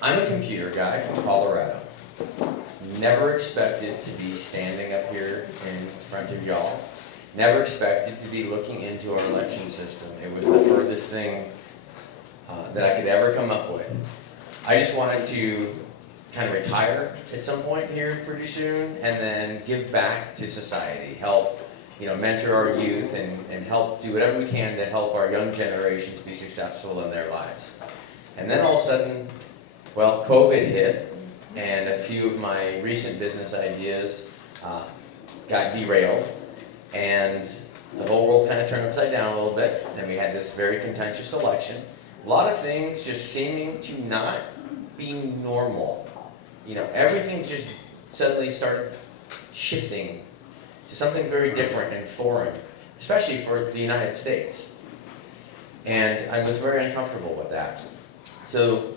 I'm a computer guy from Colorado. Never expected to be standing up here in front of y'all. Never expected to be looking into our election system. It was the furthest thing that I could ever come up with. I just wanted to kind of retire at some point here pretty soon and then give back to society, help mentor our youth and help do whatever we can to help our young generations be successful in their lives. And then all of a sudden, well, COVID hit, and a few of my recent business ideas got derailed, and the whole world kind of turned upside down a little bit, and we had this very contentious election. A lot of things just seeming to not be normal. Everything's just suddenly started shifting to something very different and foreign, especially for the United States. And I was very uncomfortable with that. So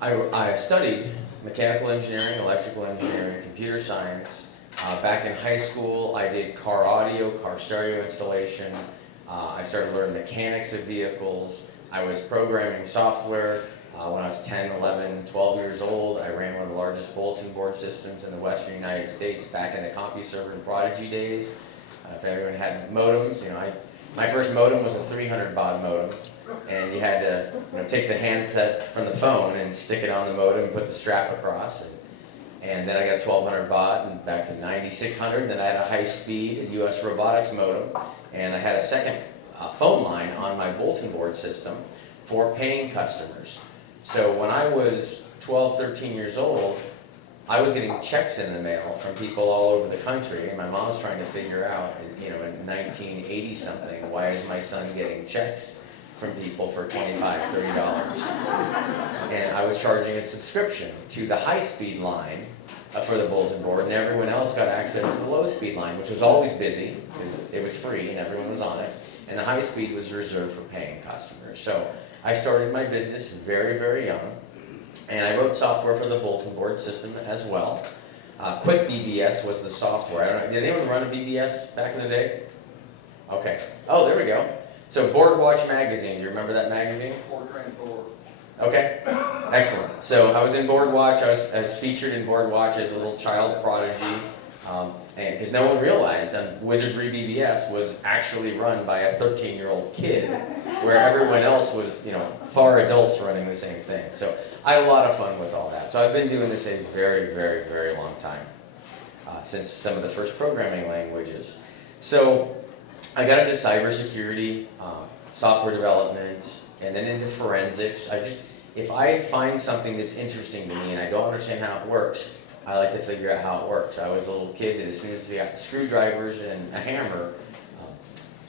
I studied mechanical engineering, electrical engineering, computer science. Back in high school, I did car audio, car stereo installation. I started learning mechanics of vehicles. I was programming software. When I was 10, 11, 12 years old, I ran one of the largest bulletin board systems in the western United States back in the CompuServe and Prodigy days. If everyone had modems, my first modem was a 300 baud modem, and you had to take the handset from the phone and stick it on the modem and put the strap across. And then I got a 1200 baud and back to 9600. Then I had a high-speed US robotics modem, and I had a second phone line on my bulletin board system for paying customers. So when I was 12, 13 years old, I was getting checks in the mail from people all over the country, and my mom was trying to figure out, in 1980 something, why is my son getting checks from people for $25, $30? And I was charging a subscription to the high-speed line for the bulletin board, and everyone else got access to the low-speed line, which was always busy because it was free and everyone was on it, and the high-speed was reserved for paying customers. So I started my business very, very young, and I wrote software for the bulletin board system as well. Quick BBS was the software. I don't know, did anyone run a BBS back in the day? Okay. Oh, there we go. So Boardwatch Magazine, do you remember that magazine? Fortran 4. Okay, excellent. So I was in Boardwatch. I was featured in Boardwatch as a little child prodigy, because no one realized Wizardry BBS was actually run by a 13-year-old kid, where everyone else was, far adults running the same thing. So I had a lot of fun with all that. So I've been doing this a very, very, very long time, since some of the first programming languages. So I got into cybersecurity, software development, and then into forensics. If I find something that's interesting to me and I don't understand how it works, I like to figure out how it works. I was a little kid that as soon as we got screwdrivers and a hammer,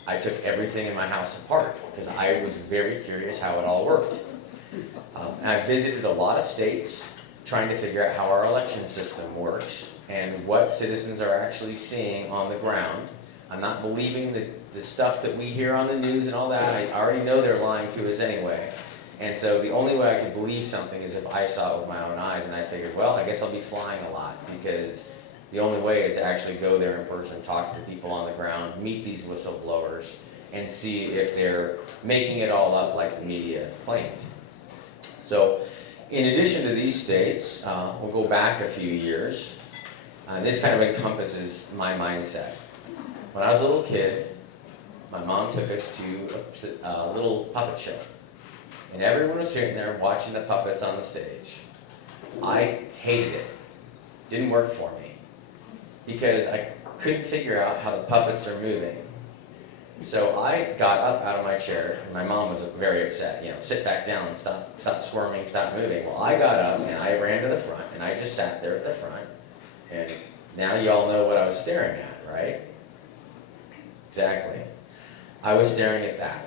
I took everything in my house apart because I was very curious how it all worked. I visited a lot of states trying to figure out how our election system works and what citizens are actually seeing on the ground. I'm not believing the stuff that we hear on the news and all that. I already know they're lying to us anyway. And so the only way I could believe something is if I saw it with my own eyes, and I figured, well, I guess I'll be flying a lot, because the only way is to actually go there in person, talk to the people on the ground, meet these whistleblowers, and see if they're making it all up like the media claimed. So in addition to these states, we'll go back a few years. This kind of encompasses my mindset. When I was a little kid, my mom took us to a little puppet show. And everyone was sitting there watching the puppets on the stage. I hated it. Didn't work for me. Because I couldn't figure out how the puppets are moving. So I got up out of my chair, and my mom was very upset. Sit back down and stop squirming, stop moving. Well, I got up and I ran to the front, and I just sat there at the front. And now you all know what I was staring at, right? Exactly. I was staring at that.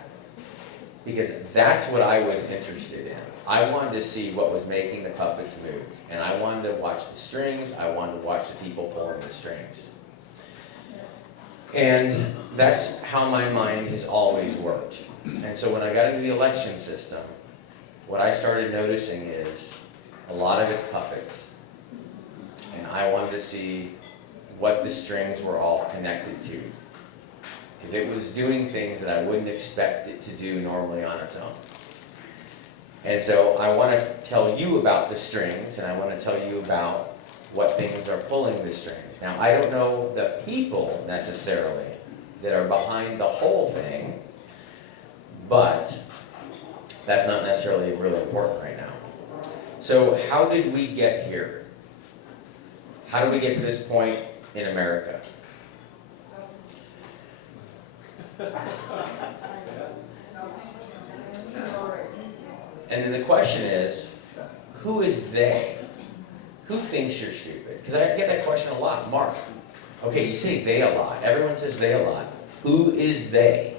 Because that's what I was interested in. I wanted to see what was making the puppets move. And I wanted to watch the strings. I wanted to watch the people pulling the strings. And that's how my mind has always worked. And so when I got into the election system, what I started noticing is a lot of it's puppets. And I wanted to see what the strings were all connected to. Because it was doing things that I wouldn't expect it to do normally on its own. And so I want to tell you about the strings, and I want to tell you about what things are pulling the strings. Now, I don't know the people necessarily that are behind the whole thing, but that's not necessarily really important right now. So how did we get here? How did we get to this point in America? And then the question is, who is they? Who thinks you're stupid? Because I get that question a lot. Mark, okay, you say they a lot. Everyone says they a lot. Who is they?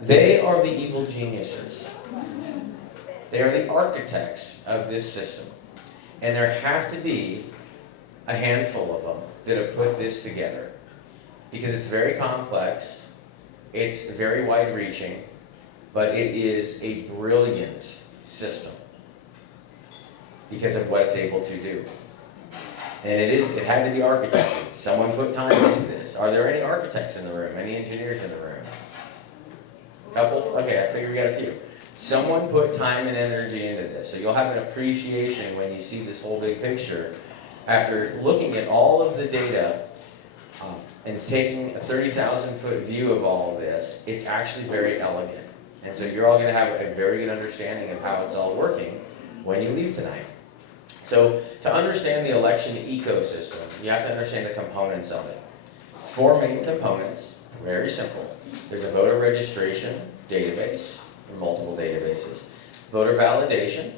They are the evil geniuses. They are the architects of this system. And there have to be a handful of them that have put this together. Because it's very complex, it's very wide-reaching, but it is a brilliant system because of what it's able to do. And it had to be architected. Someone put time into this. Are there any architects in the room? Any engineers in the room? Couple? Okay, I figure we got a few. Someone put time and energy into this. So you'll have an appreciation when you see this whole big picture. After looking at all of the data and taking a 30,000-foot view of all of this, it's actually very elegant. And so you're all going to have a very good understanding of how it's all working when you leave tonight. So to understand the election ecosystem, you have to understand the components of it. 4 main components, very simple. There's a voter registration database, or multiple databases, voter validation,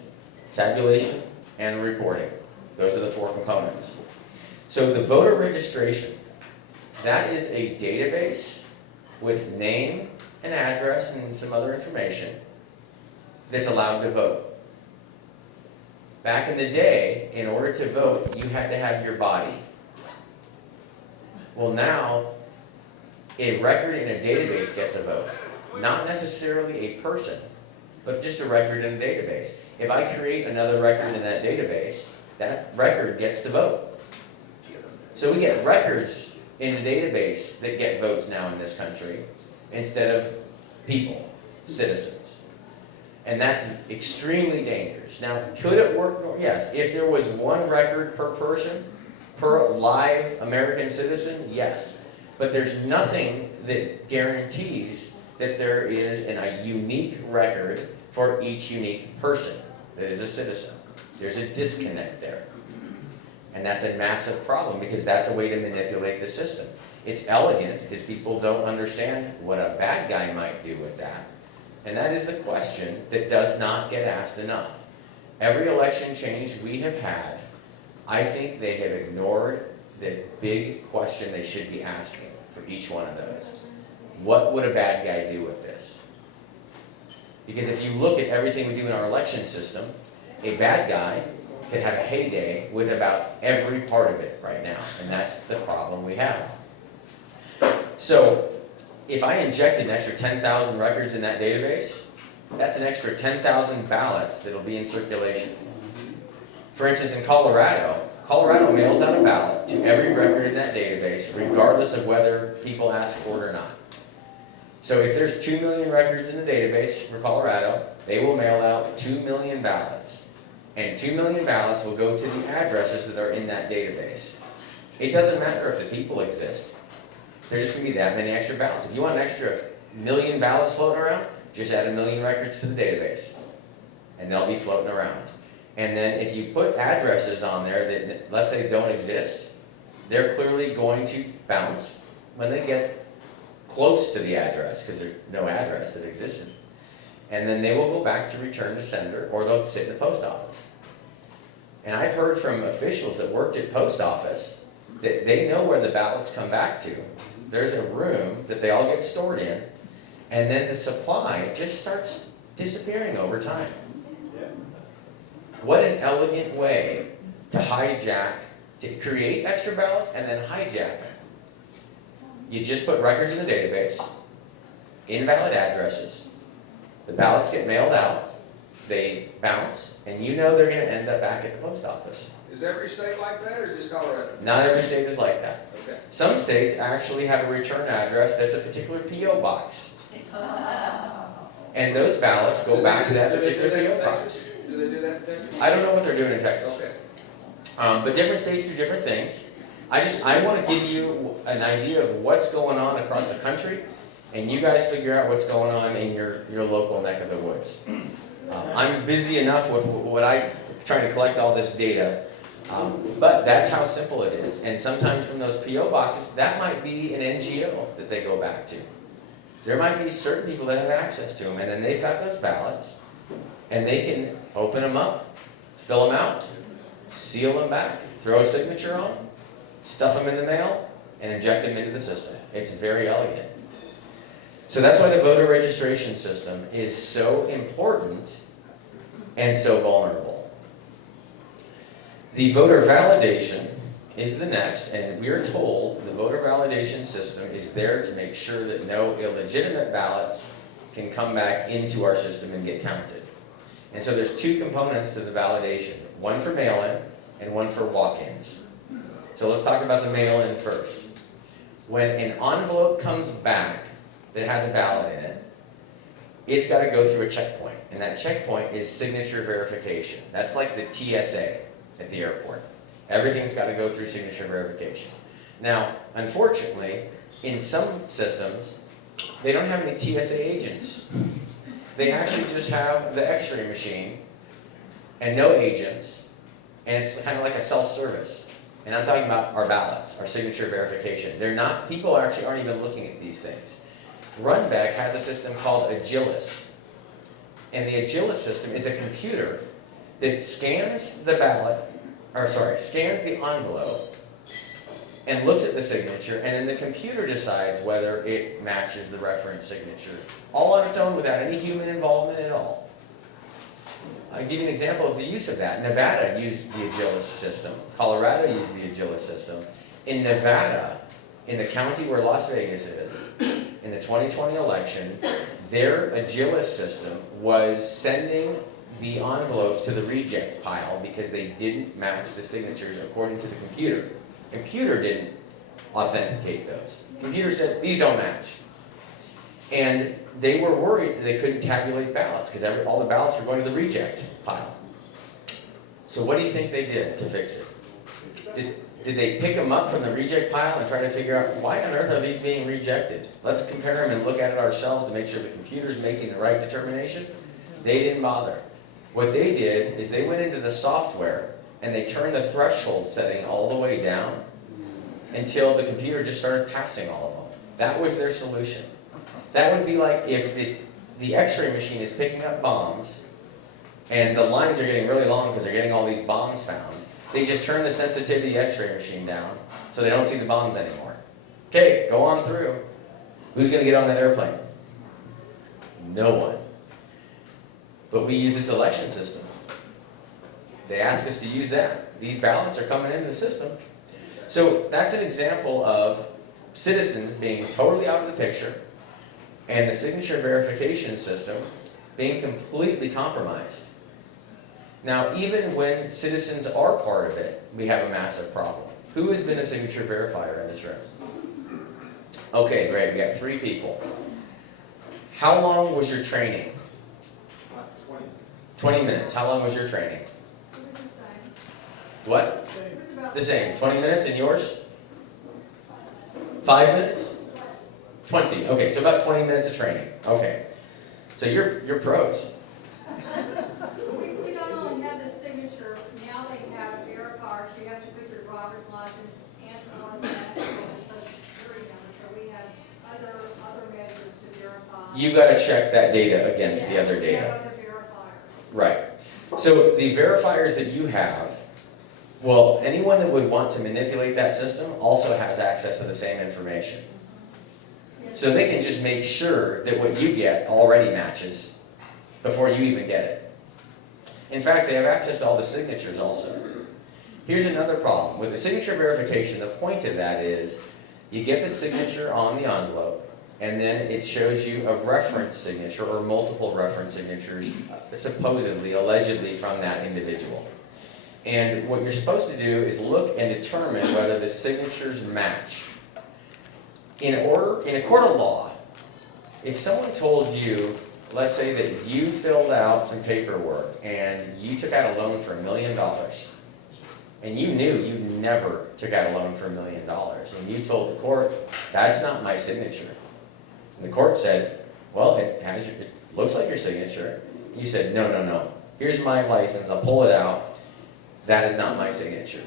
tabulation, and reporting. Those are the 4 components. So the voter registration, that is a database with name and address and some other information that's allowed to vote. Back in the day, in order to vote, you had to have your body. Well, now, a record in a database gets a vote. Not necessarily a person, but just a record in a database. If I create another record in that database, that record gets to vote. So we get records in a database that get votes now in this country instead of people, citizens. And that's extremely dangerous. Now, could it work? Yes. If there was 1 record per person, per live American citizen, yes. But there's nothing that guarantees that there is a unique record for each unique person that is a citizen. There's a disconnect there. And that's a massive problem because that's a way to manipulate the system. It's elegant because people don't understand what a bad guy might do with that. And that is the question that does not get asked enough. Every election change we have had, I think they have ignored the big question they should be asking for each one of those. What would a bad guy do with this? Because if you look at everything we do in our election system, a bad guy could have a heyday with about every part of it right now. And that's the problem we have. So, if I injected an extra 10,000 records in that database, that's an extra 10,000 ballots that'll be in circulation. For instance, in Colorado mails out a ballot to every record in that database, regardless of whether people ask for it or not. So if there's 2 million records in the database for Colorado, they will mail out 2 million ballots. And 2 million ballots will go to the addresses that are in that database. It doesn't matter if the people exist. There's just going to be that many extra ballots. If you want an extra million ballots floating around, just add 1 million records to the database. And they'll be floating around. And then if you put addresses on there that, let's say, don't exist, they're clearly going to bounce when they get close to the address, because there's no address that existed. And then they will go back to return to sender, or they'll sit in the post office. And I've heard from officials that worked at post office that they know where the ballots come back to. There's a room that they all get stored in, and then the supply just starts disappearing over time. What an elegant way to hijack, to create extra ballots and then hijack them. You just put records in the database, invalid addresses, the ballots get mailed out, they bounce, and you know they're going to end up back at the post office. Is every state like that, or just Colorado? Not every state is like that. Okay. Some states actually have a return address that's a particular P.O. box. And those ballots go back to that Do they do particular that in PO box. Texas? Do they do that in Texas? I don't know what they're doing in Texas. Okay. But different states do different things. I want to give you an idea of what's going on across the country, and you guys figure out what's going on in your local neck of the woods. I'm busy enough with what I trying to collect all this data, but that's how simple it is. And sometimes from those PO boxes, that might be an NGO that they go back to. There might be certain people that have access to them, and then they've got those ballots, and they can open them up, fill them out, seal them back, throw a signature on, stuff them in the mail, and inject them into the system. It's very elegant. So that's why the voter registration system is so important and so vulnerable. The voter validation is the next, and we are told the voter validation system is there to make sure that no illegitimate ballots can come back into our system and get counted. And so there's two components to the validation, one for mail-in and one for walk-ins. So let's talk about the mail-in first. When an envelope comes back that has a ballot in it, it's got to go through a checkpoint, and that checkpoint is signature verification. That's like the TSA at the airport. Everything's got to go through signature verification. Now, unfortunately, in some systems, they don't have any TSA agents. They actually just have the X-ray machine and no agents, and it's kind of like a self-service. And I'm talking about our ballots, our signature verification. People actually aren't even looking at these things. Runbeck has a system called Agilis. And the Agilis system is a computer that scans the scans the envelope and looks at the signature, and then the computer decides whether it matches the reference signature, all on its own without any human involvement at all. I'll give you an example of the use of that. Nevada used the Agilis system. Colorado used the Agilis system. In Nevada, in the county where Las Vegas is, in the 2020 election, their Agilis system was sending the envelopes to the reject pile because they didn't match the signatures according to the computer. The computer didn't authenticate those. The computer said, these don't match. And they were worried that they couldn't tabulate ballots because all the ballots were going to the reject pile. So what do you think they did to fix it? Did they pick them up from the reject pile and try to figure out why on earth are these being rejected? Let's compare them and look at it ourselves to make sure the computer's making the right determination. They didn't bother. What they did is they went into the software and they turned the threshold setting all the way down until the computer just started passing all of them. That was their solution. That would be like if the X-ray machine is picking up bombs and the lines are getting really long because they're getting all these bombs found. They just turn the sensitivity of the X-ray machine down so they don't see the bombs anymore. Okay, go on through. Who's going to get on that airplane? No one. But we use this election system. They ask us to use that. These ballots are coming into the system. So that's an example of citizens being totally out of the picture and the signature verification system being completely compromised. Now, even when citizens are part of it, we have a massive problem. Who has been a signature verifier in this room? Okay, great. We got 3 people. How long was your training? 20 minutes. 20 minutes. How long was your training? It was the same. What? It was about The same. 20 minutes, and yours? 5 minutes? 20. Okay, so about 20 minutes of training. Okay. So you're pros. We don't only have the signature, now they have verifiers, you have to put your driver's license and or the passport and social security number, so we have other measures to verify. You've got to check that data against the Yes, other we have data. other verifiers. Right. So the verifiers that you have, well, anyone that would want to manipulate that system also has access to the same information. Yes. So they can just make sure that what you get already matches before you even get it. In fact, they have access to all the signatures also. Here's another problem. With the signature verification, the point of that is you get the signature on the envelope, and then it shows you a reference signature or multiple reference signatures, supposedly, allegedly from that individual. And what you're supposed to do is look and determine whether the signatures match. In a court of law, if someone told you let's say that you filled out some paperwork and you took out a loan for $1 million. And you knew you never took out a loan for $1 million. And you told the court, that's not my signature. And the court said, well, it looks like your signature. You said, no, no, no. Here's my license, I'll pull it out. That is not my signature.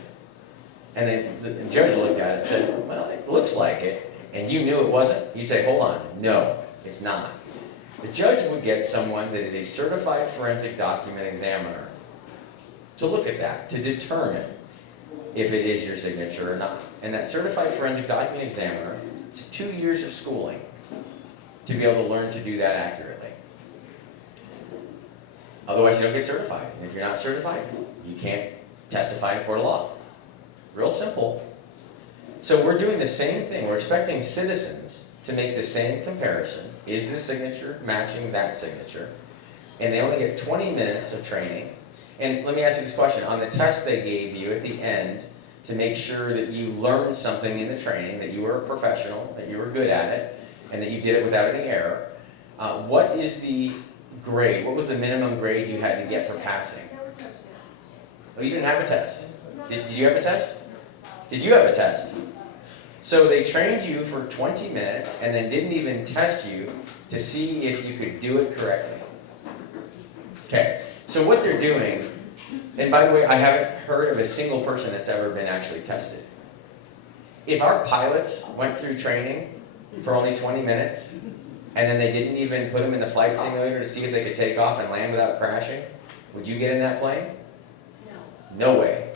And then the judge looked at it and said, well, it looks like it. And you knew it wasn't. You'd say, hold on, no, it's not. The judge would get someone that is a certified forensic document examiner to look at that, to determine if it is your signature or not. And that certified forensic document examiner, it's 2 years of schooling to be able to learn to do that accurately. Otherwise, you don't get certified. And if you're not certified, you can't testify in court of law. Real simple. So we're doing the same thing. We're expecting citizens to make the same comparison. Is this signature matching that signature? And they only get 20 minutes of training. And let me ask you this question. On the test they gave you at the end to make sure that you learned something in the training, that you were a professional, that you were good at it, and that you did it without any error, what is the grade? What was the minimum grade you had to get for passing? There was no test. Oh, you didn't have a test? Did you have a test? Did you have a test? So they trained you for 20 minutes and then didn't even test you to see if you could do it correctly. Okay, so what they're doing, and by the way, I haven't heard of a single person that's ever been actually tested. If our pilots went through training for only 20 minutes, and then they didn't even put them in the flight simulator to see if they could take off and land without crashing, would you get in that plane? No. No way.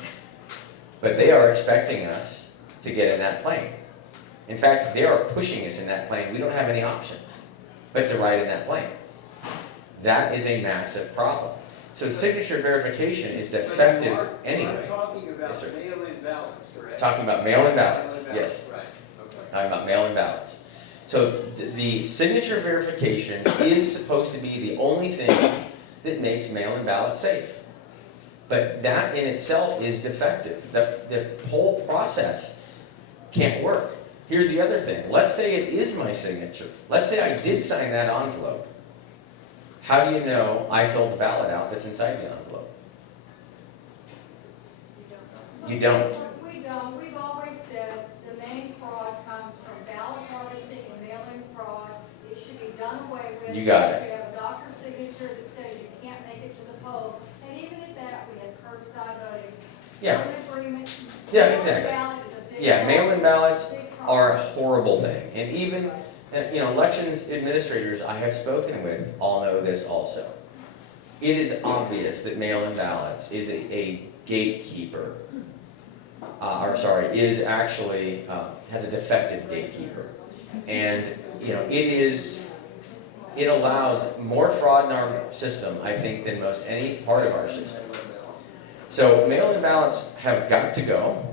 But they are expecting us to get in that plane. In fact, they are pushing us in that plane. We don't have any option but to ride in that plane. That is a massive problem. So signature verification is defective anyway. We're talking about Yes, sir. mail-in ballots, correct? Talking about mail-in ballots, Mail-in yes. Right, okay. Talking about mail-in ballots. So the signature verification is supposed to be the only thing that makes mail-in ballots safe. But that in itself is defective. The whole process can't work. Here's the other thing. Let's say it is my signature. Let's say I did sign that envelope. How do you know I filled the ballot out that's inside the envelope? You don't. We don't. We've always said the main fraud comes from ballot harvesting and mail-in fraud. It should be done away with. You got it. We have a doctor's signature that says you can't make it to the polls. And even at that, we have curbside voting. Yeah. No agreement. Yeah, exactly. Ballot is a big Yeah, problem. mail-in ballots Big problem. are a horrible thing. And even, elections administrators I have spoken with all know this also. It is obvious that mail-in ballots is a gatekeeper, is actually, has a defective gatekeeper. And, it allows more fraud in our system, I think, than most any part of our system. So mail-in ballots have got to go.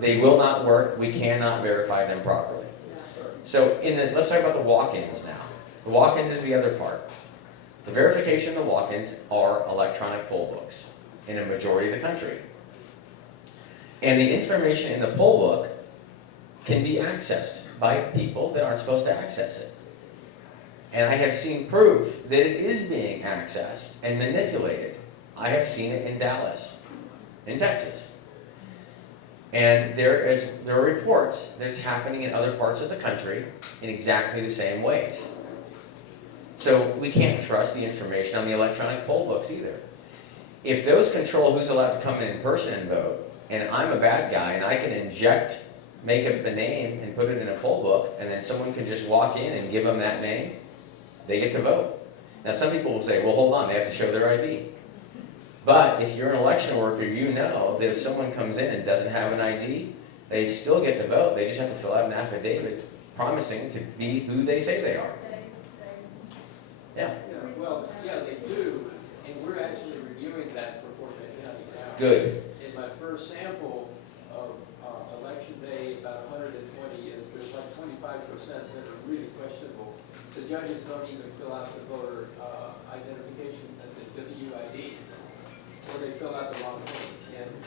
They will not work. We cannot verify them properly. So let's talk about the walk-ins now. The walk-ins is the other part. The verification of the walk-ins are electronic poll books in a majority of the country. And the information in the poll book can be accessed by people that aren't supposed to access it. And I have seen proof that it is being accessed and manipulated. I have seen it in Dallas, in Texas. And there are reports that it's happening in other parts of the country in exactly the same ways. So we can't trust the information on the electronic poll books either. If those control who's allowed to come in person and vote, and I'm a bad guy and I can make up a name and put it in a poll book, and then someone can just walk in and give them that name, they get to vote. Now some people will say, well, hold on, they have to show their ID. But if you're an election worker, you know that if someone comes in and doesn't have an ID, they still get to vote. They just have to fill out an affidavit promising to be who they say they are. Yeah. Yeah, they do, and we're actually reviewing that for Fort Bend County now. Good. In my first sample of election day, about 120 there's like 25% that are really questionable. The judges don't even fill out the voter identification, the UID, or they fill out the wrong thing.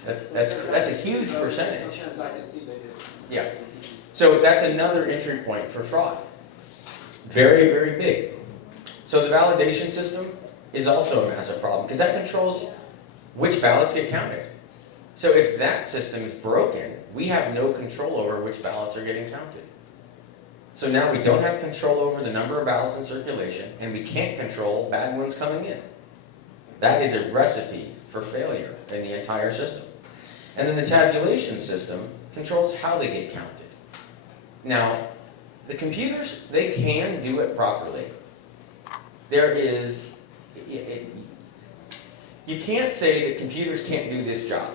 And That's a huge percentage. Sometimes I can see they did. Yeah. So that's another entry point for fraud. Very, very big. So the validation system is also a massive problem, because that controls which ballots get counted. So if that system is broken, we have no control over which ballots are getting counted. So now we don't have control over the number of ballots in circulation, and we can't control bad ones coming in. That is a recipe for failure in the entire system. And then the tabulation system controls how they get counted. Now, the computers, they can do it properly. There is, you can't say that computers can't do this job.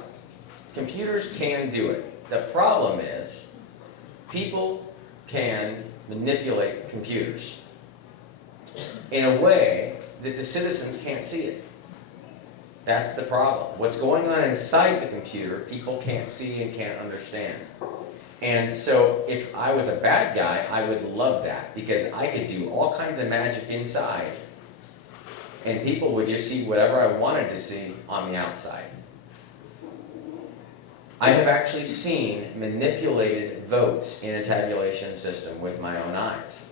Computers can do it. The problem is, people can manipulate computers in a way that the citizens can't see it. That's the problem. What's going on inside the computer, people can't see and can't understand. And so if I was a bad guy, I would love that, because I could do all kinds of magic inside, and people would just see whatever I wanted to see on the outside. I have actually seen manipulated votes in a tabulation system with my own eyes.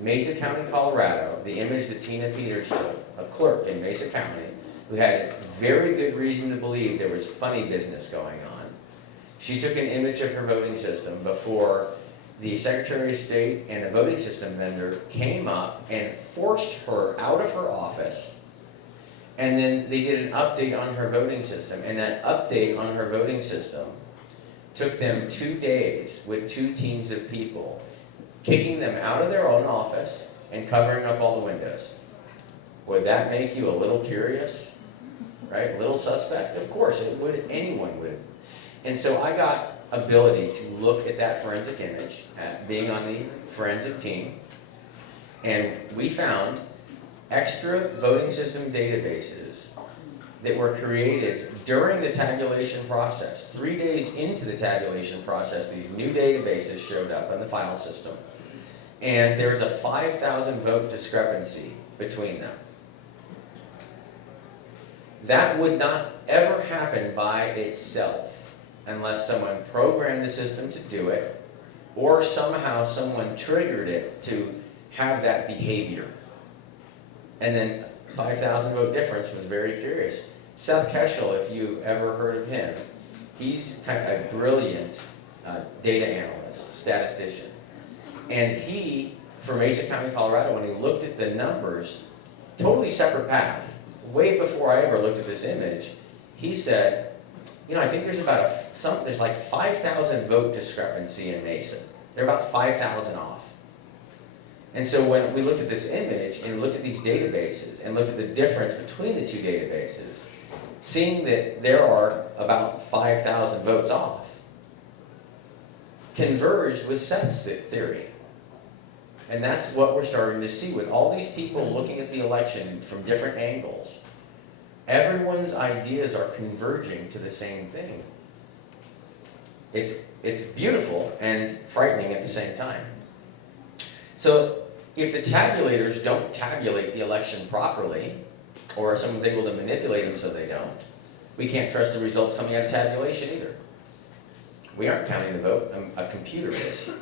Mesa County, Colorado, the image that Tina Peters took, a clerk in Mesa County, who had very good reason to believe there was funny business going on. She took an image of her voting system before the Secretary of State and the voting system vendor came up and forced her out of her office. And then they did an update on her voting system, and that update on her voting system took them 2 days with 2 teams of people, kicking them out of their own office and covering up all the windows. Would that make you a little curious? Right? A little suspect? Of course, it would. Anyone would. And so I got ability to look at that forensic image, being on the forensic team, and we found extra voting system databases that were created during the tabulation process. 3 days into the tabulation process, these new databases showed up in the file system, and there's a 5,000 vote discrepancy between them. That would not ever happen by itself unless someone programmed the system to do it, or somehow someone triggered it to have that behavior. And then 5,000 vote difference was very curious. Seth Keshel, if you've ever heard of him, he's kind of a brilliant data analyst, statistician. And he, for Mesa County, Colorado, when he looked at the numbers, totally separate path, way before I ever looked at this image, he said, you know, I think there's about there's like 5,000 vote discrepancy in Mesa. They're about 5,000 off. And so when we looked at this image and looked at these databases and looked at the difference between the 2 databases, seeing that there are about 5,000 votes off, converged with Seth's theory. And that's what we're starting to see with all these people looking at the election from different angles. Everyone's ideas are converging to the same thing. It's beautiful and frightening at the same time. So if the tabulators don't tabulate the election properly, or someone's able to manipulate them so they don't, we can't trust the results coming out of tabulation either. We aren't counting the vote, a computer is.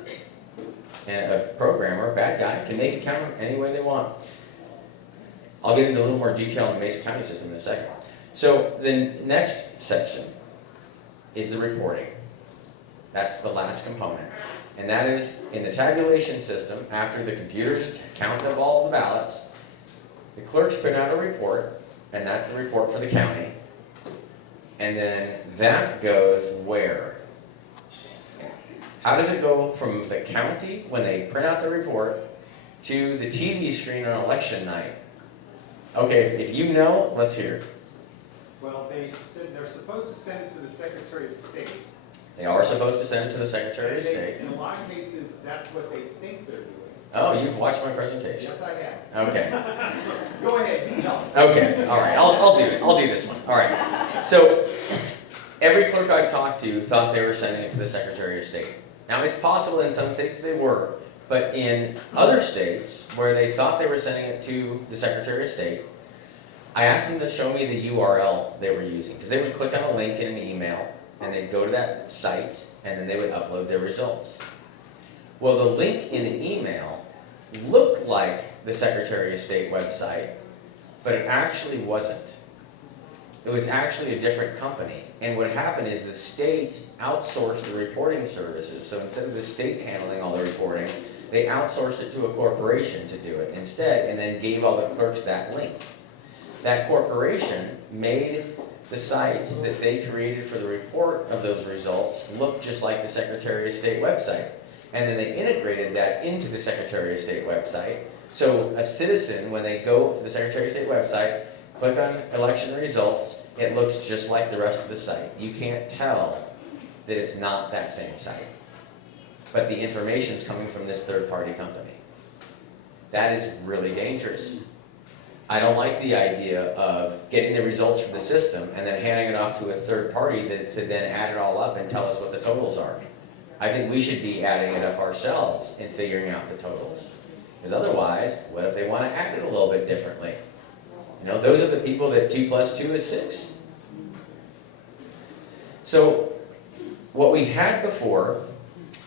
And a programmer, a bad guy, can make it count any way they want. I'll get into a little more detail on the Mesa County system in a second. So the next section is the reporting. That's the last component. And that is, in the tabulation system, after the computers count up all the ballots, the clerks print out a report, and that's the report for the county. And then that goes where? How does it go from the county, when they print out the report, to the TV screen on election night? Okay, if you know, let's hear. Well, they're supposed to send it to the Secretary of State. They are supposed to send it to the Secretary of State. In a lot of cases, that's what they think they're doing. Oh, you've watched my presentation. Yes, I have. Okay. So, go ahead, you tell me. Okay, all right, I'll do it. I'll do this one. All right. So, every clerk I've talked to thought they were sending it to the Secretary of State. Now, it's possible in some states they were, but in other states where they thought they were sending it to the Secretary of State, I asked them to show me the URL they were using, because they would click on a link in an email, and they'd go to that site, and then they would upload their results. Well, the link in the email looked like the Secretary of State website, but it actually wasn't. It was actually a different company. And what happened is the state outsourced the reporting services. So instead of the state handling all the reporting, they outsourced it to a corporation to do it instead, and then gave all the clerks that link. That corporation made the site that they created for the report of those results look just like the Secretary of State website. And then they integrated that into the Secretary of State website. So a citizen, when they go to the Secretary of State website, click on election results, it looks just like the rest of the site. You can't tell that it's not that same site. But the information's coming from this third-party company. That is really dangerous. I don't like the idea of getting the results from the system and then handing it off to a third party to then add it all up and tell us what the totals are. I think we should be adding it up ourselves and figuring out the totals. Because otherwise, what if they want to add it a little bit differently? You know, those are the people that 2 + 2 is 6. So, what we had before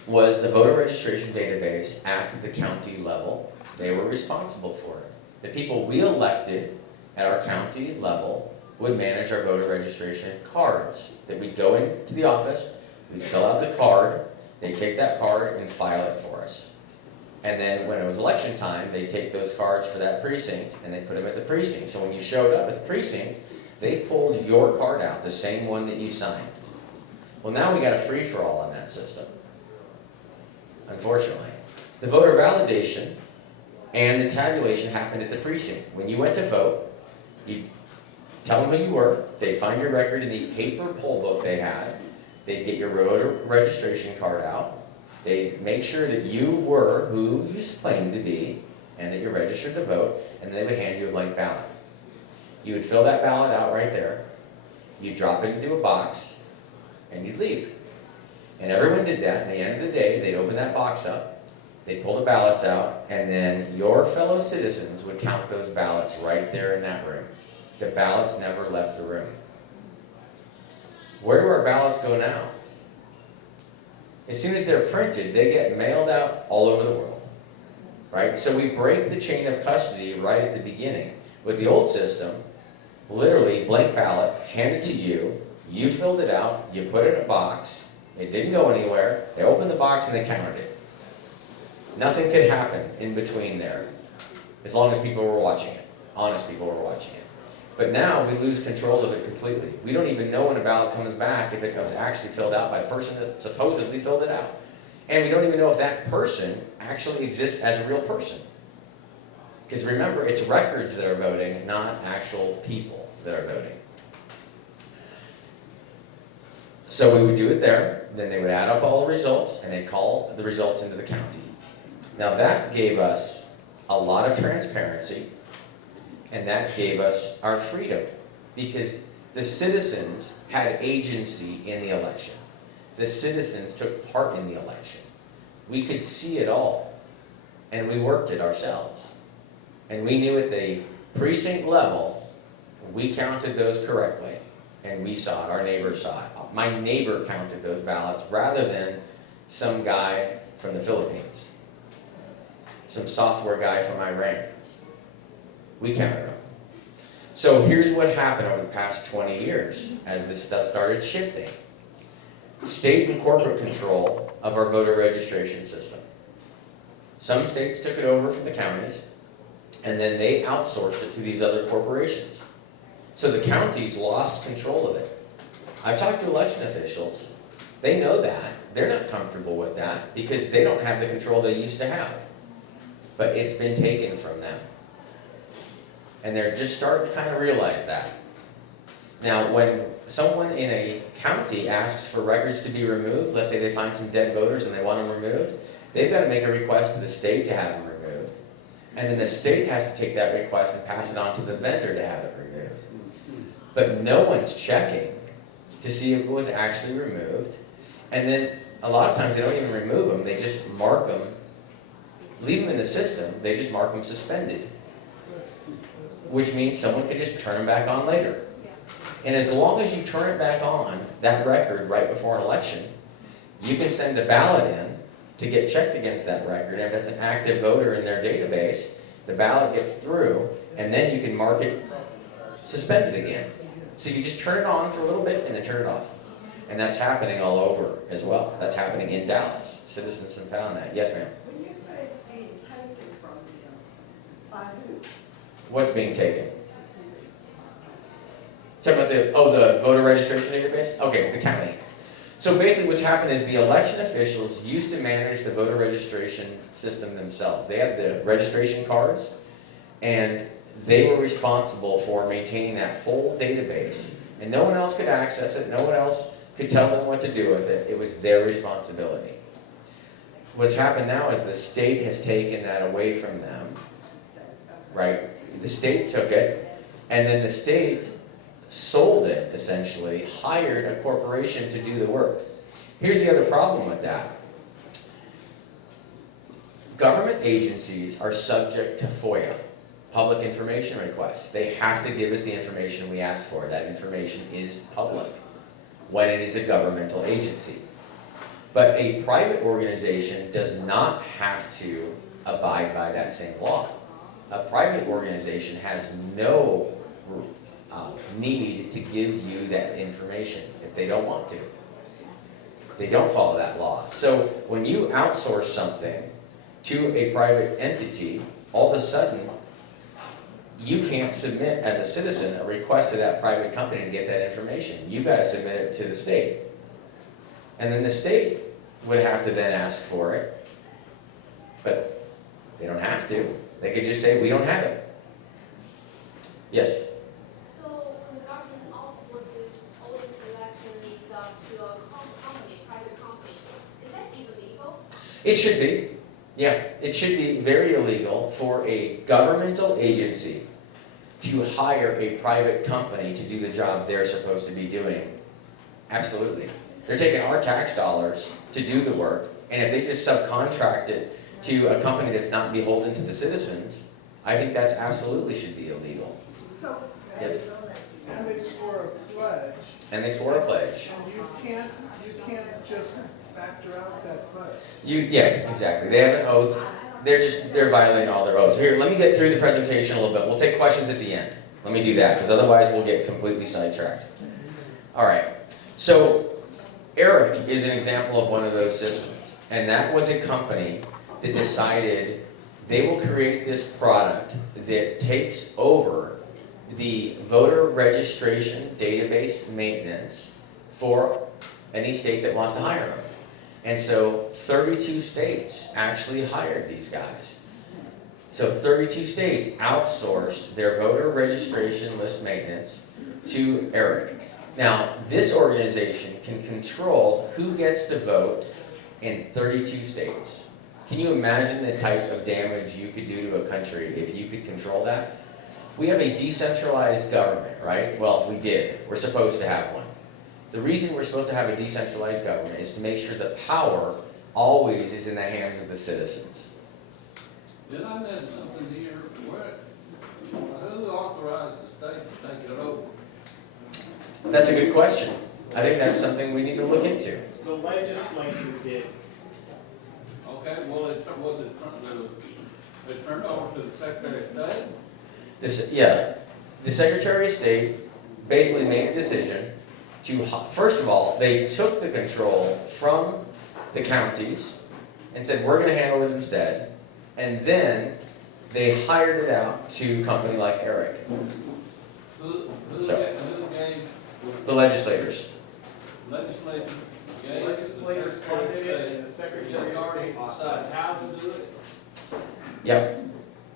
was the voter registration database at the county level. They were responsible for it. The people we elected at our county level would manage our voter registration cards. That we'd go into the office, we'd fill out the card, they'd take that card and file it for us. And then when it was election time, they'd take those cards for that precinct and they'd put them at the precinct. So when you showed up at the precinct, they pulled your card out, the same one that you signed. Well, now we got a free-for-all on that system, unfortunately. The voter validation and the tabulation happened at the precinct. When you went to vote, you'd tell them who you were, they'd find your record in the paper poll book they had, they'd get your voter registration card out, they'd make sure that you were who you claimed to be, and that you're registered to vote, and then they would hand you a blank ballot. You would fill that ballot out right there, you'd drop it into a box, and you'd leave. And everyone did that, and at the end of the day, they'd open that box up, they'd pull the ballots out, and then your fellow citizens would count those ballots right there in that room. The ballots never left the room. Where do our ballots go now? As soon as they're printed, they get mailed out all over the world, right? So we break the chain of custody right at the beginning. With the old system, literally blank ballot, handed to you, you filled it out, you put it in a box, it didn't go anywhere, they opened the box and they counted it. Nothing could happen in between there, as long as people were watching it, honest people were watching it. But now we lose control of it completely. We don't even know when a ballot comes back if it was actually filled out by the person that supposedly filled it out. And we don't even know if that person actually exists as a real person. Because remember, it's records that are voting, not actual people that are voting. So we would do it there, then they would add up all the results, and they'd call the results into the county. Now that gave us a lot of transparency, and that gave us our freedom, because the citizens had agency in the election. The citizens took part in the election. We could see it all, and we worked it ourselves. And we knew at the precinct level, we counted those correctly, and we saw it, our neighbors saw it. My neighbor counted those ballots rather than some guy from the Philippines, some software guy from Iran. We counted them. So here's what happened over the past 20 years as this stuff started shifting. State and corporate control of our voter registration system. Some states took it over from the counties, and then they outsourced it to these other corporations. So the counties lost control of it. I've talked to election officials. They know that. They're not comfortable with that because they don't have the control they used to have. But it's been taken from them. And they're just starting to kind of realize that. Now, when someone in a county asks for records to be removed, let's say they find some dead voters and they want them removed, they've got to make a request to the state to have them removed. And then the state has to take that request and pass it on to the vendor to have it removed. But no one's checking to see if it was actually removed. And then a lot of times they don't even remove them, they just mark them, leave them in the system, they just mark them suspended. Which means someone could just turn them back on later. And as long as you turn it back on, that record right before an election, you can send a ballot in to get checked against that record. And if it's an active voter in their database, the ballot gets through, and then you can mark it suspended again. So you just turn it on for a little bit and then turn it off. And that's happening all over as well. That's happening in Dallas. Citizens have found that. Yes, ma'am? When you say it's being taken from them, by who? What's being taken? Talking about the voter registration database? Okay, the county. So basically what's happened is the election officials used to manage the voter registration system themselves. They had the registration cards, and they were responsible for maintaining that whole database. And no one else could access it, no one else could tell them what to do with it. It was their responsibility. What's happened now is the state has taken that away from them, right? The state took it, and then the state sold it, essentially, hired a corporation to do the work. Here's the other problem with that. Government agencies are subject to FOIA, public information requests. They have to give us the information we ask for. That information is public when it is a governmental agency. But a private organization does not have to abide by that same law. A private organization has no need to give you that information if they don't want to. They don't follow that law. So when you outsource something to a private entity, all of a sudden, you can't submit as a citizen a request to that private company to get that information. You've got to submit it to the state. And then the state would have to then ask for it, but they don't have to. They could just say, we don't have it. Yes? So when the government outsources all this election stuff to a company, private company, is that even legal? It should be. Yeah, it should be very illegal for a governmental agency to hire a private company to do the job they're supposed to be doing. Absolutely. They're taking our tax dollars to do the work, and if they just subcontract it to a company that's not beholden to the citizens, I think that's absolutely should be illegal. So, Yes. And they swore a pledge. And they swore a pledge. And you can't just factor out that pledge. Yeah, exactly. They have an oath. They're violating all their oaths. Here, let me get through the presentation a little bit. We'll take questions at the end. Let me do that, because otherwise we'll get completely sidetracked. All right. So, Eric is an example of one of those systems. And that was a company that decided they will create this product that takes over the voter registration database maintenance for any state that wants to hire them. And so 32 states actually hired these guys. So 32 states outsourced their voter registration list maintenance to Eric. Now, this organization can control who gets to vote in 32 states. Can you imagine the type of damage you could do to a country if you could control that? We have a decentralized government, right? Well, we did. We're supposed to have one. The reason we're supposed to have a decentralized government is to make sure that power always is in the hands of the citizens. Did I miss something here? Who authorized the state to take it over? That's a good question. I think that's something we need to look into. The legislature did. Okay, well, it turned over to the Secretary of State? The Secretary of State basically made a decision to, first of all, they took the control from the counties and said, we're going to handle it instead. And then they hired it out to a company like Eric, Who So. gave, the legislators. legislature gave? Legislators funded it and the Secretary of State Decide authorized how to do it? Yep.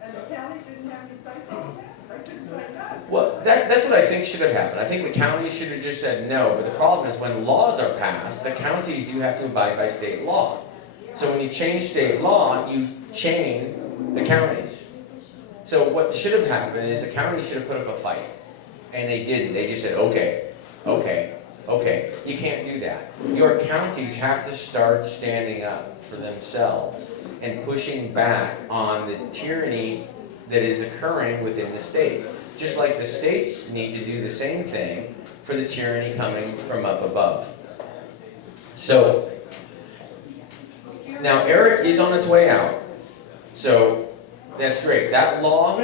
and the county didn't have any say so in that? They couldn't say no. Well, that's what I think should have happened. I think the counties should have just said no, but the problem is when laws are passed, the counties do have to abide by state law. So when you change state law, you chain the counties. So what should have happened is the county should have put up a fight. And they didn't. They just said, okay. You can't do that. Your counties have to start standing up for themselves and pushing back on the tyranny that is occurring within the state. Just like the states need to do the same thing for the tyranny coming from up above. So, If Now, Eric is on its way out, so that's great. That law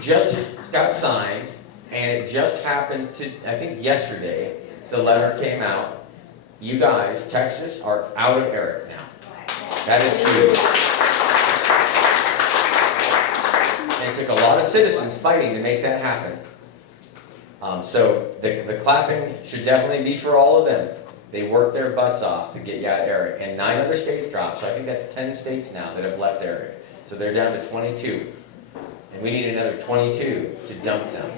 just got signed, and it just happened to, I think yesterday, the letter came out. You guys, Texas, are out of Eric now. That is huge. And it took a lot of citizens fighting to make that happen. So the clapping should definitely be for all of them. They worked their butts off to get you out of Eric, and 9 other states dropped, so I think that's 10 states now that have left Eric. So they're down to 22, and we need another 22 to dump them.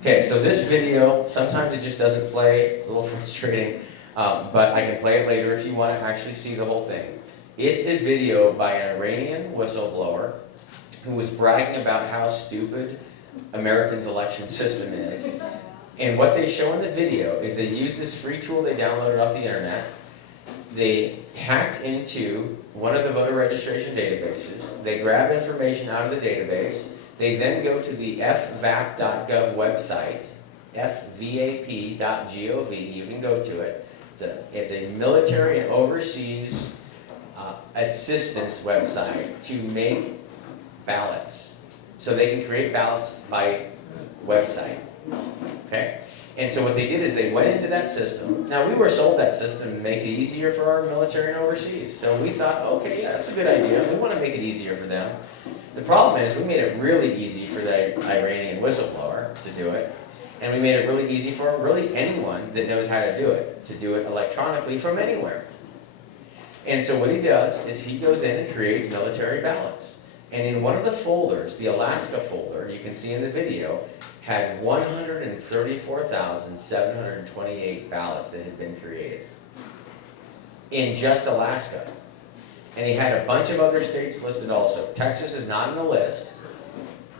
Okay, so this video, sometimes it just doesn't play, it's a little frustrating, but I can play it later if you want to actually see the whole thing. It's a video by an Iranian whistleblower who was bragging about how stupid Americans' election system is. And what they show in the video is they use this free tool they downloaded off the internet. They hacked into one of the voter registration databases. They grab information out of the database. They then go to the fvap.gov website, fvap.gov, you can go to it. It's a military and overseas assistance website to make ballots. So they can create ballots by website. Okay? And so what they did is they went into that system. Now we were sold that system to make it easier for our military and overseas. So we thought, okay, yeah, that's a good idea. We want to make it easier for them. The problem is we made it really easy for the Iranian whistleblower to do it. And we made it really easy for really anyone that knows how to do it electronically from anywhere. And so what he does is he goes in and creates military ballots. And in one of the folders, the Alaska folder, you can see in the video, had 134,728 ballots that had been created in just Alaska. And he had a bunch of other states listed also. Texas is not on the list,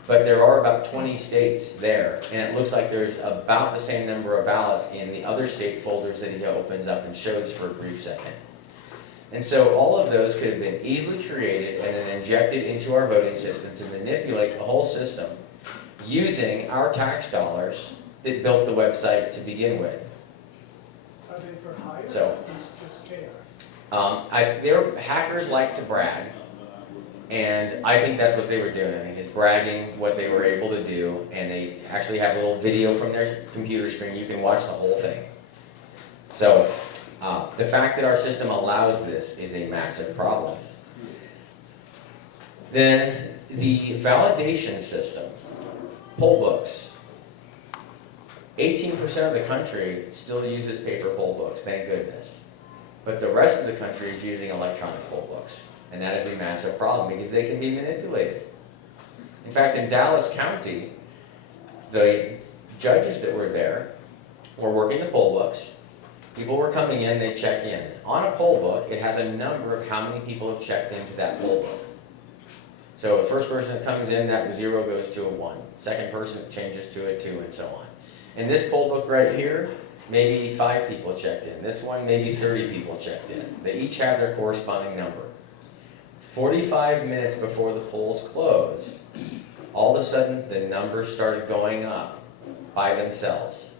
but there are about 20 states there, and it looks like there's about the same number of ballots in the other state folders that he opens up and shows for a brief second. And so all of those could have been easily created and then injected into our voting system to manipulate the whole system using our tax dollars that built the website to begin with. Are they for hire, or So- is this just chaos? Their hackers like to brag, and I think that's what they were doing, is bragging what they were able to do, and they actually have a little video from their computer screen. You can watch the whole thing. So the fact that our system allows this is a massive problem. Then the validation system, poll books. 18% of the country still uses paper poll books, thank goodness. But the rest of the country is using electronic poll books. And that is a massive problem because they can be manipulated. In fact, in Dallas County, the judges that were there were working the poll books. People were coming in, they check in. On a poll book, it has a number of how many people have checked into that poll book. So the first person that comes in, that 0 goes to a 1. Second person changes to a 2, and so on. In this poll book right here, maybe 5 people checked in. This one, maybe 30 people checked in. They each have their corresponding number. 45 minutes before the polls closed, all of a sudden the numbers started going up by themselves.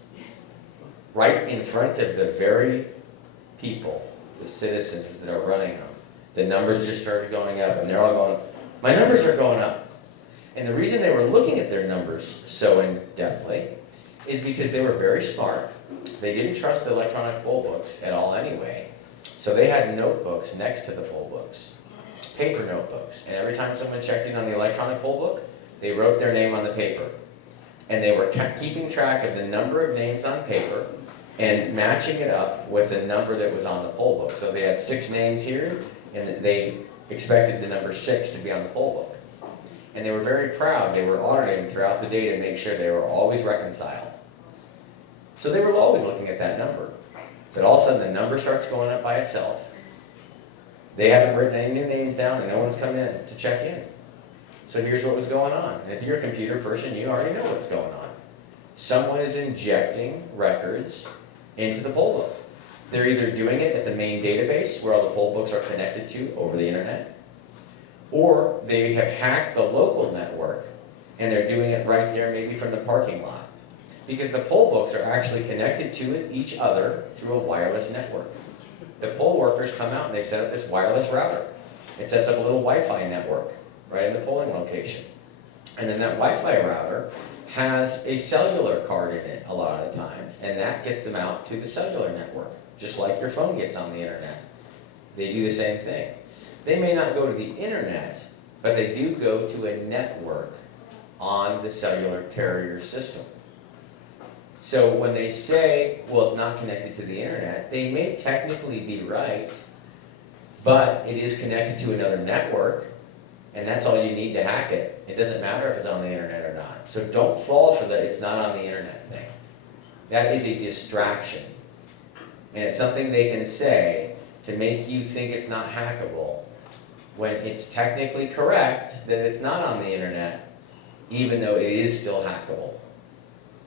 Right in front of the very people, the citizens that are running them. The numbers just started going up, and they're all going, my numbers are going up. And the reason they were looking at their numbers so in-depthly is because they were very smart. They didn't trust the electronic poll books at all anyway. So they had notebooks next to the poll books, paper notebooks. And every time someone checked in on the electronic poll book, they wrote their name on the paper. And they were keeping track of the number of names on paper and matching it up with the number that was on the poll book. So they had 6 names here, and they expected the number 6 to be on the poll book. And they were very proud. They were auditing throughout the day to make sure they were always reconciled. So they were always looking at that number. But all of a sudden the number starts going up by itself. They haven't written any new names down and no one's come in to check in. So here's what was going on. And if you're a computer person, you already know what's going on. Someone is injecting records into the poll book. They're either doing it at the main database where all the poll books are connected to over the internet, or they have hacked the local network and they're doing it right there maybe from the parking lot. Because the poll books are actually connected to each other through a wireless network. The poll workers come out and they set up this wireless router. It sets up a little Wi-Fi network right in the polling location. And then that Wi-Fi router has a cellular card in it a lot of the times, and that gets them out to the cellular network, just like your phone gets on the internet. They do the same thing. They may not go to the internet, but they do go to a network on the cellular carrier system. So when they say, well, it's not connected to the internet, they may technically be right, but it is connected to another network, and that's all you need to hack it. It doesn't matter if it's on the internet or not. So don't fall for the it's not on the internet thing. That is a distraction. And it's something they can say to make you think it's not hackable, when it's technically correct that it's not on the internet, even though it is still hackable.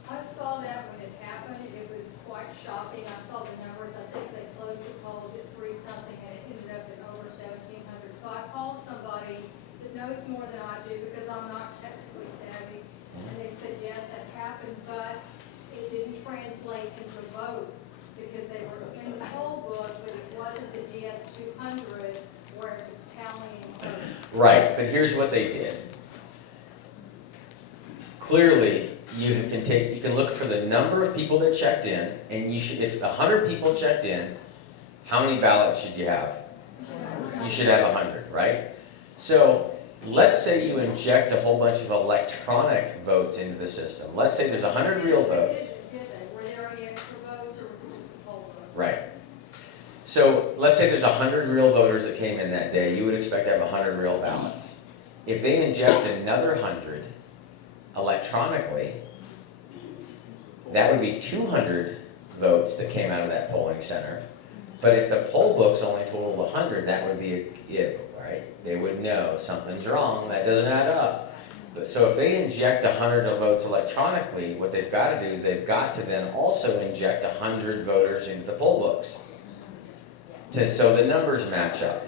I saw that when it happened, it was quite shocking. I saw the numbers, I think they closed the polls at 3 something and it ended up at over 1,700. So I called somebody that knows more than I do because I'm not technically savvy. And they said, yes, that happened, but it didn't translate into votes because they were in the poll book, but it wasn't the DS200 where it was tallying votes. Right, but here's what they did. Clearly, you can look for the number of people that checked in, and you should, if 100 people checked in, how many ballots should you have? You should have 100, right? So, let's say you inject a whole bunch of electronic votes into the system. Let's say there's 100 real votes. Did they? Were there any extra votes or was it just the poll vote? Right. So, let's say there's 100 real voters that came in that day. You would expect to have 100 real ballots. If they inject another 100 electronically, that would be 200 votes that came out of that polling center. But if the poll books only totaled 100, that would be a give, right? They would know something's wrong, that doesn't add up. But, so if they inject 100 votes electronically, what they've got to do is they've got to then also inject 100 voters into the poll books. So the numbers match up.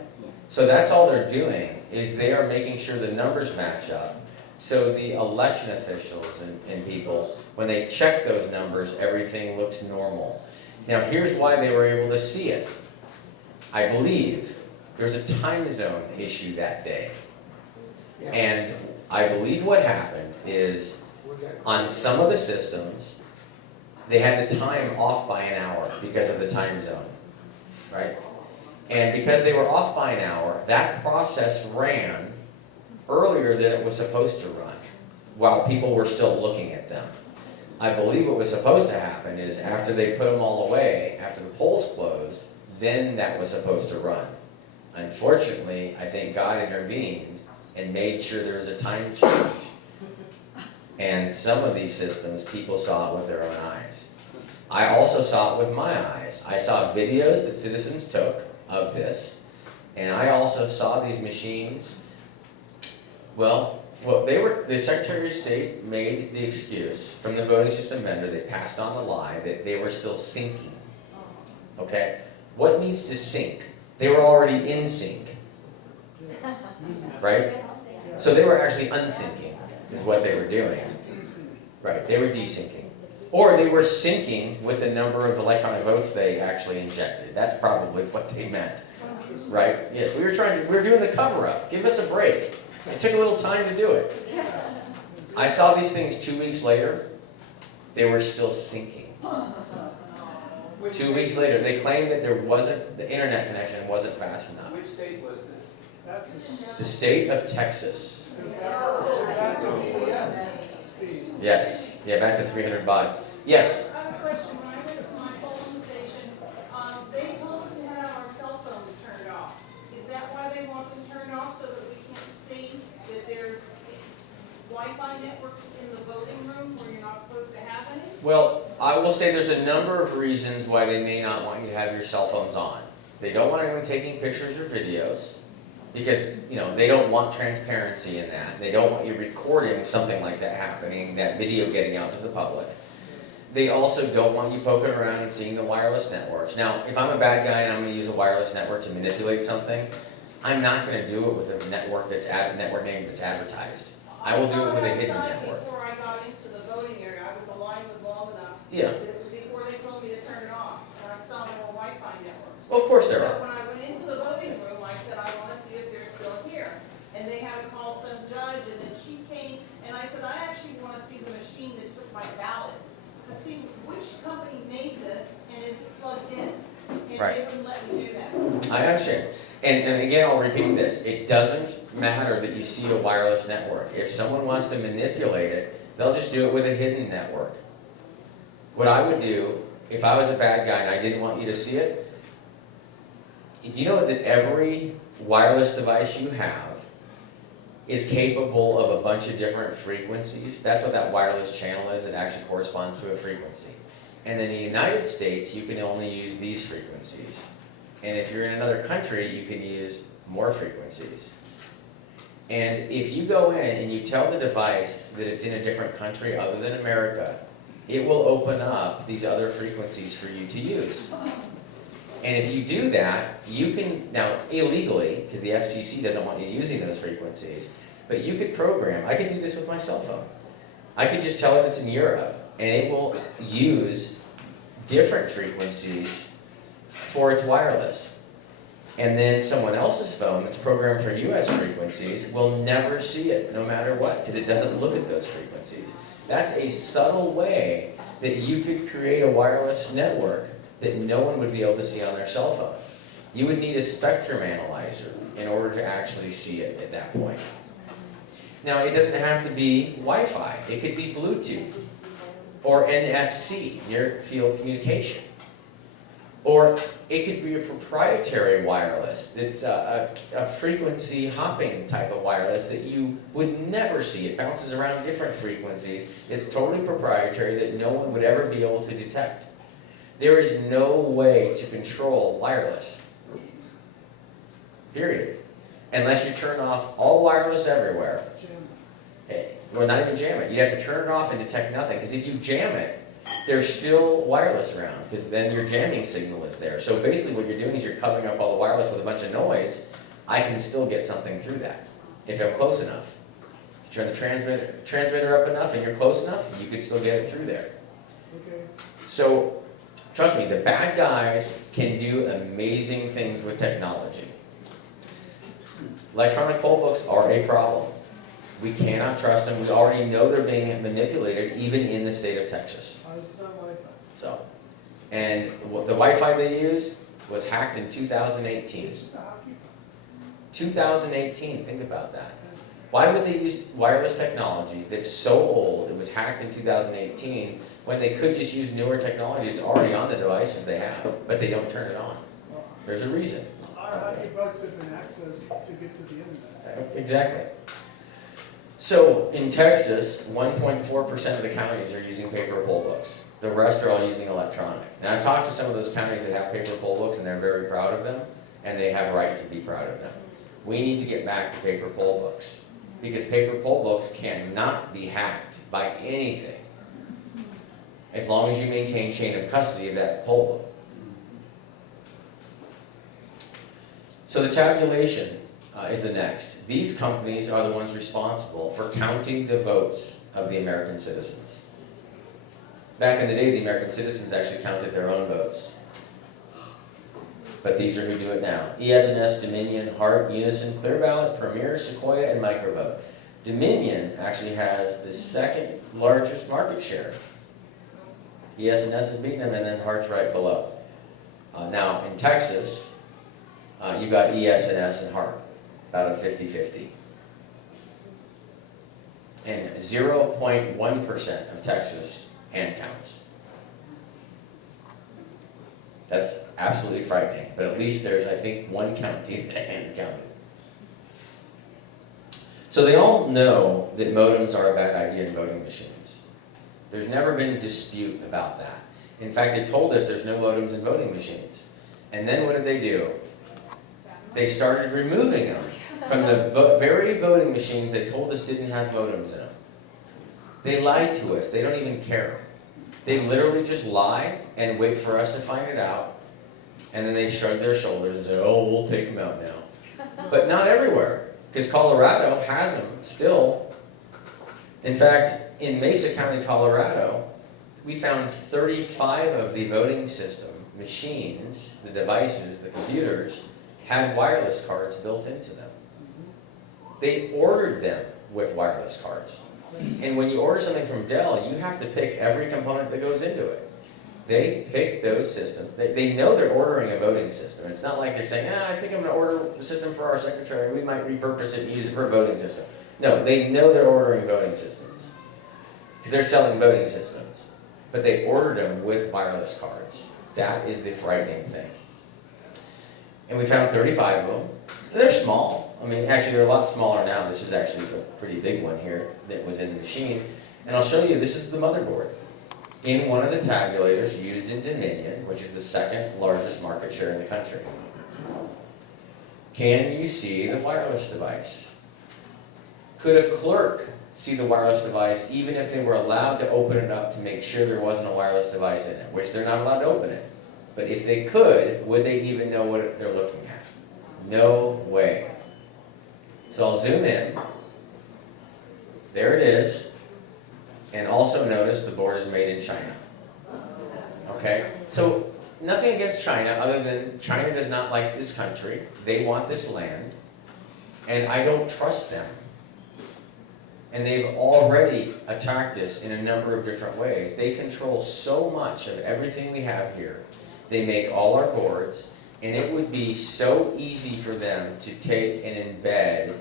So that's all they're doing, is they are making sure the numbers match up. So the election officials and people, when they check those numbers, everything looks normal. Now here's why they were able to see it. I believe there's a time zone issue that day. And I believe what happened is, on some of the systems, they had the time off by an hour because of the time zone, right? And because they were off by an hour, that process ran earlier than it was supposed to run, while people were still looking at them. I believe what was supposed to happen is after they put them all away, after the polls closed, then that was supposed to run. Unfortunately, I think God intervened and made sure there was a time change. And some of these systems, people saw it with their own eyes. I also saw it with my eyes. I saw videos that citizens took of this, and I also saw these machines. Well, the Secretary of State made the excuse from the voting system vendor, they passed on the lie that they were still syncing. Okay? What needs to sync? They were already in sync. Right? So they were actually unsyncing, is what they were doing. Right, they were desyncing. Or they were syncing with the number of electronic votes they actually injected. That's probably what they meant. Right? Yes, we were doing the cover-up. Give us a break. It took a little time to do it. I saw these things 2 weeks later. They were still syncing. 2 weeks later, they claimed that the internet connection wasn't fast enough. Which state was this? The state of Texas. Yes. Yeah, back to 300 baud. Yes. I have a question. When I went to my polling station, they told us to have our cell phones turned off. Is that why they want them turned off, so that we can't see that there's Wi-Fi networks in the voting room where you're not supposed to have any? Well, I will say there's a number of reasons why they may not want you to have your cell phones on. They don't want anyone taking pictures or videos, because, they don't want transparency in that. They don't want you recording something like that happening, that video getting out to the public. They also don't want you poking around and seeing the wireless networks. Now, if I'm a bad guy and I'm going to use a wireless network to manipulate something, I'm not going to do it with a network network name that's advertised. I will do it with a hidden network. Before I got into the voting area, the line was long enough. Yeah. It was before they told me to turn it off, and I saw there were Wi-Fi networks. Well, of course So there are. when I went into the voting room, I said, I want to see if they're still here. And they had to call some judge, and then she came, and I said, I actually want to see the machine that took my ballot, to see which company made this, and is it plugged in? And Right. they wouldn't let me do that. I understand. And again, I'll repeat this. It doesn't matter that you see a wireless network. If someone wants to manipulate it, they'll just do it with a hidden network. What I would do, if I was a bad guy and I didn't want you to see it, do you know that every wireless device you have is capable of a bunch of different frequencies? That's what that wireless channel is. It actually corresponds to a frequency. And in the United States, you can only use these frequencies. And if you're in another country, you can use more frequencies. And if you go in and you tell the device that it's in a different country other than America, it will open up these other frequencies for you to use. And if you do that, you can, now illegally, because the FCC doesn't want you using those frequencies, but you could program, I could do this with my cell phone. I could just tell it it's in Europe, and it will use different frequencies for its wireless. And then someone else's phone that's programmed for US frequencies will never see it, no matter what, because it doesn't look at those frequencies. That's a subtle way that you could create a wireless network that no one would be able to see on their cell phone. You would need a spectrum analyzer in order to actually see it at that point. Now, it doesn't have to be Wi-Fi. It could be Bluetooth or NFC, near field communication. Or it could be a proprietary wireless. It's a frequency hopping type of wireless that you would never see. It bounces around different frequencies. It's totally proprietary that no one would ever be able to detect. There is no way to control wireless. Period. Unless you turn off all wireless everywhere. Well, not even jam it. You'd have to turn it off and detect nothing. Because if you jam it, there's still wireless around. Because then your jamming signal is there. So basically what you're doing is you're covering up all the wireless with a bunch of noise. I can still get something through that if I'm close enough. If you turn the transmitter up enough and you're close enough, you could still get it through there. Okay. So, trust me, the bad guys can do amazing things with technology. Electronic poll books are a problem. We cannot trust them. We already know they're being manipulated, even in the state of Texas. Ours is on Wi-Fi. So, and the Wi-Fi they used was hacked in 2018. It's just a hockey puck. 2018, think about that. Why would they use wireless technology that's so old, it was hacked in 2018, when they could just use newer technology that's already on the devices they have, but they don't turn it on? Well, There's a reason. our hockey pucks have been accessed to get to the internet. Exactly. So in Texas, 1.4% of the counties are using paper poll books. The rest are all using electronic. Now I've talked to some of those counties that have paper poll books and they're very proud of them, and they have right to be proud of them. We need to get back to paper poll books, because paper poll books cannot be hacked by anything, as long as you maintain chain of custody of that poll book. So the tabulation is the next. These companies are the ones responsible for counting the votes of the American citizens. Back in the day, the American citizens actually counted their own votes. But these are who do it now. ES&S, Dominion, Hart, Unison, Clear Ballot, Premier, Sequoia, and Microvote. Dominion actually has the second largest market share. ES&S is beating them, and then Hart's right below. Now, in Texas, you got ES&S and Hart, about a 50-50. And 0.1% of Texas hand counts. That's absolutely frightening, but at least there's, I think, one county that hand counted. So they all know that modems are a bad idea in voting machines. There's never been a dispute about that. In fact, they told us there's no modems in voting machines. And then what did they do? They started removing them from the very voting machines they told us didn't have modems in them. They lied to us. They don't even care. They literally just lie and wait for us to find it out, and then they shrug their shoulders and say, oh, we'll take them out now. But not everywhere, because Colorado has them still. In fact, in Mesa County, Colorado, we found 35 of the voting system machines, the devices, the computers, had wireless cards built into them. They ordered them with wireless cards. And when you order something from Dell, you have to pick every component that goes into it. They pick those systems. They know they're ordering a voting system. It's not like they're saying, I think I'm going to order a system for our secretary. We might repurpose it and use it for a voting system. No, they know they're ordering voting systems because they're selling voting systems. But they ordered them with wireless cards. That is the frightening thing. And we found 35 of them. They're small. I mean, actually, they're a lot smaller now. This is actually a pretty big one here that was in the machine. And I'll show you, this is the motherboard. In one of the tabulators used in Dominion, which is the second largest market share in the country. Can you see the wireless device? Could a clerk see the wireless device even if they were allowed to open it up to make sure there wasn't a wireless device in it, which they're not allowed to open it. But if they could, would they even know what they're looking at? No way. So I'll zoom in. There it is. And also notice the board is made in China. Okay? So nothing against China other than China does not like this country. They want this land. And I don't trust them. And they've already attacked us in a number of different ways. They control so much of everything we have here. They make all our boards, and it would be so easy for them to take and embed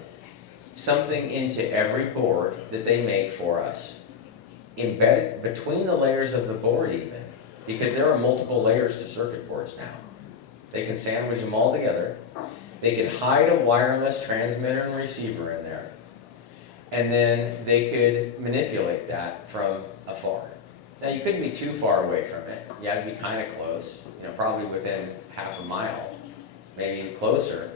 something into every board that they make for us. Embedded between the layers of the board even, because there are multiple layers to circuit boards now. They can sandwich them all together. They could hide a wireless transmitter and receiver in there. And then they could manipulate that from afar. Now you couldn't be too far away from it. You had to be kind of close, probably within half a mile, maybe closer.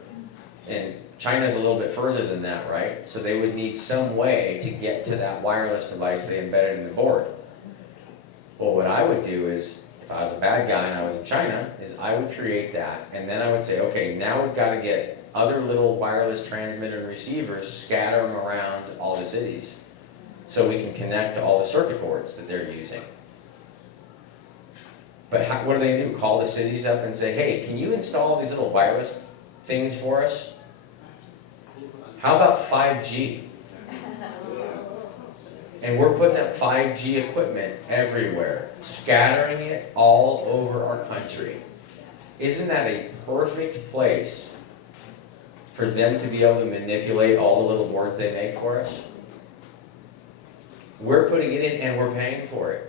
And China's a little bit further than that, right? So they would need some way to get to that wireless device they embedded in the board. Well, what I would do is, if I was a bad guy and I was in China, is I would create that, and then I would say, okay, now we've got to get other little wireless transmitter and receivers, scatter them around all the cities, so we can connect to all the circuit boards that they're using. But what do they do? Call the cities up and say, hey, can you install these little wireless things for us? How about 5G? And we're putting up 5G equipment everywhere, scattering it all over our country. Isn't that a perfect place for them to be able to manipulate all the little boards they make for us? We're putting it in and we're paying for it.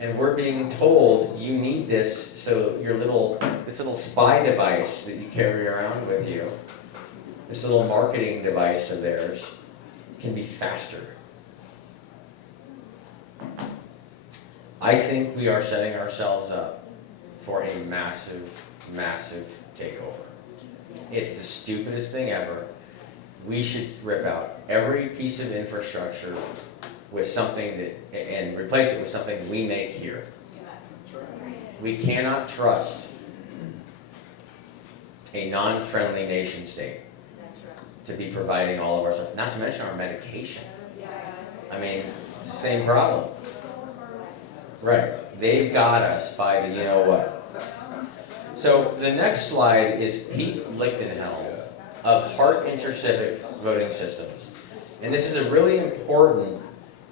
And we're being told you need this so this little spy device that you carry around with you, this little marketing device of theirs, can be faster. I think we are setting ourselves up for a massive, massive takeover. It's the stupidest thing ever. We should rip out every piece of infrastructure with something and replace it with something we make here. We cannot trust a non-friendly nation state to be providing all of our stuff, not to mention our medication. I mean, it's the same problem. Right. They've got us by the you-know-what. So the next slide is Pete Lichtenheld of Hart Intercivic Voting Systems. And this is a really important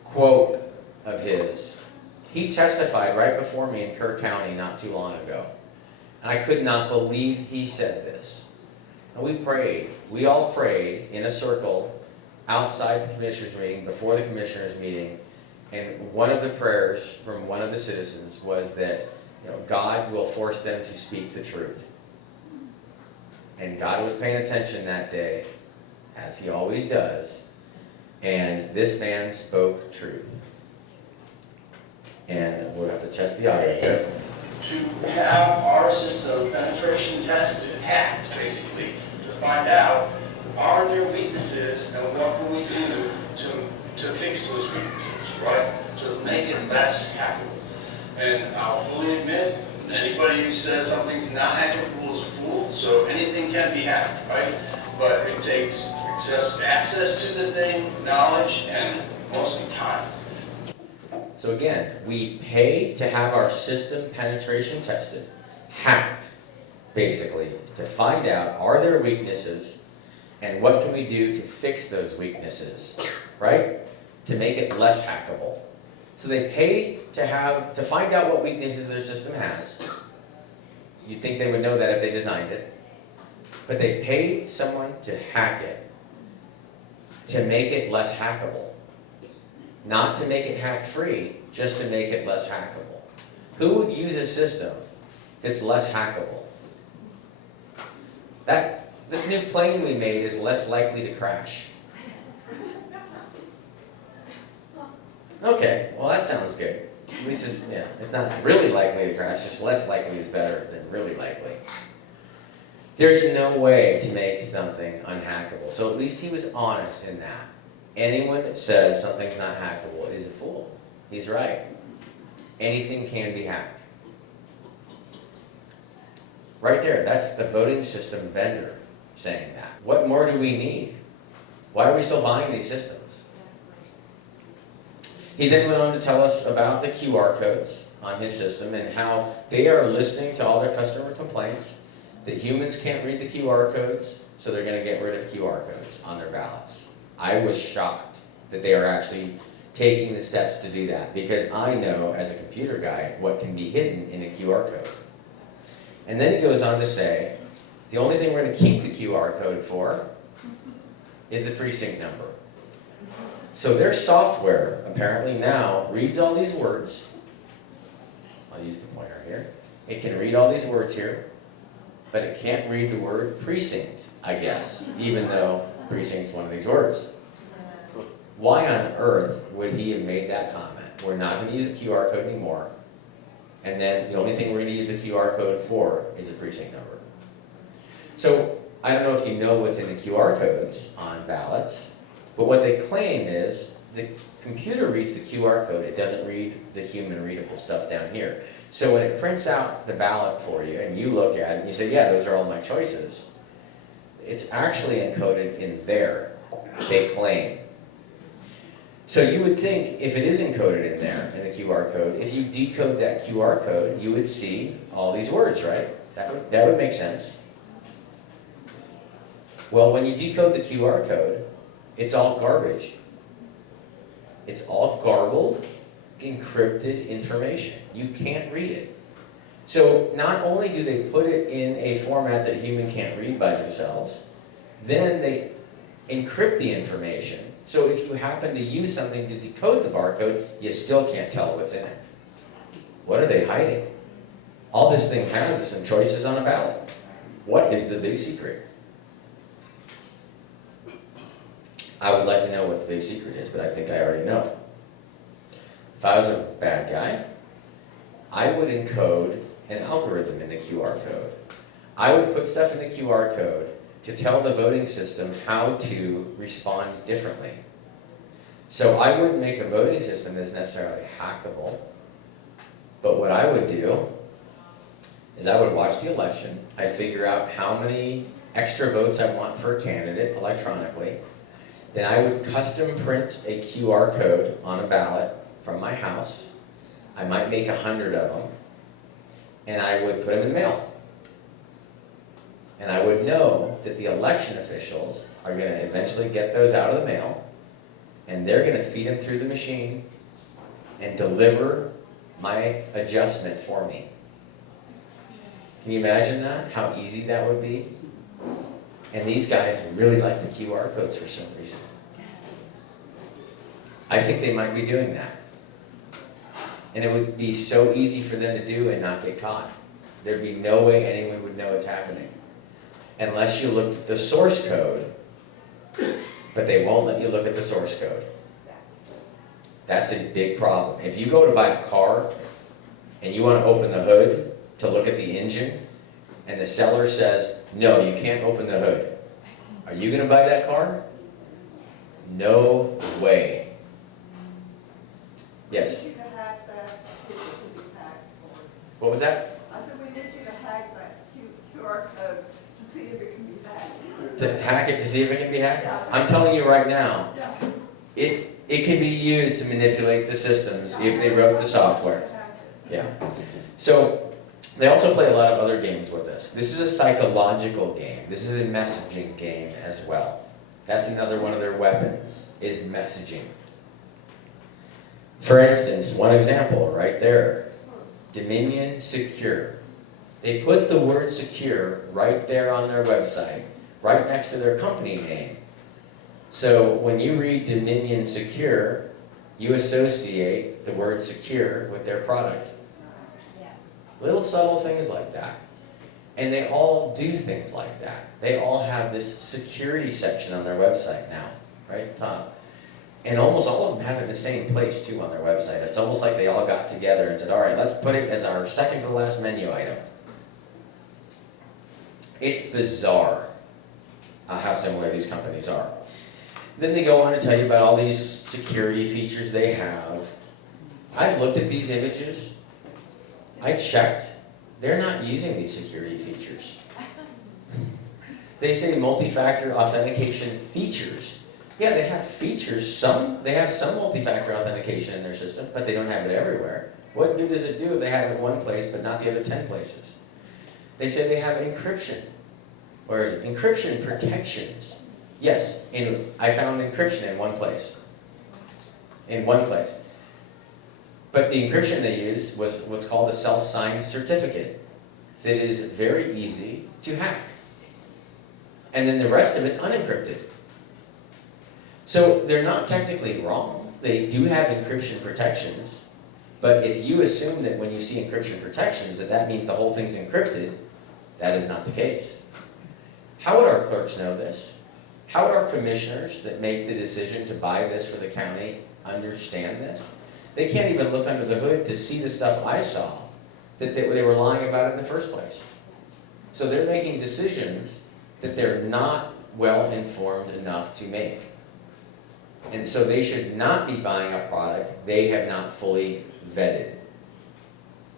quote of his. He testified right before me in Kerr County not too long ago. And I could not believe he said this. And we prayed. We all prayed in a circle outside the commissioners' meeting, before the commissioners' meeting. And one of the prayers from one of the citizens was that God will force them to speak the truth. And God was paying attention that day, as he always does. And this man spoke truth. And we'll have to test the audio here. To have our system penetration tested, hacked basically, to find out are there weaknesses and what can we do to fix those weaknesses, right? To make it less hackable. And I'll fully admit, anybody who says something's not hackable is a fool, so anything can be hacked, right? But it takes access to the thing, knowledge, and mostly time. So again, we pay to have our system penetration tested, hacked, basically, to find out, are there weaknesses, and what can we do to fix those weaknesses, right? To make it less hackable. So they pay to find out what weaknesses their system has. You'd think they would know that if they designed it. But they pay someone to hack it, to make it less hackable. Not to make it hack-free, just to make it less hackable. Who would use a system that's less hackable? This new plane we made is less likely to crash. Okay, well that sounds good. At least it's not really likely to crash, just less likely is better than really likely. There's no way to make something unhackable. So at least he was honest in that. Anyone that says something's not hackable is a fool. He's right. Anything can be hacked. Right there, that's the voting system vendor saying that. What more do we need? Why are we still buying these systems? He then went on to tell us about the QR codes on his system and how they are listening to all their customer complaints that humans can't read the QR codes, so they're going to get rid of QR codes on their ballots. I was shocked that they are actually taking the steps to do that, because I know as a computer guy what can be hidden in a QR code. And then he goes on to say, the only thing we're going to keep the QR code for is the precinct number. So their software apparently now reads all these words. I'll use the pointer here. It can read all these words here, but it can't read the word precinct, I guess, even though precinct's one of these words. Why on earth would he have made that comment? We're not going to use the QR code anymore, and then the only thing we're going to use the QR code for is the precinct number. So I don't know if you know what's in the QR codes on ballots, but what they claim is the computer reads the QR code, it doesn't read the human readable stuff down here. So when it prints out the ballot for you and you look at it and you say, yeah, those are all my choices, it's actually encoded in there, they claim. So you would think if it is encoded in there, in the QR code, if you decode that QR code, you would see all these words, right? That would make sense. Well, when you decode the QR code, it's all garbage. It's all garbled, encrypted information. You can't read it. So not only do they put it in a format that a human can't read by themselves, then they encrypt the information. So if you happen to use something to decode the barcode, you still can't tell what's in it. What are they hiding? All this thing has is some choices on a ballot. What is the big secret? I would like to know what the big secret is, but I think I already know. If I was a bad guy, I would encode an algorithm in the QR code. I would put stuff in the QR code to tell the voting system how to respond differently. So I wouldn't make a voting system that's necessarily hackable, but what I would do is I would watch the election, I'd figure out how many extra votes I want for a candidate electronically, then I would custom print a QR code on a ballot from my house. I might make 100 of them, and I would put them in the mail. And I would know that the election officials are going to eventually get those out of the mail, and they're going to feed them through the machine and deliver my adjustment for me. Can you imagine that? How easy that would be? And these guys really like the QR codes for some reason. I think they might be doing that. And it would be so easy for them to do and not get caught. There'd be no way anyone would know it's happening. Unless you looked at the source code, but they won't let you look at the source code. That's a big problem. If you go to buy a car and you want to open the hood to look at the engine, and the seller says, no, you can't open the hood, are you going to buy that car? No way. Yes? We need you to hack that, see if it can be hacked for us. What was that? I said, we need you to hack that QR code to see if it can be hacked. To hack it to see if it can be hacked? I'm telling you right now, Yeah. It can be used to manipulate the systems if they wrote the software. Yeah. So they also play a lot of other games with this. This is a psychological game. This is a messaging game as well. That's another one of their weapons, is messaging. For instance, one example right there, Dominion Secure. They put the word secure right there on their website, right next to their company name. So when you read Dominion Secure, you associate the word secure with their product. Little subtle things like that. And they all do things like that. They all have this security section on their website now, right at the top. And almost all of them have it in the same place too on their website. It's almost like they all got together and said, all right, let's put it as our second to last menu item. It's bizarre how similar these companies are. Then they go on to tell you about all these security features they have. I've looked at these images. I checked. They're not using these security features. They say multi-factor authentication features. Yeah, they have features. They have some multi-factor authentication in their system, but they don't have it everywhere. What good does it do if they have it in one place but not the other 10 places? They say they have encryption. Where is it? Encryption protections. Yes, I found encryption in one place. In one place. But the encryption they used was what's called a self-signed certificate that is very easy to hack. And then the rest of it's unencrypted. So they're not technically wrong. They do have encryption protections. But if you assume that when you see encryption protections that means the whole thing's encrypted, that is not the case. How would our clerks know this? How would our commissioners that make the decision to buy this for the county understand this? They can't even look under the hood to see the stuff I saw that they were lying about in the first place. So they're making decisions that they're not well informed enough to make. And so they should not be buying a product they have not fully vetted.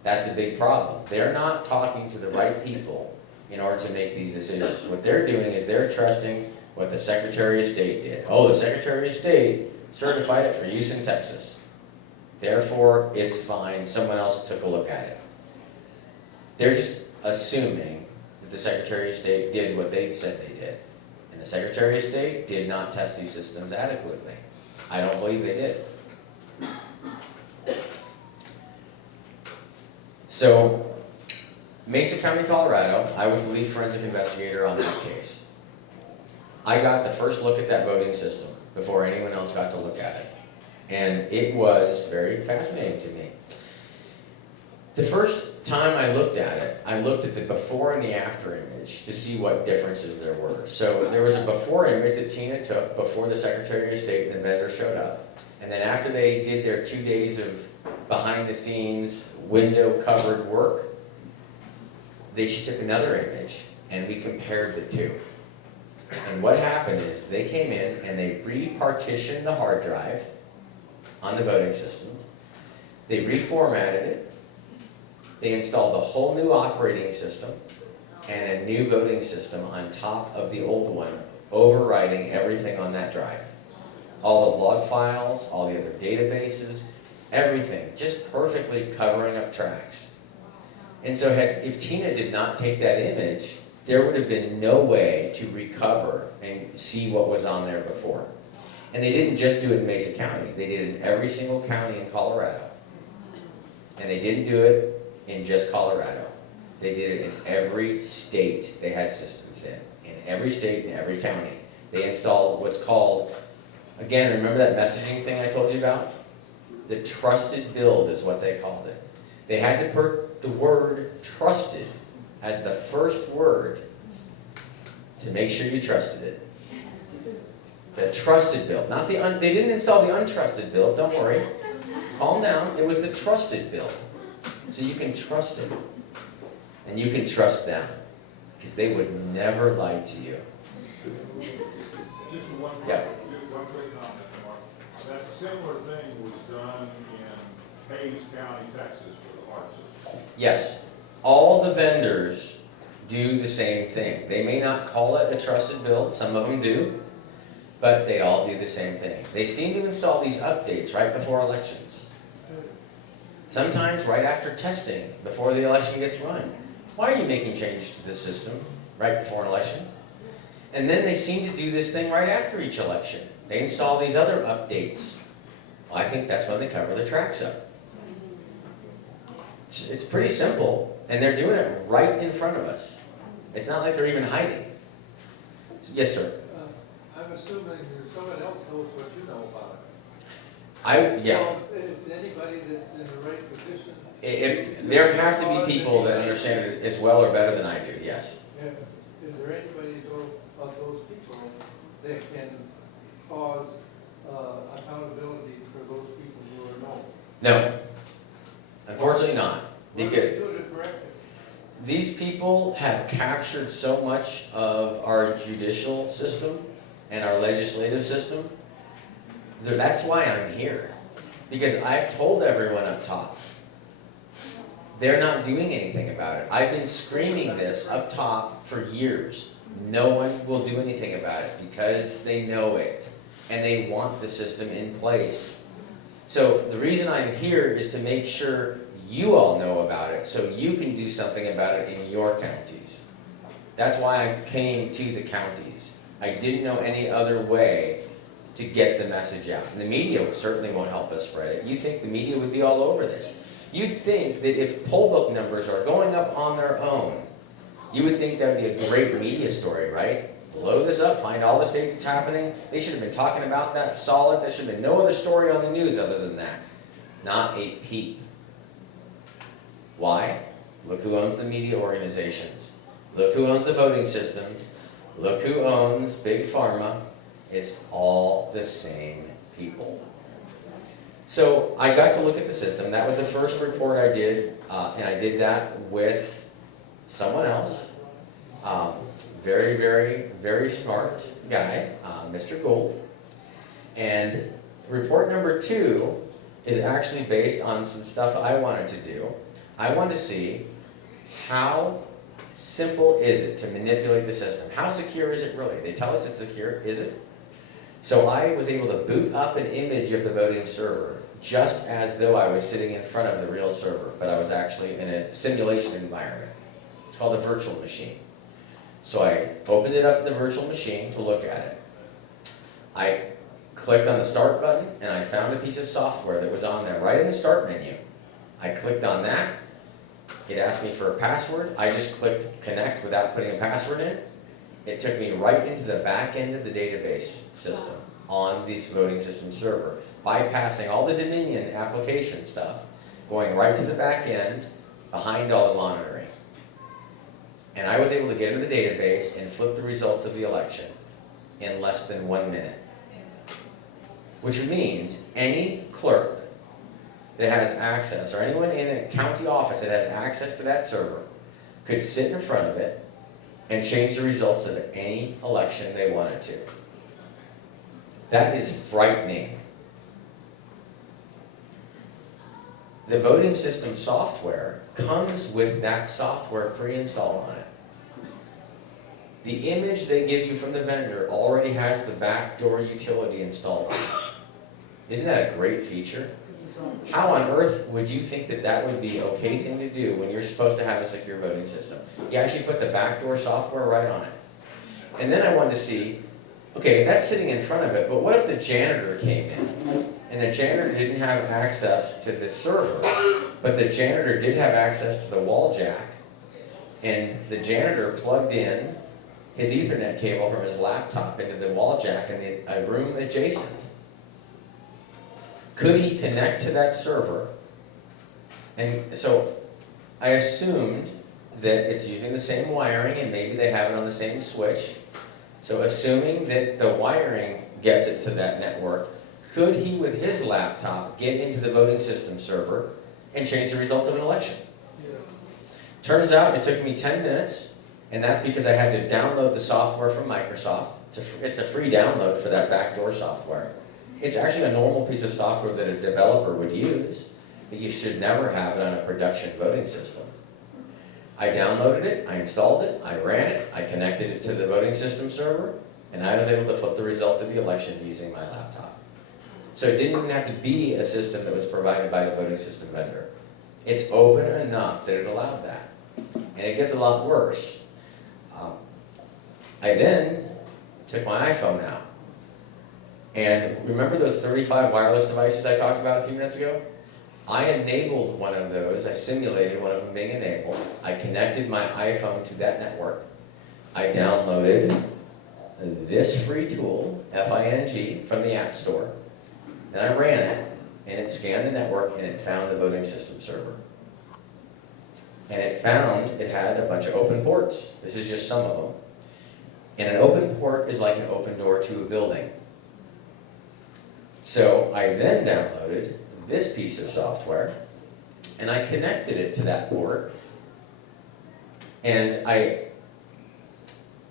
That's a big problem. They're not talking to the right people in order to make these decisions. What they're doing is they're trusting what the Secretary of State did. Oh, the Secretary of State certified it for use in Texas. Therefore, it's fine. Someone else took a look at it. They're just assuming that the Secretary of State did what they said they did. And the Secretary of State did not test these systems adequately. I don't believe they did. So, Mesa County, Colorado, I was the lead forensic investigator on that case. I got the first look at that voting system before anyone else got to look at it. And it was very fascinating to me. The first time I looked at it, I looked at the before and the after image to see what differences there were. So there was a before image that Tina took before the Secretary of State and the vendor showed up. And then after they did their 2 days of behind the scenes window covered work, she took another image and we compared the two. And what happened is they came in and they repartitioned the hard drive on the voting systems. They reformatted it. They installed a whole new operating system and a new voting system on top of the old one, overriding everything on that drive. All the log files, all the other databases, everything, just perfectly covering up tracks. And so if Tina did not take that image, there would have been no way to recover and see what was on there before. And they didn't just do it in Mesa County. They did it in every single county in Colorado. And they didn't do it in just Colorado. They did it in every state they had systems in. In every state and every county. They installed what's called, again, remember that messaging thing I told you about? The trusted build is what they called it. They had to put the word trusted as the first word to make sure you trusted it. The trusted build, not the they didn't install the untrusted build, don't worry. Calm down, it was the trusted build. So you can trust it. And you can trust them. Because they would never lie to you. Just one Yeah. quick comment, Mark. That similar thing was done in Hayes County, Texas for the heart system. Yes. All the vendors do the same thing. They may not call it a trusted build, some of them do. but they all do the same thing. They seem to install these updates right before elections. Sometimes right after testing, before the election gets run. Why are you making changes to the system right before an election? And then they seem to do this thing right after each election. They install these other updates. Well, I think that's when they cover their tracks up. It's pretty simple, and they're doing it right in front of us. It's not like they're even hiding. Yes, sir. I'm assuming there's someone else knows what you know about it. Yeah. Is anybody that's in the right position? There have to be people that understand it as well or better than I do, yes. Is there anybody of those people that can cause accountability for those people who are known? No. Unfortunately not. What do Because they do to correct it? these people have captured so much of our judicial system and our legislative system. That's why I'm here. Because I've told everyone up top. They're not doing anything about it. I've been screaming this up top for years. No one will do anything about it because they know it and they want the system in place. So the reason I'm here is to make sure you all know about it so you can do something about it in your counties. That's why I came to the counties. I didn't know any other way to get the message out. And the media certainly won't help us spread it. You think the media would be all over this. You'd think that if poll book numbers are going up on their own, you would think that would be a great media story, right? Blow this up, find all the states it's happening. They should have been talking about that solid. There should have been no other story on the news other than that. Not a peep. Why? Look who owns the media organizations. Look who owns the voting systems. Look who owns Big Pharma. It's all the same people. So I got to look at the system. That was the first report I did, and I did that with someone else. Very, very, very smart guy, Mr. Gould. And report number 2 is actually based on some stuff I wanted to do. I wanted to see how simple is it to manipulate the system. How secure is it really? They tell us it's secure, is it? So I was able to boot up an image of the voting server just as though I was sitting in front of the real server, but I was actually in a simulation environment. It's called a virtual machine. So I opened it up in the virtual machine to look at it. I clicked on the start button and I found a piece of software that was on there right in the start menu. I clicked on that. It asked me for a password. I just clicked connect without putting a password in. It took me right into the back end of the database system on this voting system server, bypassing all the Dominion application stuff, going right to the back end behind all the monitoring. And I was able to get into the database and flip the results of the election in less than 1 minute. Which means any clerk that has access, or anyone in a county office that has access to that server, could sit in front of it and change the results of any election they wanted to. That is frightening. The voting system software comes with that software pre-installed on it. The image they give you from the vendor already has the backdoor utility installed on it. Isn't that a great feature? How on earth would you think that that would be an okay thing to do when you're supposed to have a secure voting system? You actually put the backdoor software right on it. And then I wanted to see, okay, that's sitting in front of it, but what if the janitor came in? And the janitor didn't have access to the server, but the janitor did have access to the wall jack, and the janitor plugged in his Ethernet cable from his laptop into the wall jack in a room adjacent. Could he connect to that server? And so I assumed that it's using the same wiring and maybe they have it on the same switch. So assuming that the wiring gets it to that network, could he with his laptop get into the voting system server and change the results of an election? Yeah. Turns out it took me 10 minutes, and that's because I had to download the software from Microsoft. It's a free download for that backdoor software. It's actually a normal piece of software that a developer would use, but you should never have it on a production voting system. I downloaded it, I installed it, I ran it, I connected it to the voting system server, And I was able to flip the results of the election using my laptop. So it didn't even have to be a system that was provided by the voting system vendor. It's open enough that it allowed that. And it gets a lot worse. I then took my iPhone out. And remember those 35 wireless devices I talked about a few minutes ago? I enabled one of those, I simulated one of them being enabled. I connected my iPhone to that network. I downloaded this free tool, FING, from the App Store. Then I ran it, and it scanned the network, and it found the voting system server. And it found it had a bunch of open ports. This is just some of them. And an open port is like an open door to a building. So I then downloaded this piece of software, and I connected it to that port. And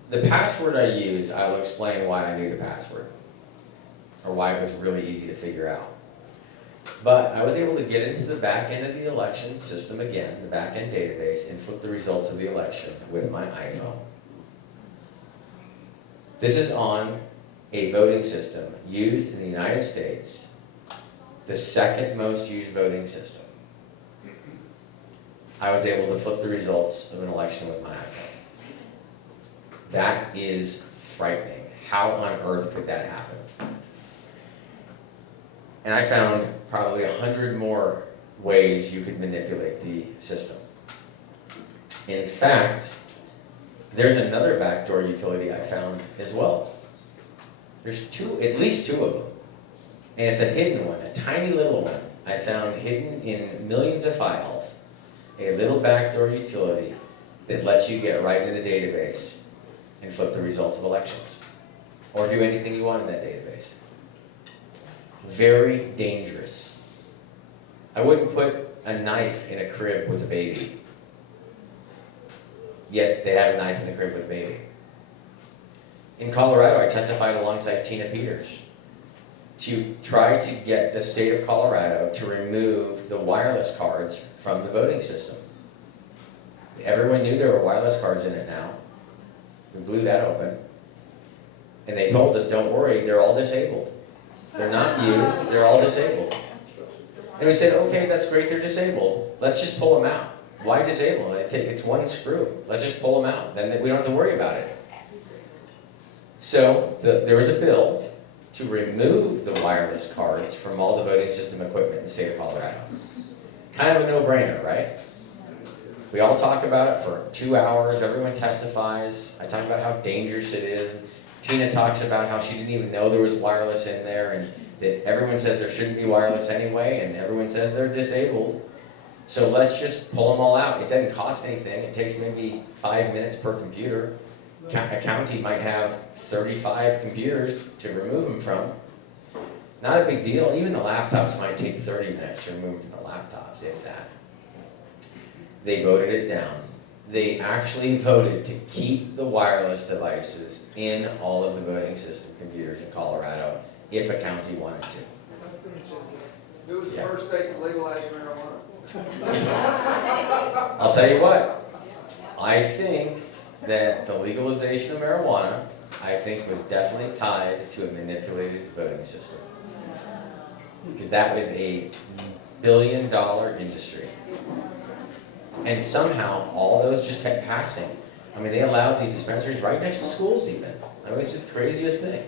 the password I used, I'll explain why I knew the password, or why it was really easy to figure out. But I was able to get into the back end of the election system again, the back end database, and flip the results of the election with my iPhone. This is on a voting system used in the United States, the second most used voting system. I was able to flip the results of an election with my iPhone. That is frightening. How on earth could that happen? And I found probably 100 more ways you could manipulate the system. In fact, there's another backdoor utility I found as well. There's at least two of them. And it's a hidden one, a tiny little one. I found hidden in millions of files, a little backdoor utility that lets you get right into the database and flip the results of elections. Or do anything you want in that database. Very dangerous. I wouldn't put a knife in a crib with a baby. Yet they had a knife in the crib with a baby. In Colorado, I testified alongside Tina Peters to try to get the state of Colorado to remove the wireless cards from the voting system. Everyone knew there were wireless cards in it now. We blew that open. And they told us, don't worry, they're all disabled. They're not used, they're all disabled. And we said, okay, that's great, they're disabled. Let's just pull them out. Why disable? It's one screw. Let's just pull them out. Then we don't have to worry about it. So there was a bill to remove the wireless cards from all the voting system equipment in the state of Colorado. Kind of a no-brainer, right? We all talk about it for 2 hours. Everyone testifies. I talk about how dangerous it is. Tina talks about how she didn't even know there was wireless in there, and that everyone says there shouldn't be wireless anyway, and everyone says they're disabled. So let's just pull them all out. It doesn't cost anything. It takes maybe 5 minutes per computer. A county might have 35 computers to remove them from. Not a big deal. Even the laptops might take 30 minutes to remove them from the laptops, if that. They voted it down. They actually voted to keep the wireless devices in all of the voting system computers in Colorado if a county wanted to. It was the first state to legalize marijuana. I'll tell you what, I think that the legalization of marijuana, I think, was definitely tied to a manipulated voting system. Because that was a billion-dollar industry. And somehow, all those just kept passing. I mean, they allowed these dispensaries right next to schools even. I mean, it's just the craziest thing.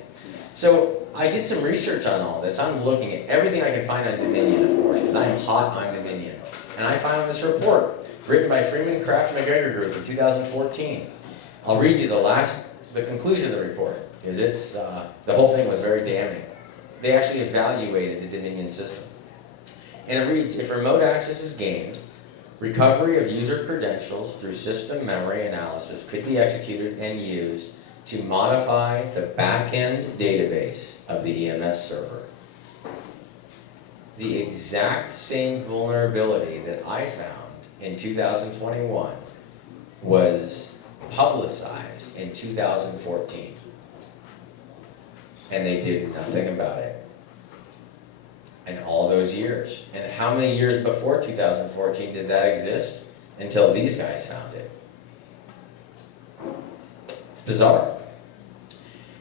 So, I did some research on all this. I'm looking at everything I can find on Dominion, of course, because I am hot on Dominion. And I found this report, written by Freeman Craft McGregor Group in 2014. I'll read you the conclusion of the report, because the whole thing was very damning. They actually evaluated the Dominion system. And it reads, if remote access is gained, recovery of user credentials through system memory analysis could be executed and used to modify the back-end database of the EMS server. The exact same vulnerability that I found in 2021 was publicized in 2014. And they did nothing about it. And all those years. And how many years before 2014 did that exist? Until these guys found it. It's bizarre.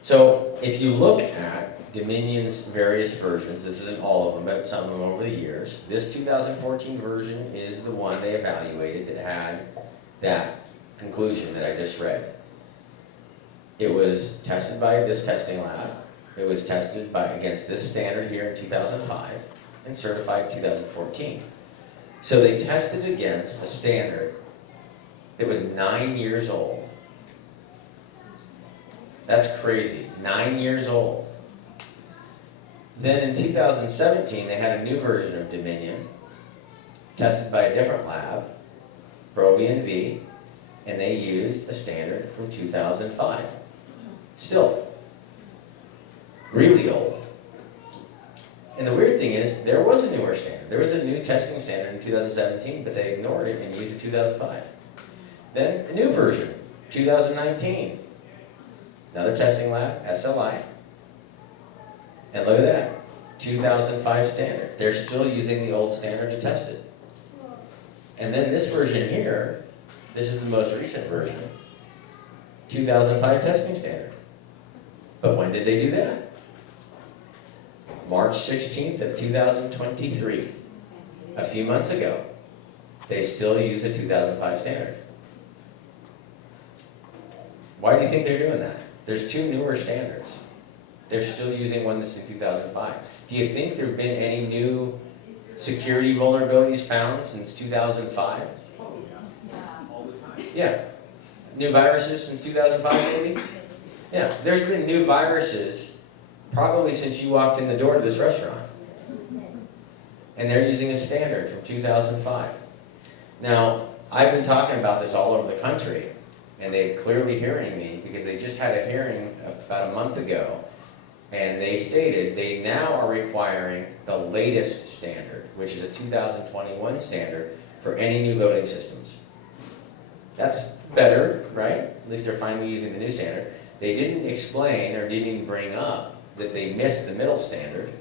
So So if you look at Dominion's various versions, this isn't all of them, but it's some of them over the years, this 2014 version is the one they evaluated that had that conclusion that I just read. It was tested by this testing lab, it was tested against this standard here in 2005, and certified in 2014. So they tested against a standard that was 9 years old. That's crazy, 9 years old. Then in 2017, they had a new version of Dominion, tested by a different lab, Brovian V, and they used a standard from 2005. Still, really old. And the weird thing is, there was a newer standard. There was a new testing standard in 2017, but they ignored it and used it 2005. Then a new version, 2019. Another testing lab, SLI. And look at that, 2005 standard. They're still using the old standard to test it. And then this version here, this is the most recent version, 2005 testing standard. But when did they do that? March 16th of 2023, a few months ago. They still use a 2005 standard. Why do you think they're doing that? There's two newer standards. They're still using one that's in 2005. Do you think there have been any new security vulnerabilities found since 2005? Oh, yeah. All the time. Yeah. New viruses since 2005 maybe? Yeah, there's been new viruses probably since you walked in the door to this restaurant. And they're using a standard from 2005. Now, I've been talking about this all over the country, and they're clearly hearing me because they just had a hearing about a month ago, and they stated they now are requiring the latest standard, which is a 2021 standard for any new voting systems. That's better, right? At least they're finally using the new standard. They didn't explain or didn't even bring up that they missed the middle standard,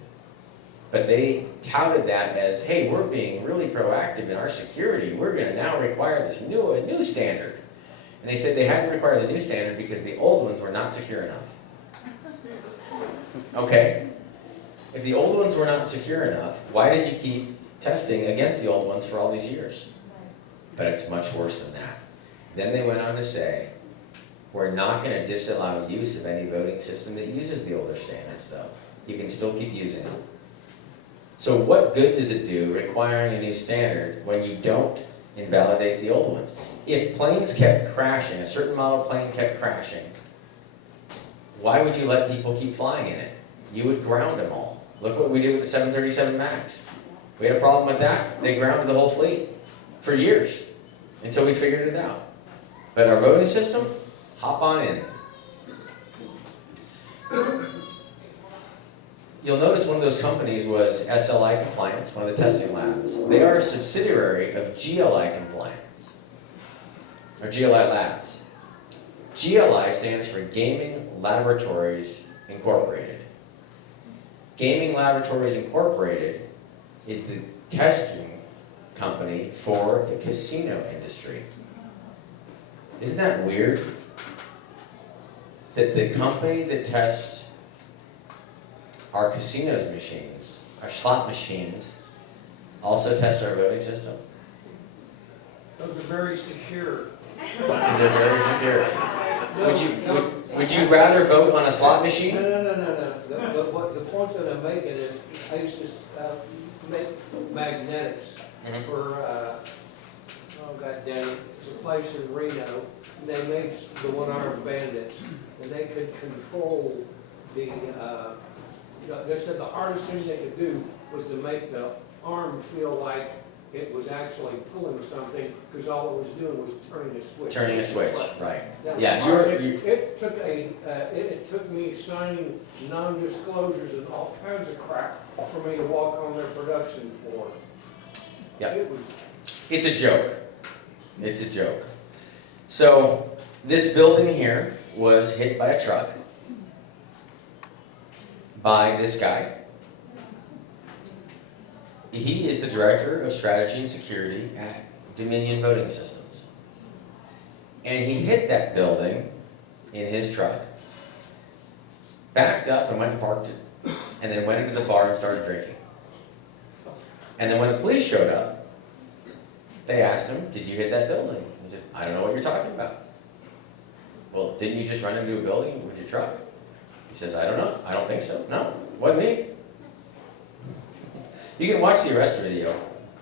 but they touted that as, hey, we're being really proactive in our security. We're going to now require this new standard. And they said they had to require the new standard because the old ones were not secure enough. Okay? If the old ones were not secure enough, why did you keep testing against the old ones for all these years? But it's much worse than that. Then they went on to say, we're not going to disallow use of any voting system that uses the older standards, though. You can still keep using them. So what good does it do requiring a new standard when you don't invalidate the old ones? If planes kept crashing, a certain model plane kept crashing, why would you let people keep flying in it? You would ground them all. Look what we did with the 737 MAX. We had a problem with that. They grounded the whole fleet for years until we figured it out. But our voting system, hop on in. You'll notice one of those companies was SLI Compliance, one of the testing labs. They are a subsidiary of GLI Compliance, or GLI Labs. GLI stands for Gaming Laboratories Incorporated. Gaming Laboratories Incorporated is the testing company for the casino industry. Isn't that weird? That the company that tests our casinos machines, our slot machines, also tests our voting system? Those are very secure. Because they're very secure. Would you rather vote on a slot machine? No. The point that I'm making is, I used to make magnetics for, oh god damn it, it's a place in Reno. And they made the one-armed bandits, and they could control the, they said the hardest thing they could do was to make the arm feel like it was actually pulling something, because all it was doing was turning a switch. Turning a switch, right. That was Yeah, hard. It took me signing non-disclosures and all kinds of crap for me to walk on their production floor. Yeah. It was, It's a joke. It's a joke. So, this building here was hit by a truck by this guy. He is the Director of Strategy and Security at Dominion Voting Systems. And he hit that building in his truck. backed up and went and parked it, and then went into the bar and started drinking. And then when the police showed up, they asked him, "Did you hit that building?" He said, "I don't know what you're talking about." "Well, didn't you just run into a building with your truck?" He says, "I don't know. I don't think so. No, wasn't me." You can watch the arrest video.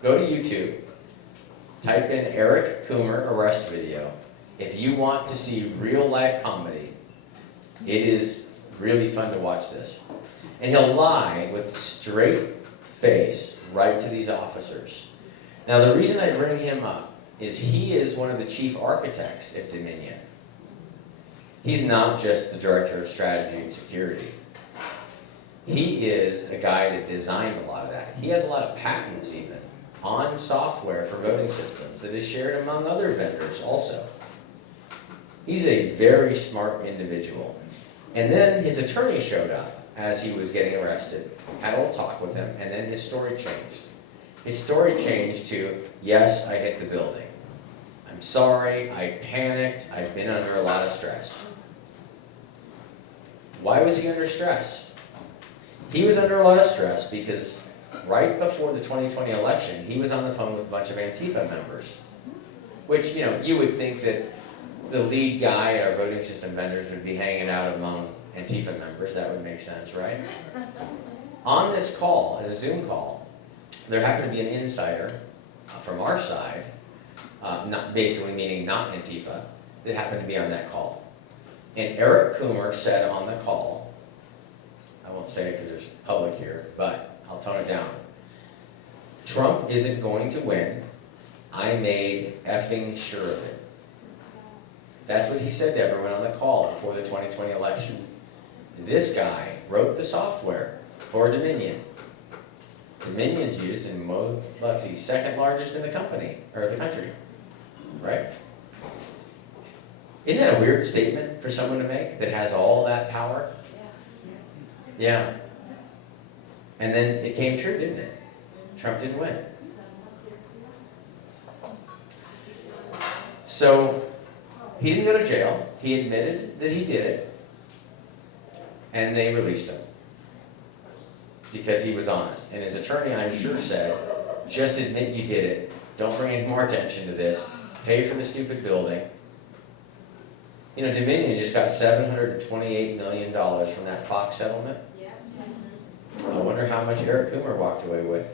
Go to YouTube, type in Eric Coomer arrest video. If you want to see real life comedy, it is really fun to watch this. And he'll lie with straight face right to these officers. Now the reason I bring him up is he is one of the chief architects at Dominion. He's not just the director of strategy and security. He is a guy that designed a lot of that. He has a lot of patents even on software for voting systems that is shared among other vendors also. He's a very smart individual. And then his attorney showed up as he was getting arrested, had a little talk with him, and then his story changed. His story changed to, "Yes, I hit the building. I'm sorry, I panicked, I've been under a lot of stress." Why was he under stress? He was under a lot of stress because right before the 2020 election, he was on the phone with a bunch of Antifa members. Which, you know, you would think that the lead guy at our voting system vendors would be hanging out among Antifa members. That would make sense, right? On this call, as a Zoom call, there happened to be an insider from our side, not basically meaning not Antifa, that happened to be on that call. And Eric Coomer said on the call, I won't say it because there's public here, but I'll tone it down. "Trump isn't going to win. I made effing sure of it." That's what he said to everyone on the call before the 2020 election. This guy wrote the software for Dominion. Dominion's used in second largest in the company, or the country, right? Isn't that a weird statement for someone to make that has all that power? Yeah. And then it came true, didn't it? Trump didn't win. So, he didn't go to jail. He admitted that he did it. And they released him. Because he was honest. And his attorney, I'm sure, said, "Just admit you did it. Don't bring any more attention to this. Pay for the stupid building." You know, Dominion just got $728 million from that Fox settlement. I wonder how much Eric Coomer walked away with.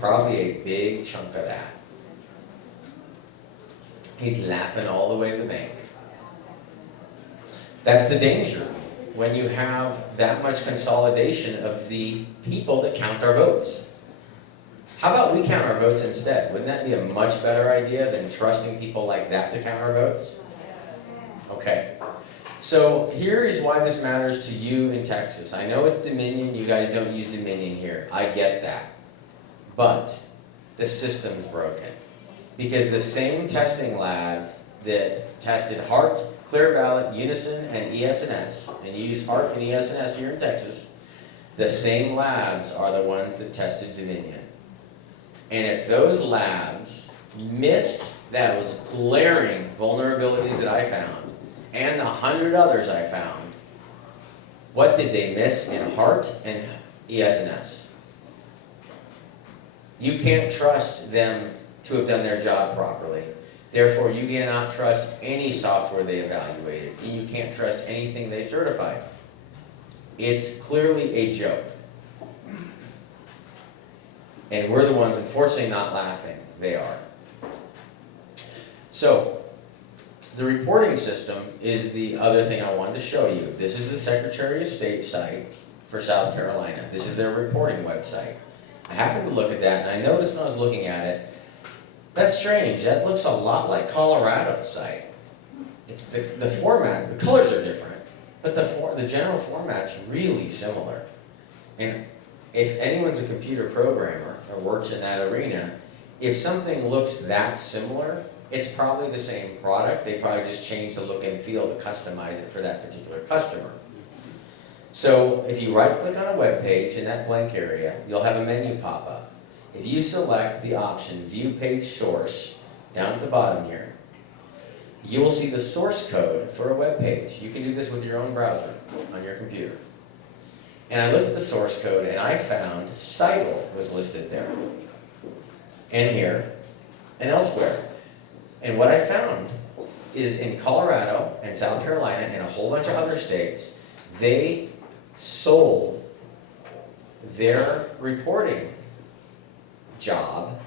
Probably a big chunk of that. He's laughing all the way to the bank. That's the danger when you have that much consolidation of the people that count our votes. How about we count our votes instead? Wouldn't that be a much better idea than trusting people like that to count our votes? Okay. So here is why this matters to you in Texas. I know it's Dominion, you guys don't use Dominion here. I get that. But the system's broken. Because the same testing labs that tested HART, Clear Ballot, Unison, and ES&S, and you use HART and ES&S here in Texas, the same labs are the ones that tested Dominion. And if those labs missed those glaring vulnerabilities that I found, and the 100 others I found, what did they miss in HART and ES&S? You can't trust them to have done their job properly. Therefore, you cannot trust any software they evaluated, and you can't trust anything they certified. It's clearly a joke. And we're the ones, unfortunately, not laughing. They are. So, the reporting system is the other thing I wanted to show you. This is the Secretary of State site for South Carolina. This is their reporting website. I happened to look at that, and I noticed when I was looking at it, that's strange. That looks a lot like Colorado's site. It's the formats, the colors are different, but the general format's really similar. And if anyone's a computer programmer or works in that arena, if something looks that similar, it's probably the same product. They probably just changed the look and feel to customize it for that particular customer. So if you right-click on a web page in that blank area, you'll have a menu pop up. If you select the option View Page Source down at the bottom here, you will see the source code for a web page. You can do this with your own browser on your computer. And I looked at the source code and I found Seidel was listed there, and here, and elsewhere. And what I found is in Colorado and South Carolina and a whole bunch of other states, they sold their reporting job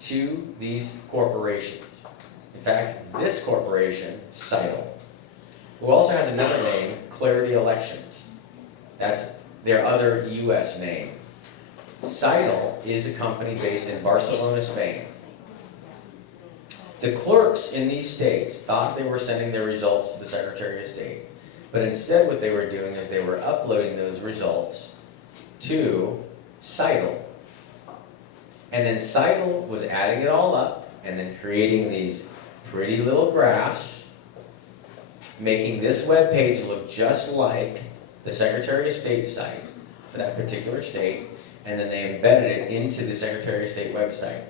to these corporations. In fact, this corporation, Seidel, who also has another name, Clarity Elections. That's their other US name. Seidel is a company based in Barcelona, Spain. The clerks in these states thought they were sending their results to the Secretary of State, but instead what they were doing is they were uploading those results to Seidel. And then Seidel was adding it all up and then creating these pretty little graphs, making this web page look just like the Secretary of State site for that particular state, and then they embedded it into the Secretary of State website.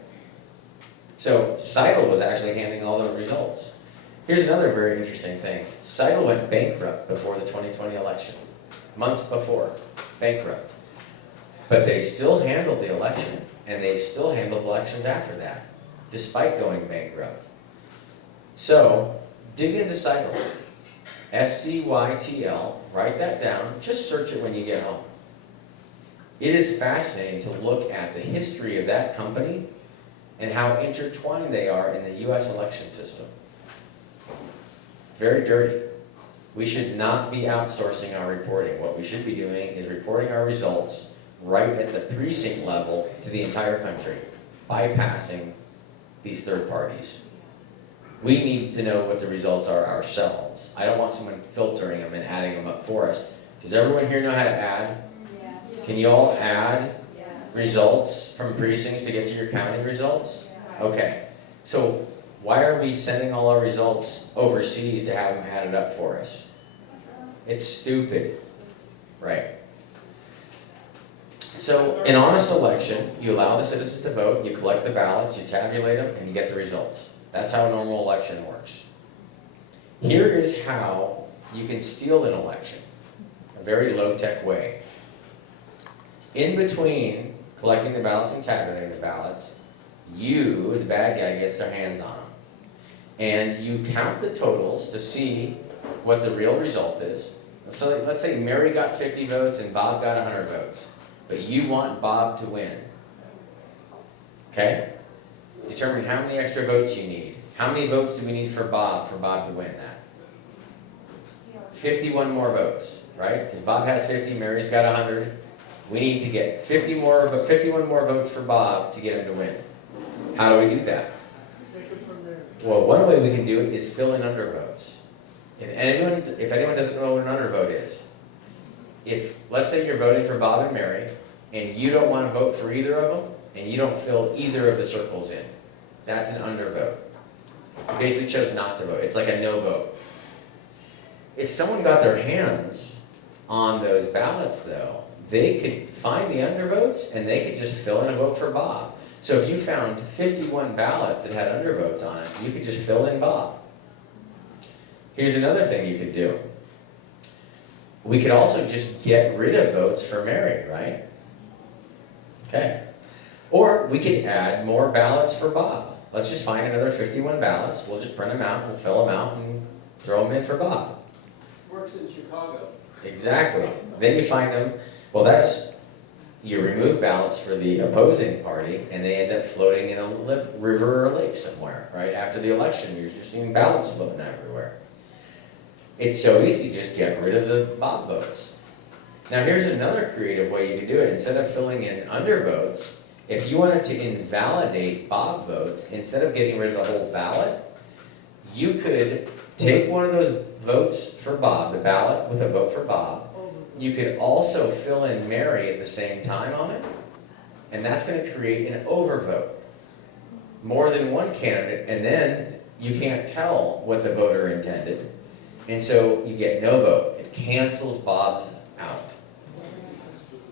So Seidel was actually handling all the results. Here's another very interesting thing. Seidel went bankrupt before the 2020 election. Months before. Bankrupt. But they still handled the election, and they've still handled elections after that, despite going bankrupt. So, dig into Seidel. SCYTL, write that down, just search it when you get home. It is fascinating to look at the history of that company and how intertwined they are in the US election system. Very dirty. We should not be outsourcing our reporting. What we should be doing is reporting our results right at the precinct level to the entire country, bypassing these third parties. We need to know what the results are ourselves. I don't want someone filtering them and adding them up for us. Does everyone here know how to add? Yeah. Can you all add Yeah. results from precincts to get to your county results? Okay, so why are we sending all our results overseas to have them added up for us? It's stupid, right? So, an honest election, you allow the citizens to vote, you collect the ballots, you tabulate them, and you get the results. That's how a normal election works. Here is how you can steal an election, a very low-tech way. In between collecting the ballots and tabulating the ballots, you, the bad guy, gets their hands on them. And you count the totals to see what the real result is. So let's say Mary got 50 votes and Bob got 100 votes. But you want Bob to win. Okay? Determine how many extra votes you need. How many votes do we need for Bob to win that? 51 more votes, right? Because Bob has 50, Mary's got 100. We need to get 51 more votes for Bob to get him to win. How do we do that? Well, one way we can do it is fill in undervotes. If anyone doesn't know what an undervote is, let's say you're voting for Bob and Mary, and you don't want to vote for either of them, and you don't fill either of the circles in, that's an undervote. You basically chose not to vote. It's like a no vote. If someone got their hands on those ballots, though, they could find the undervotes, and they could just fill in a vote for Bob. So if you found 51 ballots that had undervotes on it, you could just fill in Bob. Here's another thing you could do. We could also just get rid of votes for Mary, right? Okay. Or we could add more ballots for Bob. Let's just find another 51 ballots. We'll just print them out, we'll fill them out, and throw them in for Bob. Works in Chicago. Exactly. Then you find them, you remove ballots for the opposing party, and they end up floating in a river or a lake somewhere, right? After the election, you're just seeing ballots floating everywhere. It's so easy, just get rid of the Bob votes. Now here's another creative way you can do it. Instead of filling in undervotes, if you wanted to invalidate Bob votes, instead of getting rid of the whole ballot, you could take one of those votes for Bob, the ballot with a vote for Bob. You could also fill in Mary at the same time on it, and that's going to create an overvote. More than one candidate, and then you can't tell what the voter intended. And so you get no vote. It cancels Bob's out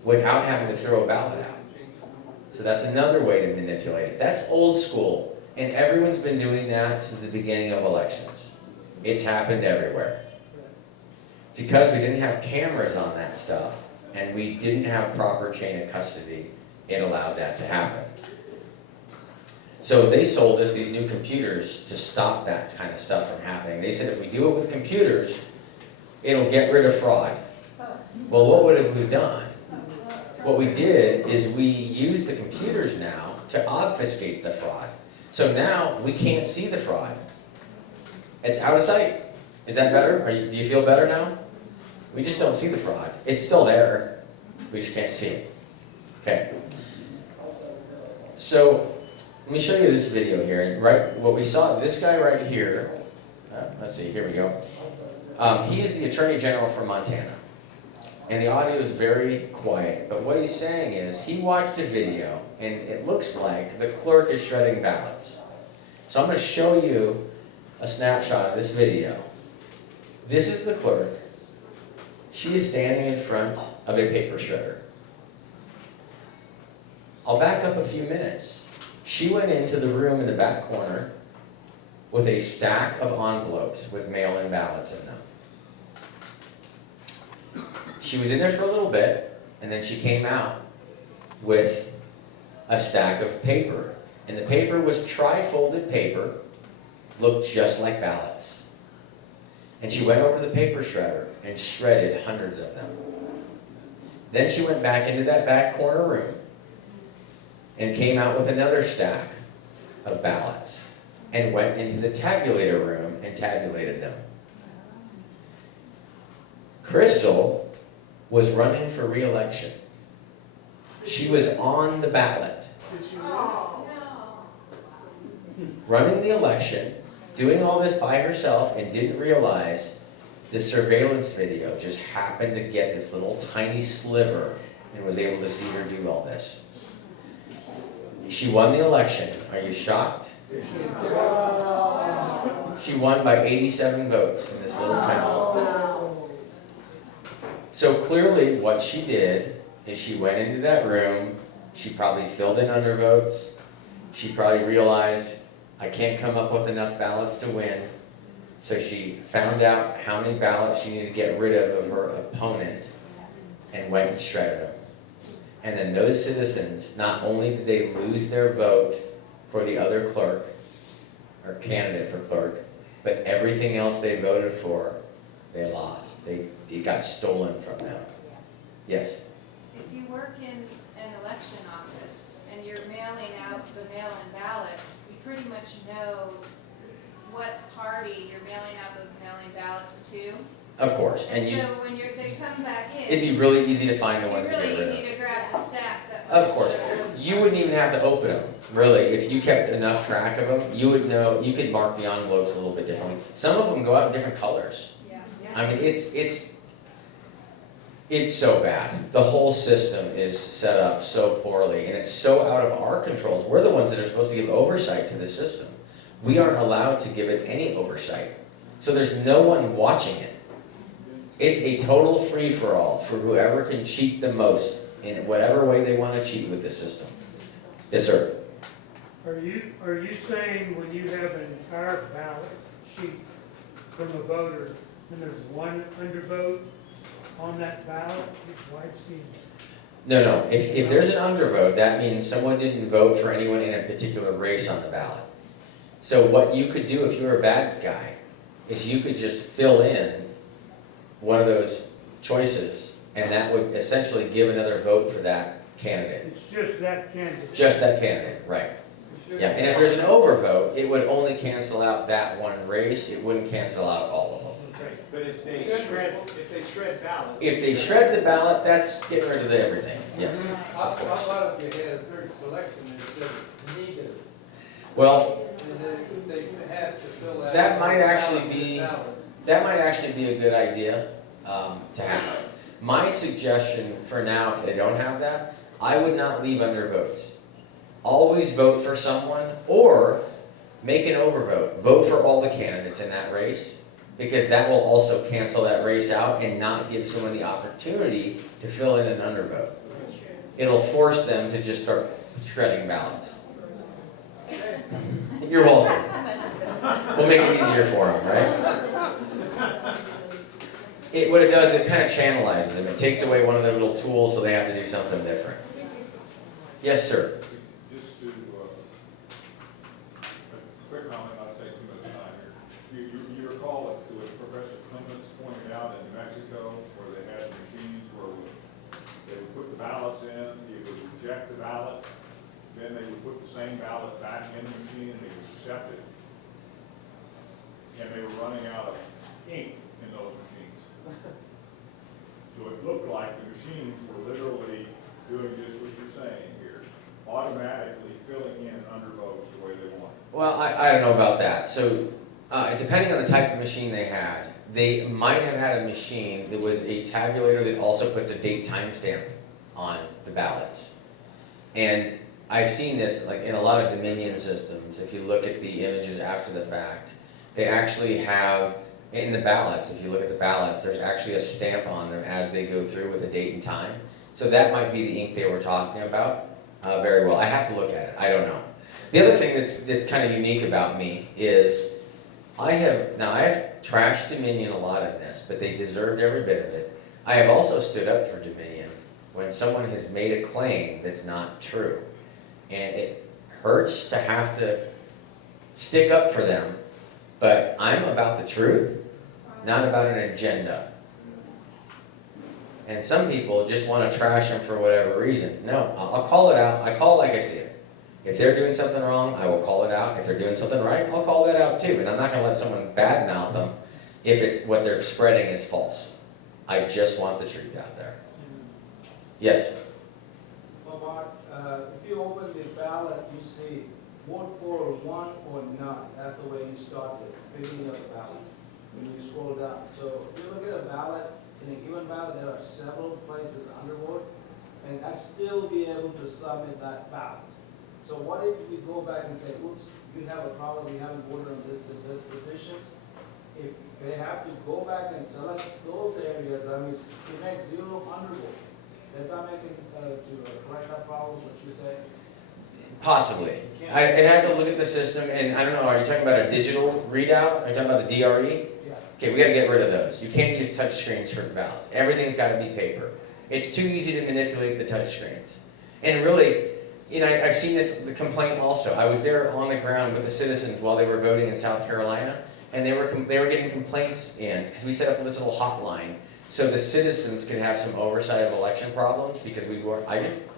without having to throw a ballot out. So that's another way to manipulate it. That's old school, and everyone's been doing that since the beginning of elections. It's happened everywhere. Because we didn't have cameras on that stuff, and we didn't have proper chain of custody, it allowed that to happen. So they sold us these new computers to stop that kind of stuff from happening. They said if we do it with computers, it'll get rid of fraud. Well, what would have we done? What we did is we use the computers now to obfuscate the fraud. So now we can't see the fraud. It's out of sight. Is that better? Do you feel better now? We just don't see the fraud. It's still there. We just can't see it. Okay. So let me show you this video here. Right, what we saw, this guy right here. Let's see. Here we go. He is the Attorney General for Montana. And the audio is very quiet, but what he's saying is he watched a video and it looks like the clerk is shredding ballots. So I'm going to show you a snapshot of this video. This is the clerk. She is standing in front of a paper shredder. I'll back up a few minutes. She went into the room in the back corner with a stack of envelopes with mail-in ballots in them. She was in there for a little bit, and then she came out with a stack of paper. And the paper was tri-folded paper, looked just like ballots. And she went over to the paper shredder and shredded hundreds of them. Then she went back into that back corner room and came out with another stack of ballots and went into the tabulator room and tabulated them. Crystal was running for re-election. She was on the ballot. Running the election, doing all this by herself, and didn't realize the surveillance video just happened to get this little tiny sliver and was able to see her do all this. She won the election. Are you shocked? She won by 87 votes in this little town. So clearly what she did is she went into that room, she probably filled in undervotes, she probably realized, I can't come up with enough ballots to win, so she found out how many ballots she needed to get rid of her opponent, and went and shredded them. And then those citizens, not only did they lose their vote for the other clerk, or candidate for clerk, but everything else they voted for, they lost. It got stolen from them. Yes? If you work in an election office and you're mailing out the mail-in ballots, you pretty much know what party you're mailing out those mail-in ballots to. Of course. And so when they come back in, it'd be really easy to find the ones to get rid of. It's really easy to grab the stack that Of course. You wouldn't even have to open them, really. If you kept enough track of them, you would know, you could mark the envelopes a little bit differently. Some of them go out in different colors. Yeah. I mean, it's so bad. The whole system is set up so poorly, and it's so out of our controls. We're the ones that are supposed to give oversight to the system. We aren't allowed to give it any oversight. So there's no one watching it. It's a total free-for-all for whoever can cheat the most in whatever way they want to cheat with the system. Yes, sir. Are you saying when you have an entire ballot sheet from a voter, and there's one undervote on that ballot, his wife's seen it? No. If there's an undervote, that means someone didn't vote for anyone in a particular race on the ballot. So what you could do if you were a bad guy is you could just fill in one of those choices, and that would essentially give another vote for that candidate. It's just that candidate? Just that candidate, right. Yeah, and if there's an overvote, it would only cancel out that one race, it wouldn't cancel out all of them. But if they shred ballots. If they shred the ballot, that's getting rid of everything, yes, of course. How about if you had a third selection and said needed? Well, And they have to fill out. that might actually be a good idea to have. My suggestion for now, if they don't have that, I would not leave undervotes. Always vote for someone, or make an overvote. Vote for all the candidates in that race, because that will also cancel that race out and not give someone the opportunity to fill in an undervote. It'll force them to just start shredding ballots. You're welcome. We'll make it easier for them, right? What it does, it kind of channelizes them. It takes away one of their little tools, so they have to do something different. Yes, sir. Just to, a quick comment, not take too much time here. You recall that what Professor Clements pointed out in New Mexico, where they had machines where they would put the ballots in, you would reject the ballot, then they would put the same ballot back in the machine and they would accept it. And they were running out of ink in those machines. So it looked like the machines were literally doing just what you're saying here, automatically filling in undervotes the way they want. Well, I don't know about that. So, depending on the type of machine they had, they might have had a machine that was a tabulator that also puts a date timestamp on the ballots. And I've seen this like in a lot of Dominion systems. If you look at the images after the fact, they actually have in the ballots, if you look at the ballots, there's actually a stamp on them as they go through with a date and time. So that might be the ink they were talking about. Very well. I have to look at it. I don't know. The other thing that's kind of unique about me is I have trashed Dominion a lot in this, but they deserved every bit of it. I have also stood up for Dominion when someone has made a claim that's not true. And it hurts to have to stick up for them, but I'm about the truth, not about an agenda. And some people just want to trash them for whatever reason. No, I'll call it out. I call it like I see it. If they're doing something wrong, I will call it out. If they're doing something right, I'll call that out too. And I'm not going to let someone badmouth them if it's what they're spreading is false. I just want the truth out there. Yes? Mark, if you open the ballot, you see vote for one or none. That's the way you start the beginning of the ballot when you scroll down. So if you look at a ballot, in a given ballot, there are several places under vote, and I'd still be able to submit that ballot. So what if we go back and say, oops, we have a problem, we haven't voted on this and this positions? If they have to go back and select those areas, that means to make zero undervote. Does that make it, to correct that problem, what you say? Possibly. I'd have to look at the system, and I don't know, are you talking about a digital readout? Are you talking about the DRE? Yeah. Okay, we gotta get rid of those. You can't use touch screens for ballots. Everything's gotta be paper. It's too easy to manipulate the touch screens. And really, you know, I've seen the complaint also. I was there on the ground with the citizens while they were voting in South Carolina, and they were getting complaints in, because we set up this little hotline, so the citizens could have some oversight of election problems, because we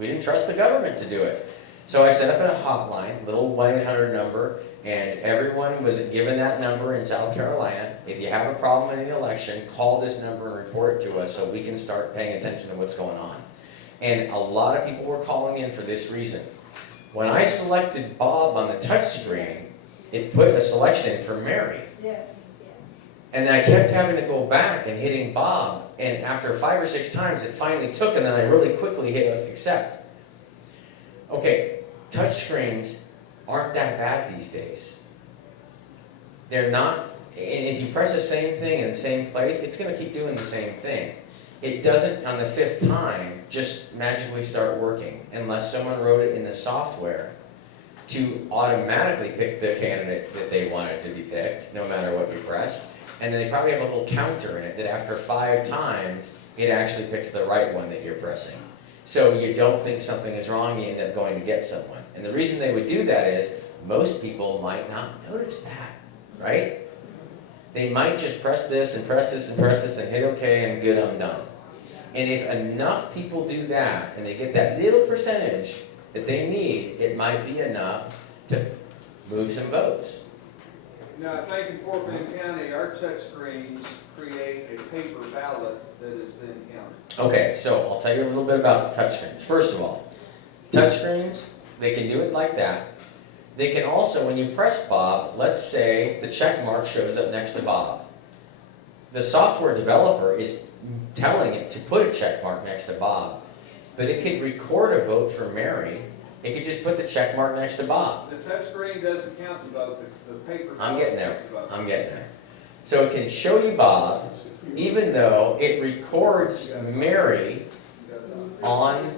didn't trust the government to do it. So I set up a hotline, little 1-800 number, and everyone was given that number in South Carolina. If you have a problem in the election, call this number and report it to us so we can start paying attention to what's going on. And a lot of people were calling in for this reason. When I selected Bob on the touchscreen, it put a selection in for Mary. Yes. And then I kept having to go back and hitting Bob, and after 5 or 6 times it finally took, and then I really quickly hit accept. Okay, touchscreens aren't that bad these days. They're not, and if you press the same thing in the same place, it's going to keep doing the same thing. It doesn't, on the 5th time, just magically start working unless someone wrote it in the software to automatically pick the candidate that they wanted to be picked, no matter what you pressed. And then they probably have a little counter in it that after 5 times, it actually picks the right one that you're pressing. So you don't think something is wrong, you end up going to get someone. And the reason they would do that is most people might not notice that, right? They might just press this and press this and press this and hit OK and good, I'm done. And if enough people do that and they get that little percentage that they need, it might be enough to move some votes. Now, I think in Fort Bend County, our touchscreens create a paper ballot that is then counted. Okay, so I'll tell you a little bit about touchscreens. First of all, touchscreens, they can do it like that. They can also, when you press Bob, let's say the check mark shows up next to Bob. The software developer is telling it to put a check mark next to Bob, but it could record a vote for Mary. It could just put the check mark next to Bob. The touchscreen doesn't count the vote, the paper ballot. I'm getting there. counts the vote. I'm getting there. So it can show you Bob, even though it records Mary on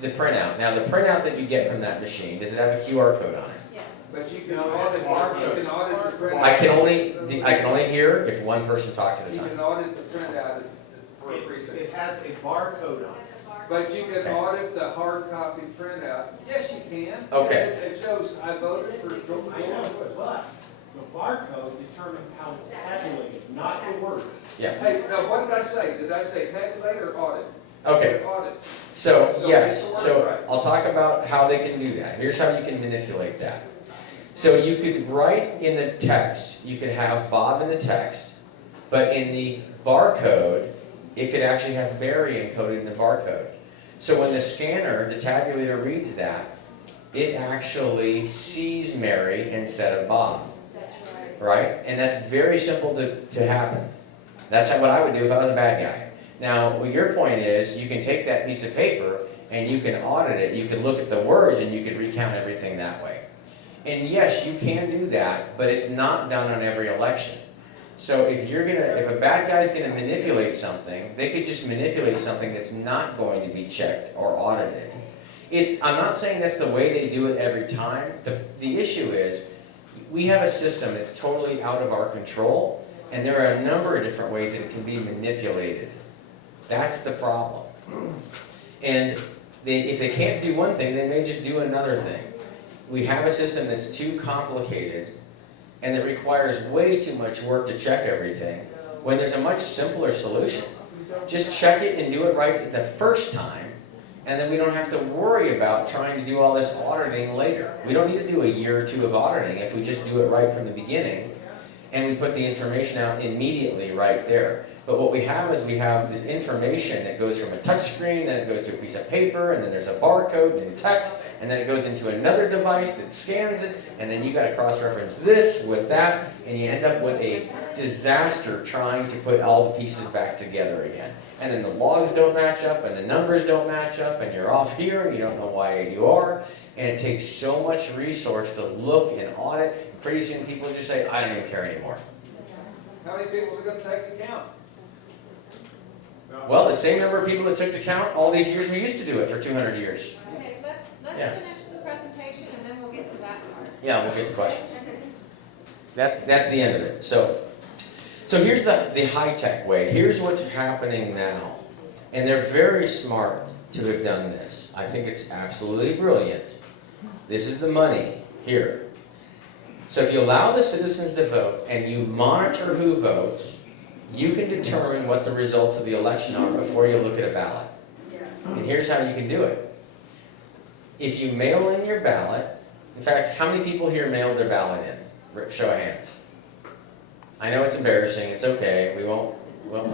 the printout. Now, the printout that you get from that machine, does it have a QR code on it? Yes. But you can No, audit, it's barcodes. you can audit the printout. I can only hear if one person talks at a You time. can audit the printout for a It precinct. has a barcode on it. But you can Okay. audit the hard copy printout. Yes, you can. Okay. It shows, I voted for Joe. I know, but the barcode determines how it's tabulated, not the words. Yeah, Hey, now what did I say? Did I say tabulate or audit? okay. I said Audit. So, So yes, get the so word right. I'll talk about how they can do that. Here's how you can manipulate that. So you could write in the text, you could have Bob in the text, but in the barcode, it could actually have Mary encoded in the barcode. So when the scanner, the tabulator reads that, it actually sees Mary instead of Bob, That's right. right? And that's very simple to happen. That's what I would do if I was a bad guy. Now, what your point is, you can take that piece of paper and you can audit it, you can look at the words and you can recount everything that way. And yes, you can do that, but it's not done on every election. So if a bad guy's gonna manipulate something, they could just manipulate something that's not going to be checked or audited. I'm not saying that's the way they do it every time. The issue is, we have a system that's totally out of our control, and there are a number of different ways that it can be manipulated. That's the problem. And if they can't do one thing, they may just do another thing. We have a system that's too complicated and that requires way too much work to check everything, when there's a much simpler solution. Just check it and do it right the first time, and then we don't have to worry about trying to do all this auditing later. We don't need to do a year or two of auditing if we just do it right from the beginning, and we put the information out immediately right there. But what we have is we have this information that goes from a touch screen, then it goes to a piece of paper, and then there's a barcode and text, and then it goes into another device that scans it, and then you gotta cross-reference this with that, and you end up with a disaster trying to put all the pieces back together again. And then the logs don't match up, and the numbers don't match up, and you're off here, and you don't know why you are, and it takes so much resource to look and audit, and pretty soon people just say, I don't even care anymore. How many people is it gonna take to count? Well, the same number of people that took to count all these years we used to do it for 200 years. Okay, let's Yeah. finish the presentation and then we'll get to that part. Yeah, we'll get to questions. That's the end of it. So here's the high-tech way. Here's what's happening now. And they're very smart to have done this. I think it's absolutely brilliant. This is the money here. So if you allow the citizens to vote and you monitor who votes, you can determine what the results of the election are before you look at a ballot. And here's how you can do it. If you mail in your ballot, in fact, how many people here mailed their ballot in? Show of hands. I know it's embarrassing, it's okay, well,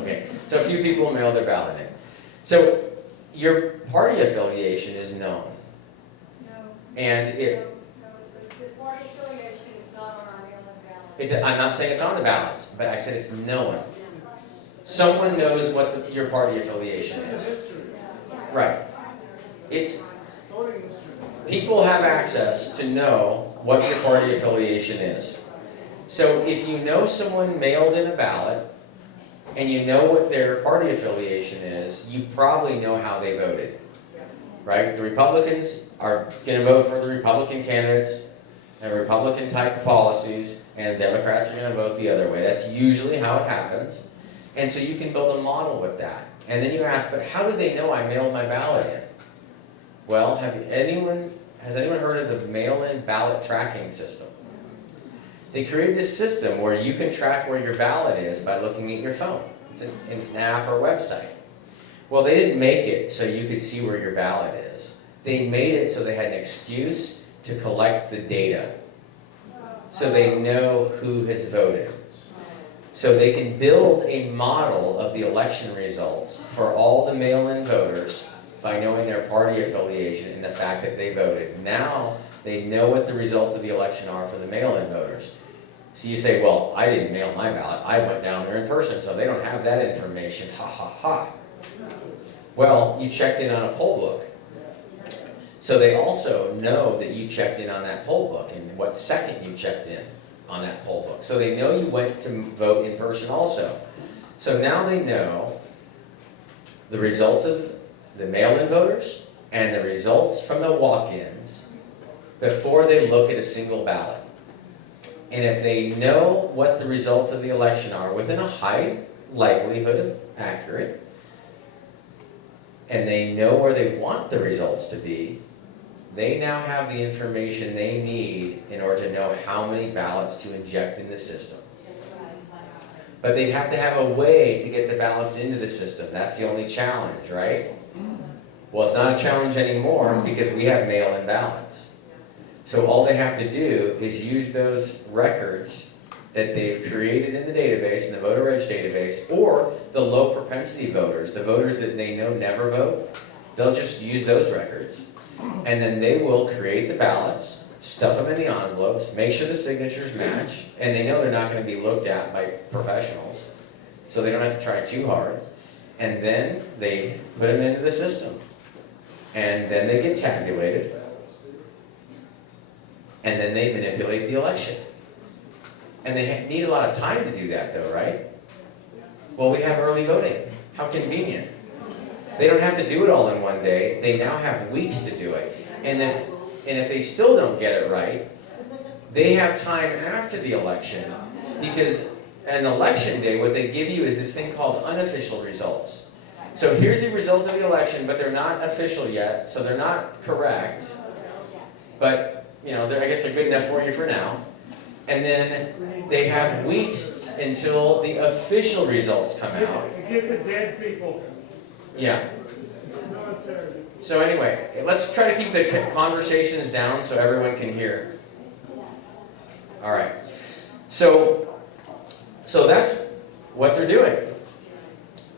okay. So a few people mailed their ballot in. So your party affiliation is known. No. And The party affiliation is not on our mail-in ballot. I'm not saying it's on the ballots, but I said it's known. Someone knows what your party affiliation is. Right. People have access to know what your party affiliation is. So if you know someone mailed in a ballot, and you know what their party affiliation is, you probably know how they voted. Right? The Republicans are going to vote for the Republican candidates and Republican type policies, and Democrats are going to vote the other way. That's usually how it happens. And so you can build a model with that. And then you ask, but how do they know I mailed my ballot in? Well, has anyone heard of the mail-in ballot tracking system? They created this system where you can track where your ballot is by looking at your phone. It's in Snap or website. Well, they didn't make it so you could see where your ballot is. They made it so they had an excuse to collect the data, so they know who has voted. So they can build a model of the election results for all the mail-in voters by knowing their party affiliation and the fact that they voted. Now they know what the results of the election are for the mail-in voters. So you say, well, I didn't mail my ballot, I went down there in person, so they don't have that information, ha ha ha. Well, you checked in on a poll book. So they also know that you checked in on that poll book and what second you checked in on that poll book. So they know you went to vote in person also. So now they know the results of the mail-in voters and the results from the walk-ins before they look at a single ballot. And if they know what the results of the election are within a high likelihood of accurate, and they know where they want the results to be, they now have the information they need in order to know how many ballots to inject in the system. But they'd have to have a way to get the ballots into the system. That's the only challenge, right? Well, it's not a challenge anymore because we have mail-in ballots. So all they have to do is use those records that they've created in the database, in the voter reg database, or the low propensity voters, the voters that they know never vote. They'll just use those records, and then they will create the ballots, stuff them in the envelopes, make sure the signatures match, and they know they're not going to be looked at by professionals, so they don't have to try too hard. And then they put them into the system, and then they get tabulated, and then they manipulate the election. And they need a lot of time to do that though, right? Well, we have early voting. How convenient. They don't have to do it all in one day. They now have weeks to do it. And if they still don't get it right, they have time after the election, because an election day, what they give you is this thing called unofficial results. So here's the results of the election, but they're not official yet, so they're not correct. But, you know, I guess they're good enough for you for now. And then they have weeks until the official results come out. Get the dead people. Yeah. So anyway, let's try to keep the conversations down so everyone can hear. All right. So that's what they're doing.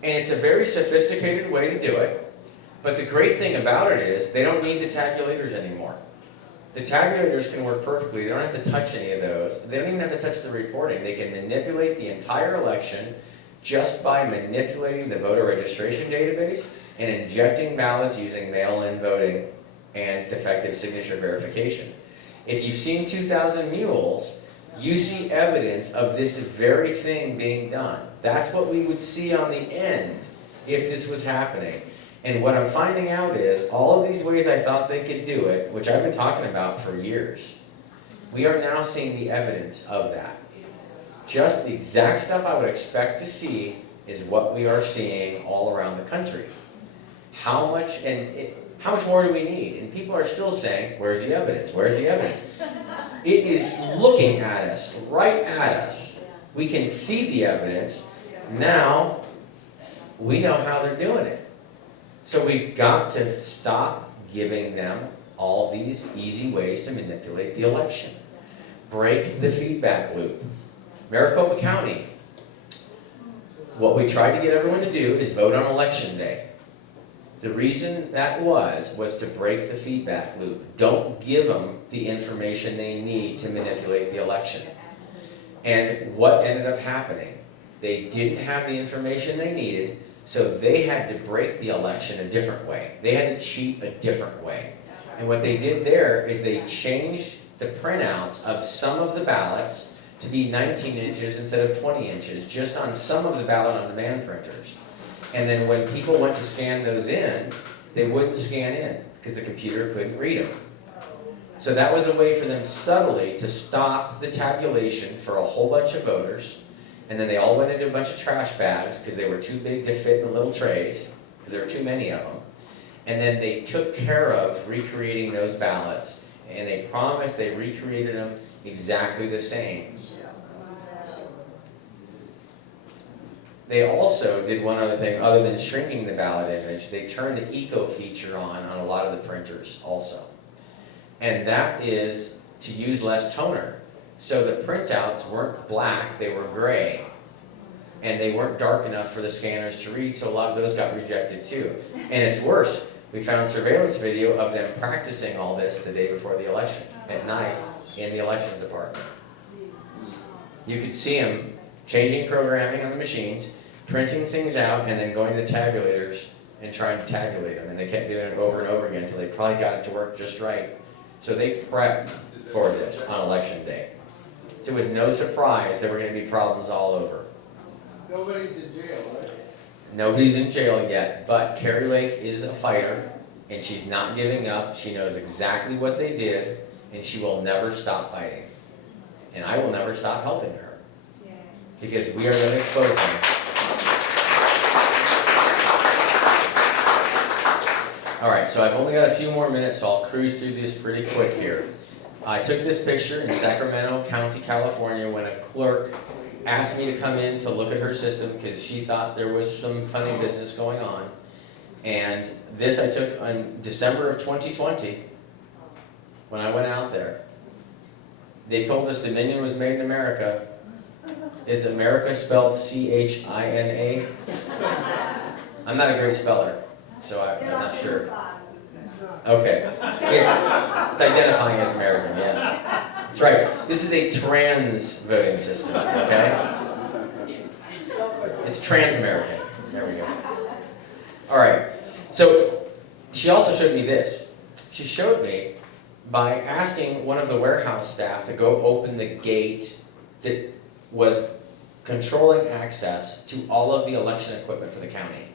And it's a very sophisticated way to do it. But the great thing about it is they don't need the tabulators anymore. The tabulators can work perfectly. They don't have to touch any of those. They don't even have to touch the reporting. They can manipulate the entire election just by manipulating the voter registration database and injecting ballots using mail-in voting and defective signature verification. If you've seen 2,000 Mules, you see evidence of this very thing being done. That's what we would see on the end if this was happening. And what I'm finding out is, all of these ways I thought they could do it, which I've been talking about for years, we are now seeing the evidence of that. Just the exact stuff I would expect to see is what we are seeing all around the country. How much more do we need? And people are still saying, where's the evidence? Where's the evidence? It is looking at us, right at us. We can see the evidence. Now, we know how they're doing it. So we've got to stop giving them all these easy ways to manipulate the election. Break the feedback loop. Maricopa County, what we tried to get everyone to do is vote on election day. The reason that was to break the feedback loop. Don't give them the information they need to manipulate the election. And what ended up happening? They didn't have the information they needed, so they had to break the election a different way. They had to cheat a different way. And what they did there is they changed the printouts of some of the ballots to be 19 inches instead of 20 inches, just on some of the ballot-on-demand printers. And then when people went to scan those in, they wouldn't scan in because the computer couldn't read them. So that was a way for them subtly to stop the tabulation for a whole bunch of voters. And then they all went into a bunch of trash bags because they were too big to fit in the little trays, because there were too many of them. And then they took care of recreating those ballots, and they promised they recreated them exactly the same. They also did one other thing, other than shrinking the ballot image. They turned the eco feature on a lot of the printers also. And that is to use less toner. So the printouts weren't black, they were gray. And they weren't dark enough for the scanners to read, so a lot of those got rejected too. And it's worse. We found surveillance video of them practicing all this the day before the election, at night, in the elections department. You could see them changing programming on the machines, printing things out, and then going to the tabulators and trying to tabulate them. And they kept doing it over and over again until they probably got it to work just right. So they prepped for this on election day. So it was no surprise there were going to be problems all over. Nobody's in jail, right? Nobody's in jail yet, but Kari Lake is a fighter, and she's not giving up. She knows exactly what they did, and she will never stop fighting. And I will never stop helping her, because we are going to expose them. All right, so I've only got a few more minutes, so I'll cruise through this pretty quick here. I took this picture in Sacramento County, California, when a clerk asked me to come in to look at her system because she thought there was some funny business going on. And this I took on December of 2020 when I went out there. They told us Dominion was made in America. Is America spelled C-H-I-N-A? I'm not a great speller, so I'm not sure. Okay. Yeah. It's identifying as American, yes. That's right. This is a trans voting system, okay? It's trans-American. There we go. All right. So she also showed me this. She showed me by asking one of the warehouse staff to go open the gate that was controlling access to all of the election equipment for the county.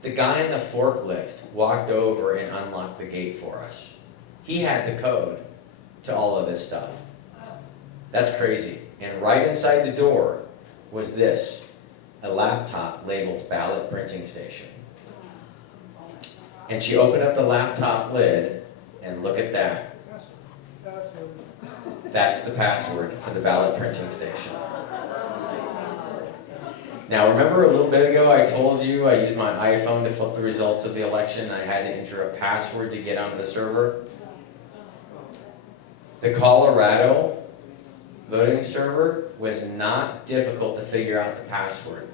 The guy in the forklift walked over and unlocked the gate for us. He had the code to all of this stuff. That's crazy. And right inside the door was this, a laptop labeled ballot printing station. And she opened up the laptop lid, and look at that. That's the password for the ballot printing station. Now remember a little bit ago I told you I used my iPhone to flip the results of the election and I had to enter a password to get onto the server? The Colorado voting server was not difficult to figure out the password.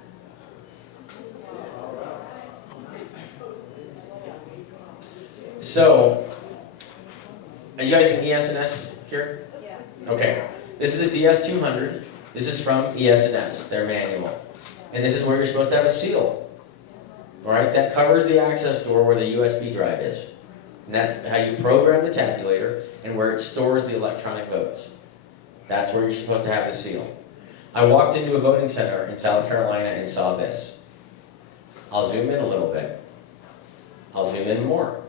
So, are you guys in ES&S here? Yeah. Okay. This is a DS200. This is from ES&S, their manual. And this is where you're supposed to have a seal. All right, that covers the access door where the USB drive is. And that's how you program the tabulator and where it stores the electronic votes. That's where you're supposed to have the seal. I walked into a voting center in South Carolina and saw this. I'll zoom in a little bit. I'll zoom in more.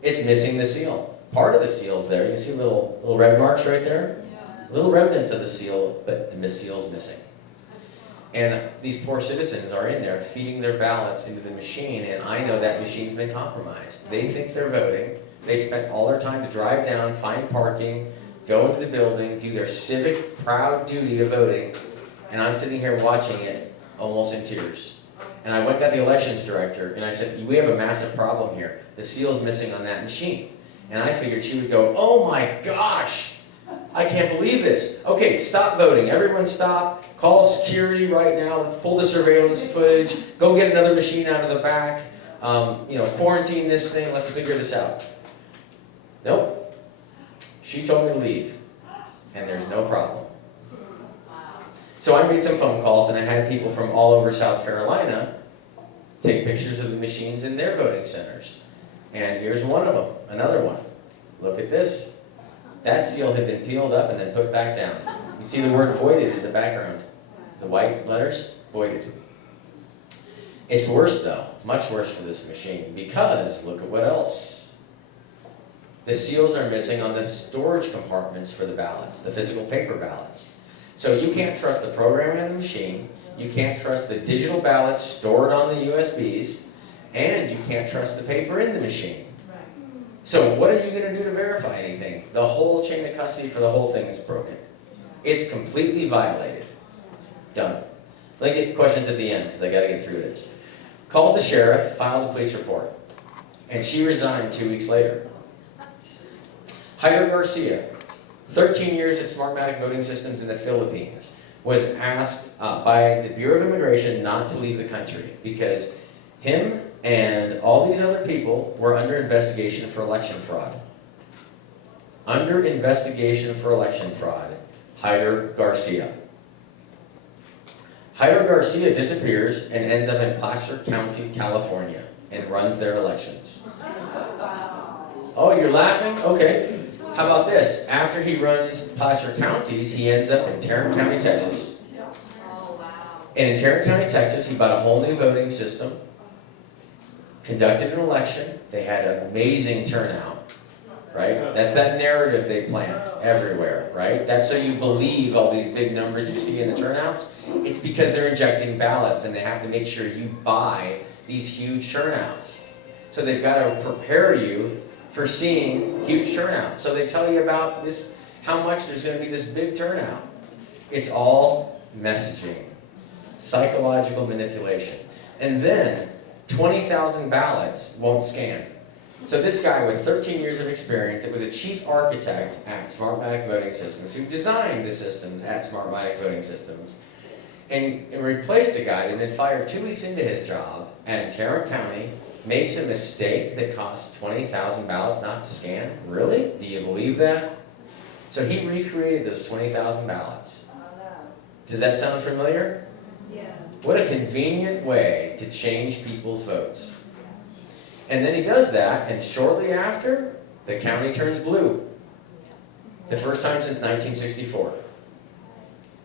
It's missing the seal. Part of the seal's there. You can see little red marks right there. Little remnants of the seal, but the seal's missing. And these poor citizens are in there feeding their ballots into the machine, and I know that machine's been compromised. They think they're voting. They spent all their time to drive down, find parking, go into the building, do their civic proud duty of voting, and I'm sitting here watching it almost in tears. And I went and got the elections director, and I said, we have a massive problem here. The seal's missing on that machine. And I figured she would go, oh my gosh! I can't believe this. Okay, stop voting. Everyone stop. Call security right now. Let's pull the surveillance footage. Go get another machine out of the back. Quarantine this thing. Let's figure this out. Nope. She told me to leave. And there's no problem. So I made some phone calls, and I had people from all over South Carolina take pictures of the machines in their voting centers. And here's one of them. Another one. Look at this. That seal had been peeled up and then put back down. You see the word voided in the background. The white letters, voided. It's worse though, much worse for this machine, because look at what else. The seals are missing on the storage compartments for the ballots, the physical paper ballots. So you can't trust the programming on the machine, you can't trust the digital ballots stored on the USBs, and you can't trust the paper in the machine. So what are you going to do to verify anything? The whole chain of custody for the whole thing is broken. It's completely violated. Done. Let me get the questions at the end, because I got to get through this. Called the sheriff, filed a police report, and she resigned 2 weeks later. Hyder Garcia, 13 years at Smartmatic Voting Systems in the Philippines, was asked by the Bureau of Immigration not to leave the country because him and all these other people were under investigation for election fraud. Under investigation for election fraud, Hyder Garcia. Hyder Garcia disappears and ends up in Placer County, California, and runs their elections. Oh, you're laughing? Okay. How about this? After he runs Placer counties, he ends up in Tarrant County, Texas. And in Tarrant County, Texas, he bought a whole new voting system, conducted an election. They had an amazing turnout, right? That's that narrative they plant everywhere, right? That's so you believe all these big numbers you see in the turnouts. It's because they're injecting ballots and they have to make sure you buy these huge turnouts. So they've got to prepare you for seeing huge turnouts. So they tell you about this, how much there's going to be this big turnout. It's all messaging, psychological manipulation. And then 20,000 ballots won't scan. So this guy with 13 years of experience, that was a chief architect at Smartmatic Voting Systems, who designed the systems at Smartmatic Voting Systems, and replaced a guy that had been fired 2 weeks into his job, and Tarrant County makes a mistake that costs 20,000 ballots not to scan? Really? Do you believe that? So he recreated those 20,000 ballots. Does that sound familiar? Yeah. What a convenient way to change people's votes. And then he does that, and shortly after, the county turns blue. The first time since 1964.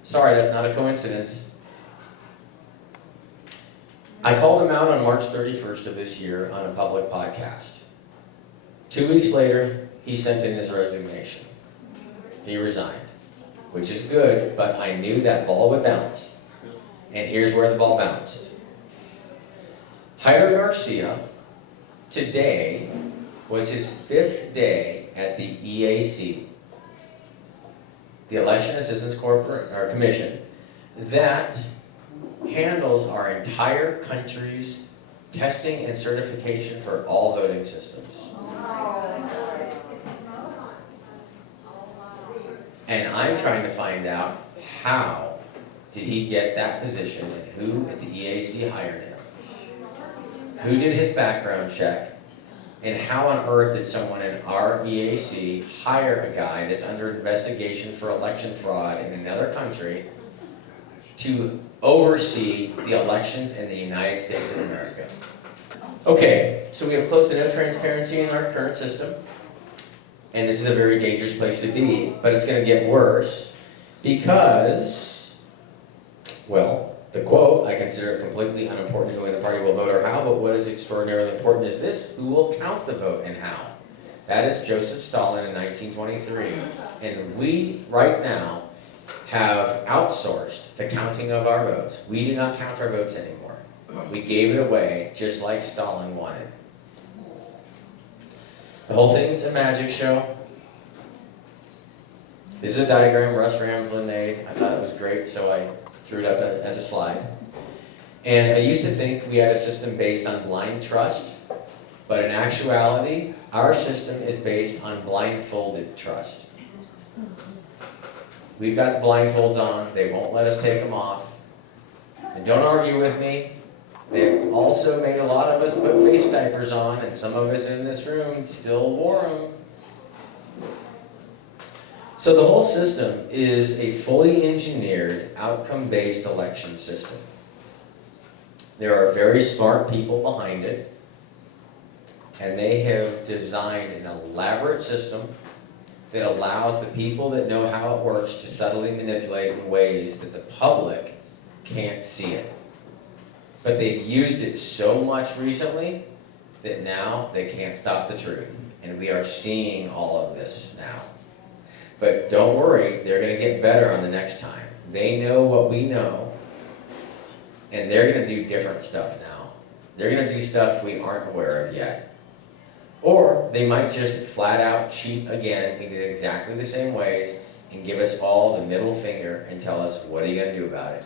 Sorry, that's not a coincidence. I called him out on March 31st of this year on a public podcast. 2 weeks later, he sent in his resignation. He resigned, which is good, but I knew that ball would bounce. And here's where the ball bounced. Hyder Garcia, today, was his 5th day at the EAC, the Election Assistance Commission, that handles our entire country's testing and certification for all voting systems. And I'm trying to find out how did he get that position and who at the EAC hired him. Who did his background check? And how on earth did someone in our EAC hire a guy that's under investigation for election fraud in another country to oversee the elections in the United States of America? Okay, so we have close to no transparency in our current system. And this is a very dangerous place to be, but it's going to get worse because, well, the quote, I consider it completely unimportant who in the party will vote or how, but what is extraordinarily important is this: who will count the vote and how? That is Joseph Stalin in 1923. And we, right now, have outsourced the counting of our votes. We do not count our votes anymore. We gave it away just like Stalin wanted. The whole thing is a magic show. This is a diagram Russ Ramsland made. I thought it was great, so I threw it up as a slide. And I used to think we had a system based on blind trust, but in actuality, our system is based on blindfolded trust. We've got the blindfolds on, they won't let us take them off. And don't argue with me. They also made a lot of us put face diapers on, and some of us in this room still wore them. So the whole system is a fully engineered, outcome-based election system. There are very smart people behind it, and they have designed an elaborate system that allows the people that know how it works to subtly manipulate in ways that the public can't see it. But they've used it so much recently that now they can't stop the truth. And we are seeing all of this now. But don't worry, they're going to get better on the next time. They know what we know, and they're going to do different stuff now. They're going to do stuff we aren't aware of yet. Or they might just flat out cheat again in exactly the same ways and give us all the middle finger and tell us, what are you going to do about it?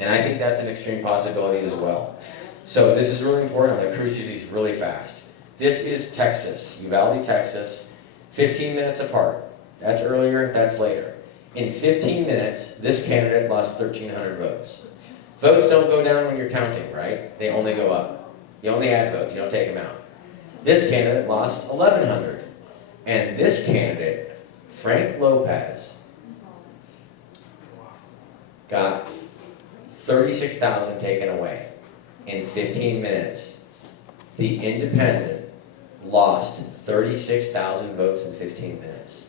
And I think that's an extreme possibility as well. So this is really important. I'm going to cruise through these really fast. This is Texas, Uvalde, Texas, 15 minutes apart. That's earlier, that's later. In 15 minutes, this candidate lost 1,300 votes. Votes don't go down when you're counting, right? They only go up. You only add votes, you don't take them out. This candidate lost 1,100. And this candidate, Frank Lopez, got 36,000 taken away in 15 minutes. The independent lost 36,000 votes in 15 minutes.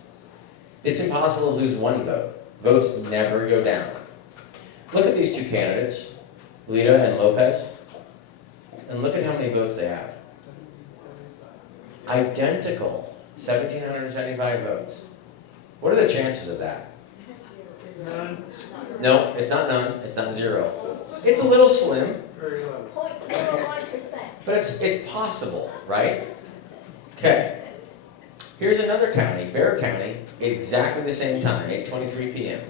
It's impossible to lose one vote. Votes never go down. Look at these two candidates, Lita and Lopez, and look at how many votes they have. Identical. 1,775 votes. What are the chances of that? None. No, it's not none, it's not zero. It's a little slim, Very low. 0.01%. but it's possible, right? Okay. Here's another county, Bear County, exactly the same time, 8:23 p.m.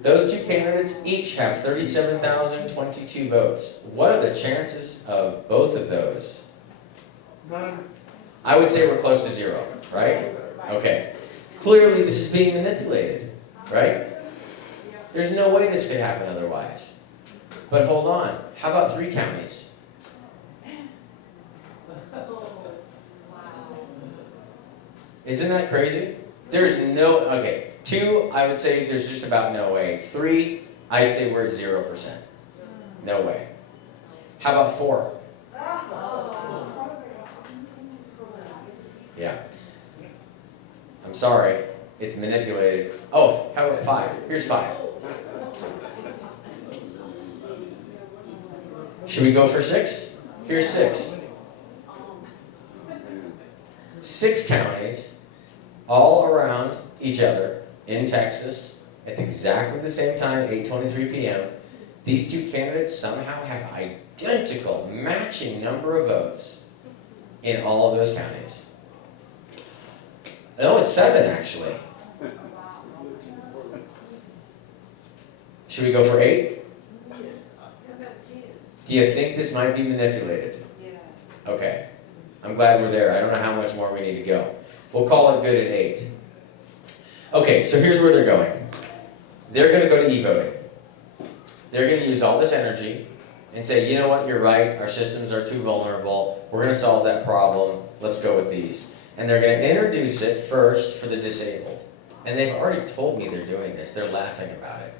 Those two candidates each have 37,022 votes. What are the chances of both of those? None. I would say we're close to zero, right? Okay. Clearly this is being manipulated, right? There's no way this could happen otherwise. But hold on, how about 3 counties? Isn't that crazy? There's no, okay, 2, I would say there's just about no way. 3, I'd say we're at 0%. No way. How about 4? Yeah. I'm sorry, it's manipulated. Oh, how about 5? Here's 5. Should we go for 6? Here's 6. 6 counties, all around each other in Texas, at exactly the same time, 8:23 p.m. These 2 candidates somehow have identical, matching number of votes in all of those counties. No, it's 7 actually. Should we go for 8? Do you think this might be manipulated? Yeah. Okay. I'm glad we're there. I don't know how much more we need to go. We'll call it good at 8. Okay, so here's where they're going. They're going to go to e-voting. They're going to use all this energy and say, you know what, you're right, our systems are too vulnerable, we're going to solve that problem, let's go with these. And they're going to introduce it first for the disabled. And they've already told me they're doing this, they're laughing about it.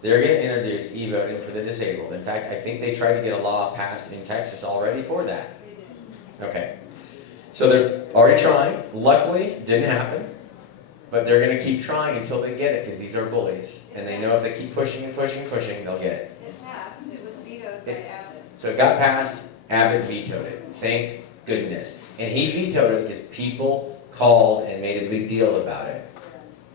They're going to introduce e-voting for the disabled. In fact, I think they tried to get a law passed in Texas already for that. Okay. So they're already trying. Luckily, it didn't happen. But they're going to keep trying until they get it, because these are bullies. And they know if they keep pushing and pushing and pushing, they'll get it. It passed, it was vetoed by Abbott. So it got passed, Abbott vetoed it. Thank goodness. And he vetoed it because people called and made a big deal about it.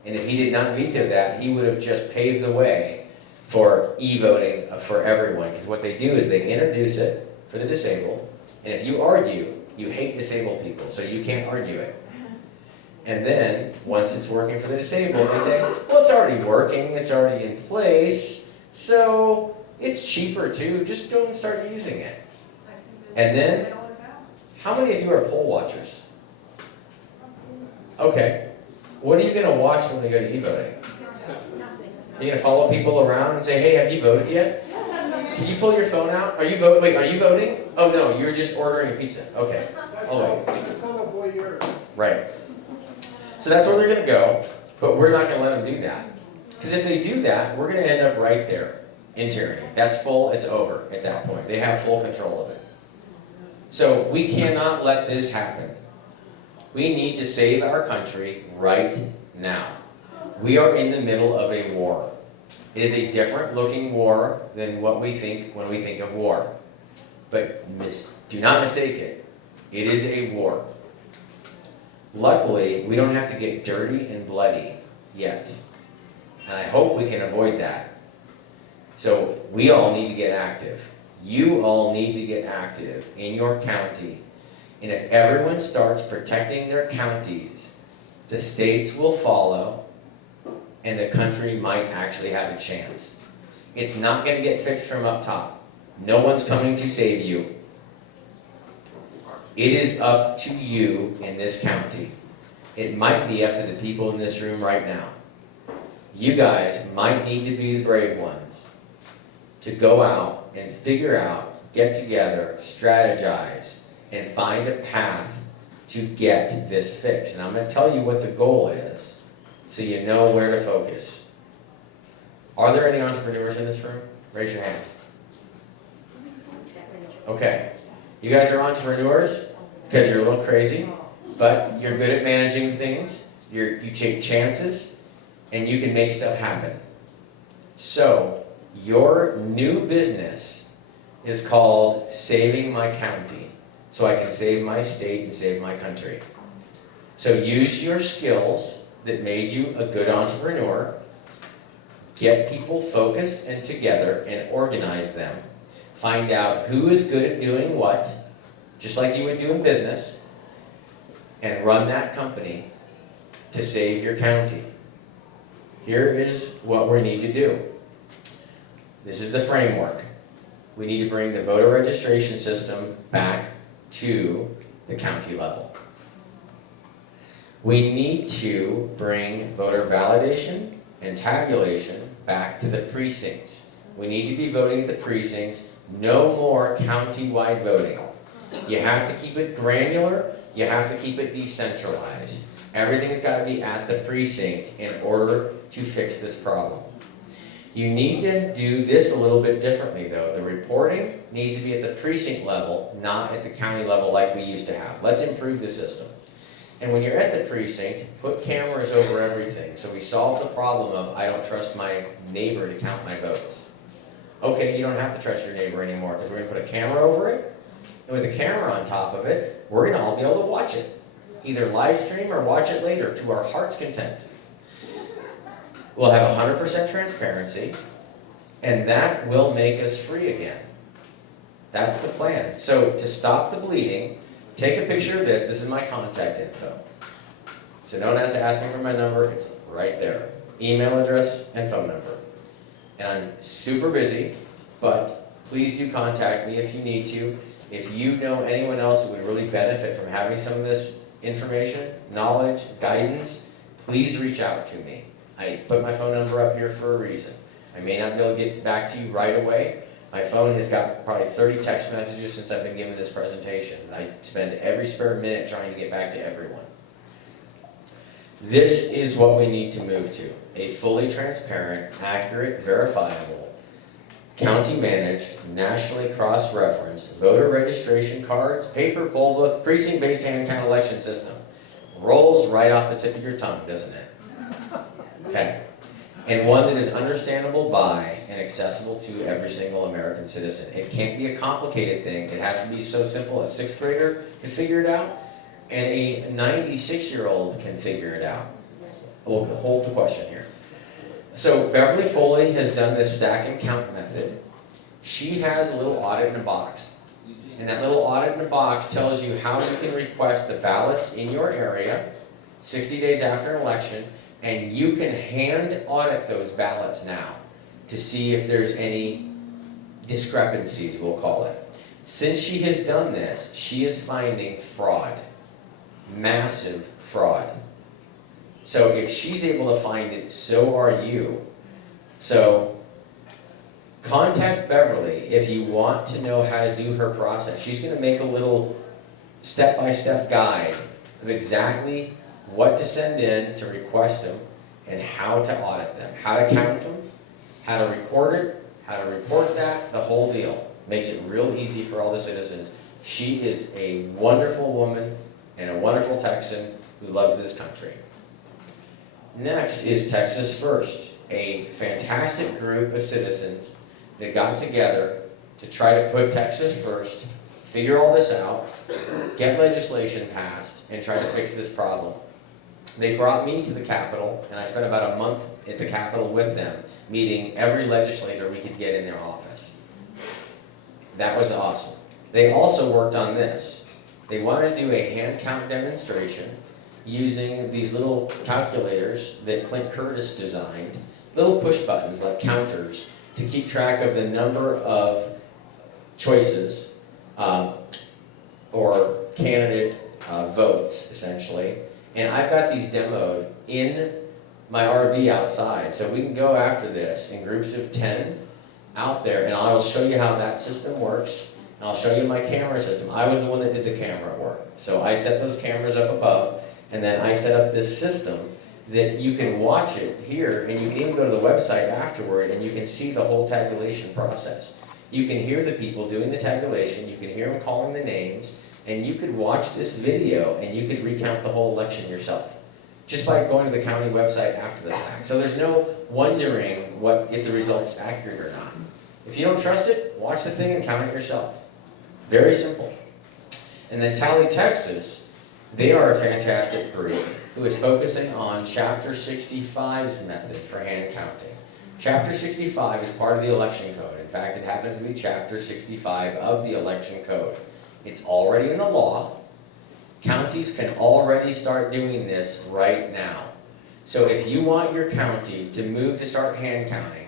And if he did not veto that, he would have just paved the way for e-voting for everyone. Because what they do is they introduce it for the disabled. And if you argue, you hate disabled people, so you can't argue it. And then, once it's working for the disabled, they say, well, it's already working, it's already in place, so it's cheaper too, just go and start using it. And then, how many of you are poll watchers? Okay. What are you going to watch when they go to e-voting? Are you going to follow people around and say, hey, have you voted yet? Can you pull your phone out? Are you voting? Wait, are you voting? Oh no, you're just ordering a pizza. Okay. Oh wait. It's not a voyeur. Right. So that's where they're going to go, but we're not going to let them do that. Because if they do that, we're going to end up right there in tyranny. That's full, it's over at that point. They have full control of it. So we cannot let this happen. We need to save our country right now. We are in the middle of a war. It is a different looking war than what we think when we think of war. But do not mistake it. It is a war. Luckily, we don't have to get dirty and bloody yet. And I hope we can avoid that. So we all need to get active. You all need to get active in your county. And if everyone starts protecting their counties, the states will follow, and the country might actually have a chance. It's not going to get fixed from up top. No one's coming to save you. It is up to you in this county. It might be up to the people in this room right now. You guys might need to be the brave ones to go out and figure out, get together, strategize, and find a path to get this fixed. And I'm going to tell you what the goal is, so you know where to focus. Are there any entrepreneurs in this room? Raise your hand. Okay. You guys are entrepreneurs because you're a little crazy, but you're good at managing things, you take chances, and you can make stuff happen. So, your new business is called Saving My County, so I can save my state and save my country. So use your skills that made you a good entrepreneur, get people focused and together and organize them, find out who is good at doing what, just like you would do in business, and run that company to save your county. Here is what we need to do. This is the framework. We need to bring the voter registration system back to the county level. We need to bring voter validation and tabulation back to the precincts. We need to be voting at the precincts, no more county-wide voting. You have to keep it granular, you have to keep it decentralized. Everything's got to be at the precinct in order to fix this problem. You need to do this a little bit differently though. The reporting needs to be at the precinct level, not at the county level like we used to have. Let's improve the system. And when you're at the precinct, put cameras over everything. So we solve the problem of, I don't trust my neighbor to count my votes. Okay, you don't have to trust your neighbor anymore because we're going to put a camera over it. And with a camera on top of it, we're going to all be able to watch it. Either live stream or watch it later to our heart's content. We'll have 100% transparency, and that will make us free again. That's the plan. So to stop the bleeding, take a picture of this. This is my contact info. So no one has to ask me for my number. It's right there. Email address and phone number. And I'm super busy, but please do contact me if you need to. If you know anyone else who would really benefit from having some of this information, knowledge, guidance, please reach out to me. I put my phone number up here for a reason. I may not be able to get back to you right away. My phone has got probably 30 text messages since I've been giving this presentation. And I spend every spare minute trying to get back to everyone. This is what we need to move to. A fully transparent, accurate, verifiable, county-managed, nationally cross-referenced voter registration cards, paper poll book, precinct-based hand-count election system. Rolls right off the tip of your tongue, doesn't it? Okay. And one that is understandable by and accessible to every single American citizen. It can't be a complicated thing. It has to be so simple a 6th grader can figure it out, and a 96-year-old can figure it out. We'll hold the question here. So Beverly Foley has done this stack and count method. She has a little audit in a box. And that little audit in a box tells you how you can request the ballots in your area 60 days after an election, and you can hand audit those ballots now to see if there's any discrepancies, we'll call it. Since she has done this, she is finding fraud. Massive fraud. So if she's able to find it, so are you. So contact Beverly if you want to know how to do her process. She's going to make a little step-by-step guide of exactly what to send in to request them and how to audit them, how to count them, how to record it, how to report that, the whole deal. Makes it real easy for all the citizens. She is a wonderful woman and a wonderful Texan who loves this country. Next is Texas First, a fantastic group of citizens that got together to try to put Texas first, figure all this out, get legislation passed, and try to fix this problem. They brought me to the Capitol, and I spent about a month at the Capitol with them, meeting every legislator we could get in their office. That was awesome. They also worked on this. They wanted to do a hand count demonstration using these little calculators that Clint Curtis designed, little push buttons like counters to keep track of the number of choices or candidate votes, essentially. And I've got these demoed in my RV outside, so we can go after this in groups of 10 out there, and I will show you how that system works, and I'll show you my camera system. I was the one that did the camera work. So I set those cameras up above, and then I set up this system that you can watch it here, and you can even go to the website afterward, and you can see the whole tabulation process. You can hear the people doing the tabulation, you can hear them calling the names, and you could watch this video, and you could recount the whole election yourself, just by going to the county website after the fact. So there's no wondering if the result's accurate or not. If you don't trust it, watch the thing and count it yourself. Very simple. And then Tally Texas They are a fantastic group who is focusing on Chapter 65's method for hand counting. Chapter 65 is part of the election code. In fact, it happens to be Chapter 65 of the election code. It's already in the law. Counties can already start doing this right now. So if you want your county to move to start hand counting,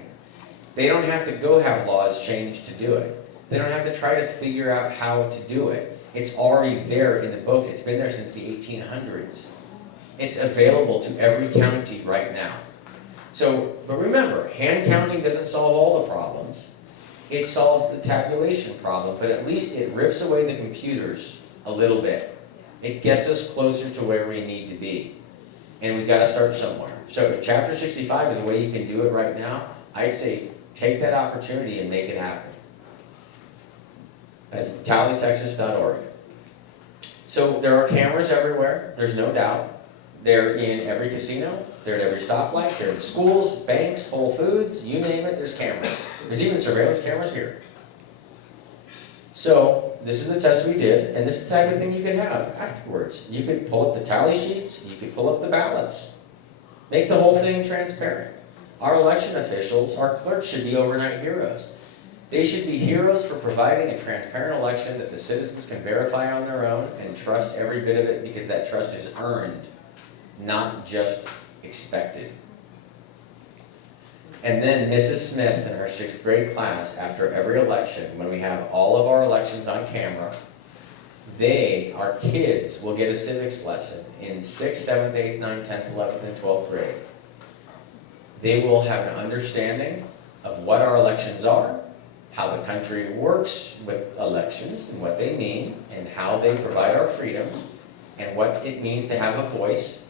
they don't have to go have laws changed to do it. They don't have to try to figure out how to do it. It's already there in the books. It's been there since the 1800s. It's available to every county right now. So, but remember, hand counting doesn't solve all the problems. It solves the tabulation problem, but at least it rips away the computers a little bit. It gets us closer to where we need to be. And we've got to start somewhere. So if Chapter 65 is a way you can do it right now, I'd say take that opportunity and make it happen. That's tallytexas.org. So there are cameras everywhere, there's no doubt. They're in every casino, they're at every stoplight, they're in schools, banks, Whole Foods, you name it, there's cameras. There's even surveillance cameras here. So this is the test we did, and this is the type of thing you could have afterwards. You could pull up the tally sheets, you could pull up the ballots. Make the whole thing transparent. Our election officials, our clerks should be overnight heroes. They should be heroes for providing a transparent election that the citizens can verify on their own and trust every bit of it, because that trust is earned, not just expected. And then Mrs. Smith in her 6th grade class, after every election, when we have all of our elections on camera, our kids will get a civics lesson in 6th, 7th, 8th, 9th, 10th, 11th, and 12th grade. They will have an understanding of what our elections are, how the country works with elections and what they mean, and how they provide our freedoms, and what it means to have a voice.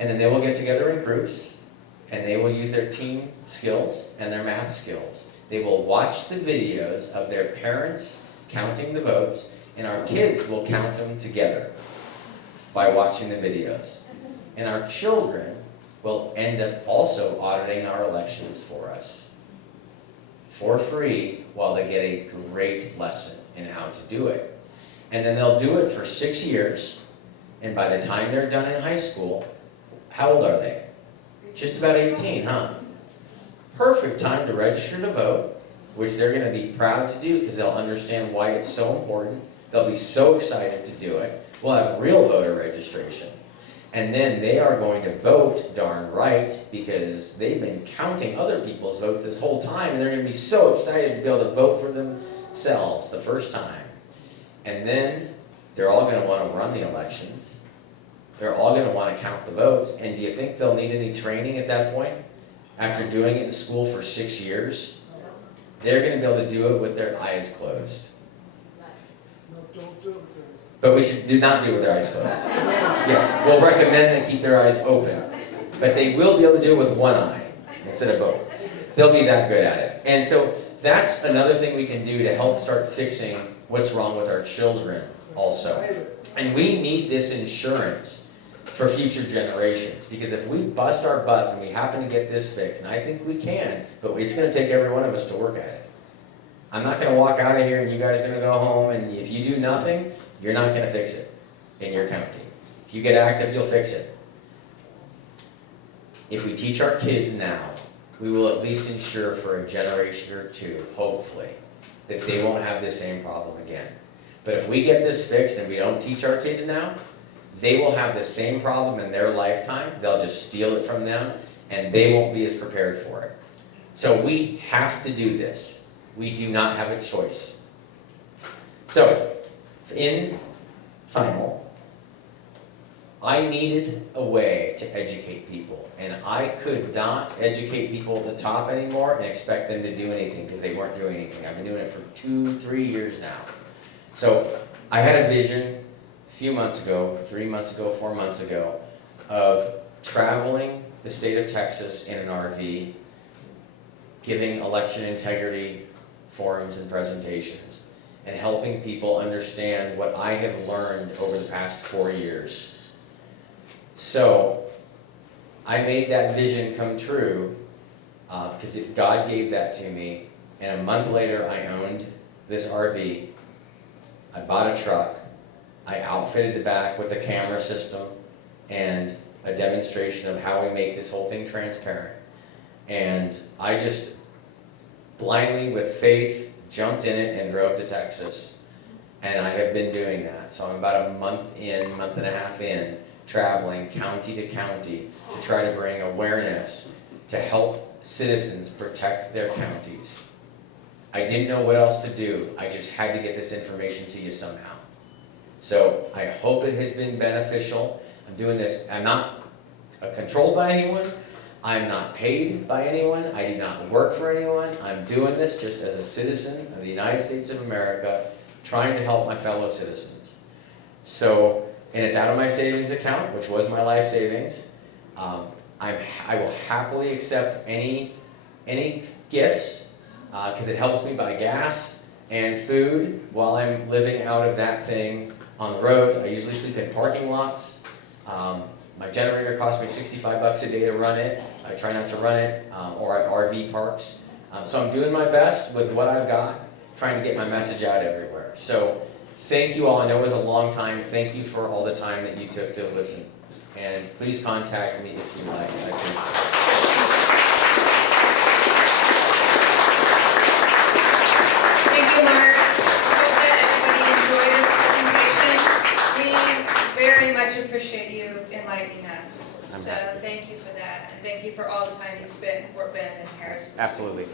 And then they will get together in groups, and they will use their team skills and their math skills. They will watch the videos of their parents counting the votes, and our kids will count them together by watching the videos. And our children will end up also auditing our elections for us for free, while they get a great lesson in how to do it. And then they'll do it for 6 years, and by the time they're done in high school, how old are they? Just about 18, huh? Perfect time to register to vote, which they're going to be proud to do because they'll understand why it's so important. They'll be so excited to do it. We'll have real voter registration. And then they are going to vote darn right, because they've been counting other people's votes this whole time, and they're going to be so excited to be able to vote for themselves the first time. And then they're all going to want to run the elections. They're all going to want to count the votes. And do you think they'll need any training at that point? After doing it in school for 6 years, they're going to be able to do it with their eyes closed. No, don't do it. But we should do not do it with their eyes closed. Yes, we'll recommend they keep their eyes open. But they will be able to do it with one eye instead of both. They'll be that good at it. And so that's another thing we can do to help start fixing what's wrong with our children also. And we need this insurance for future generations, because if we bust our butts and we happen to get this fixed, and I think we can, but it's going to take every one of us to work at it. I'm not going to walk out of here and you guys are going to go home, and if you do nothing, you're not going to fix it in your county. If you get active, you'll fix it. If we teach our kids now, we will at least ensure for a generation or two, hopefully, that they won't have the same problem again. But if we get this fixed and we don't teach our kids now, they will have the same problem in their lifetime. They'll just steal it from them, and they won't be as prepared for it. So we have to do this. We do not have a choice. So, in final, I needed a way to educate people, and I could not educate people at the top anymore and expect them to do anything, because they weren't doing anything. I've been doing it for 2-3 years now. So I had a vision a few months ago, 3 months ago, 4 months ago, of traveling the state of Texas in an RV, giving election integrity forums and presentations, and helping people understand what I have learned over the past 4 years. So I made that vision come true because God gave that to me, and a month later I owned this RV. I bought a truck, I outfitted the back with a camera system and a demonstration of how we make this whole thing transparent. And I just blindly, with faith, jumped in it and drove to Texas. And I have been doing that. So I'm about a month and a half in, traveling county to county to try to bring awareness to help citizens protect their counties. I didn't know what else to do. I just had to get this information to you somehow. So I hope it has been beneficial. I'm doing this, I'm not controlled by anyone. I'm not paid by anyone. I do not work for anyone. I'm doing this just as a citizen of the United States of America, trying to help my fellow citizens. So, and it's out of my savings account, which was my life savings. I will happily accept any gifts, because it helps me buy gas and food while I'm living out of that thing on the road. I usually sleep in parking lots. My generator costs me $65 a day to run it. I try not to run it, or at RV parks. So I'm doing my best with what I've got, trying to get my message out everywhere. So thank you all. I know it was a long time. Thank you for all the time that you took to listen. And please contact me if you like. Thank you, Mark. Hope that everybody enjoyed this presentation. We very much appreciate you enlightening us. So thank you for that, and thank you for all the time you spent in Fort Bend and Harris. Absolutely.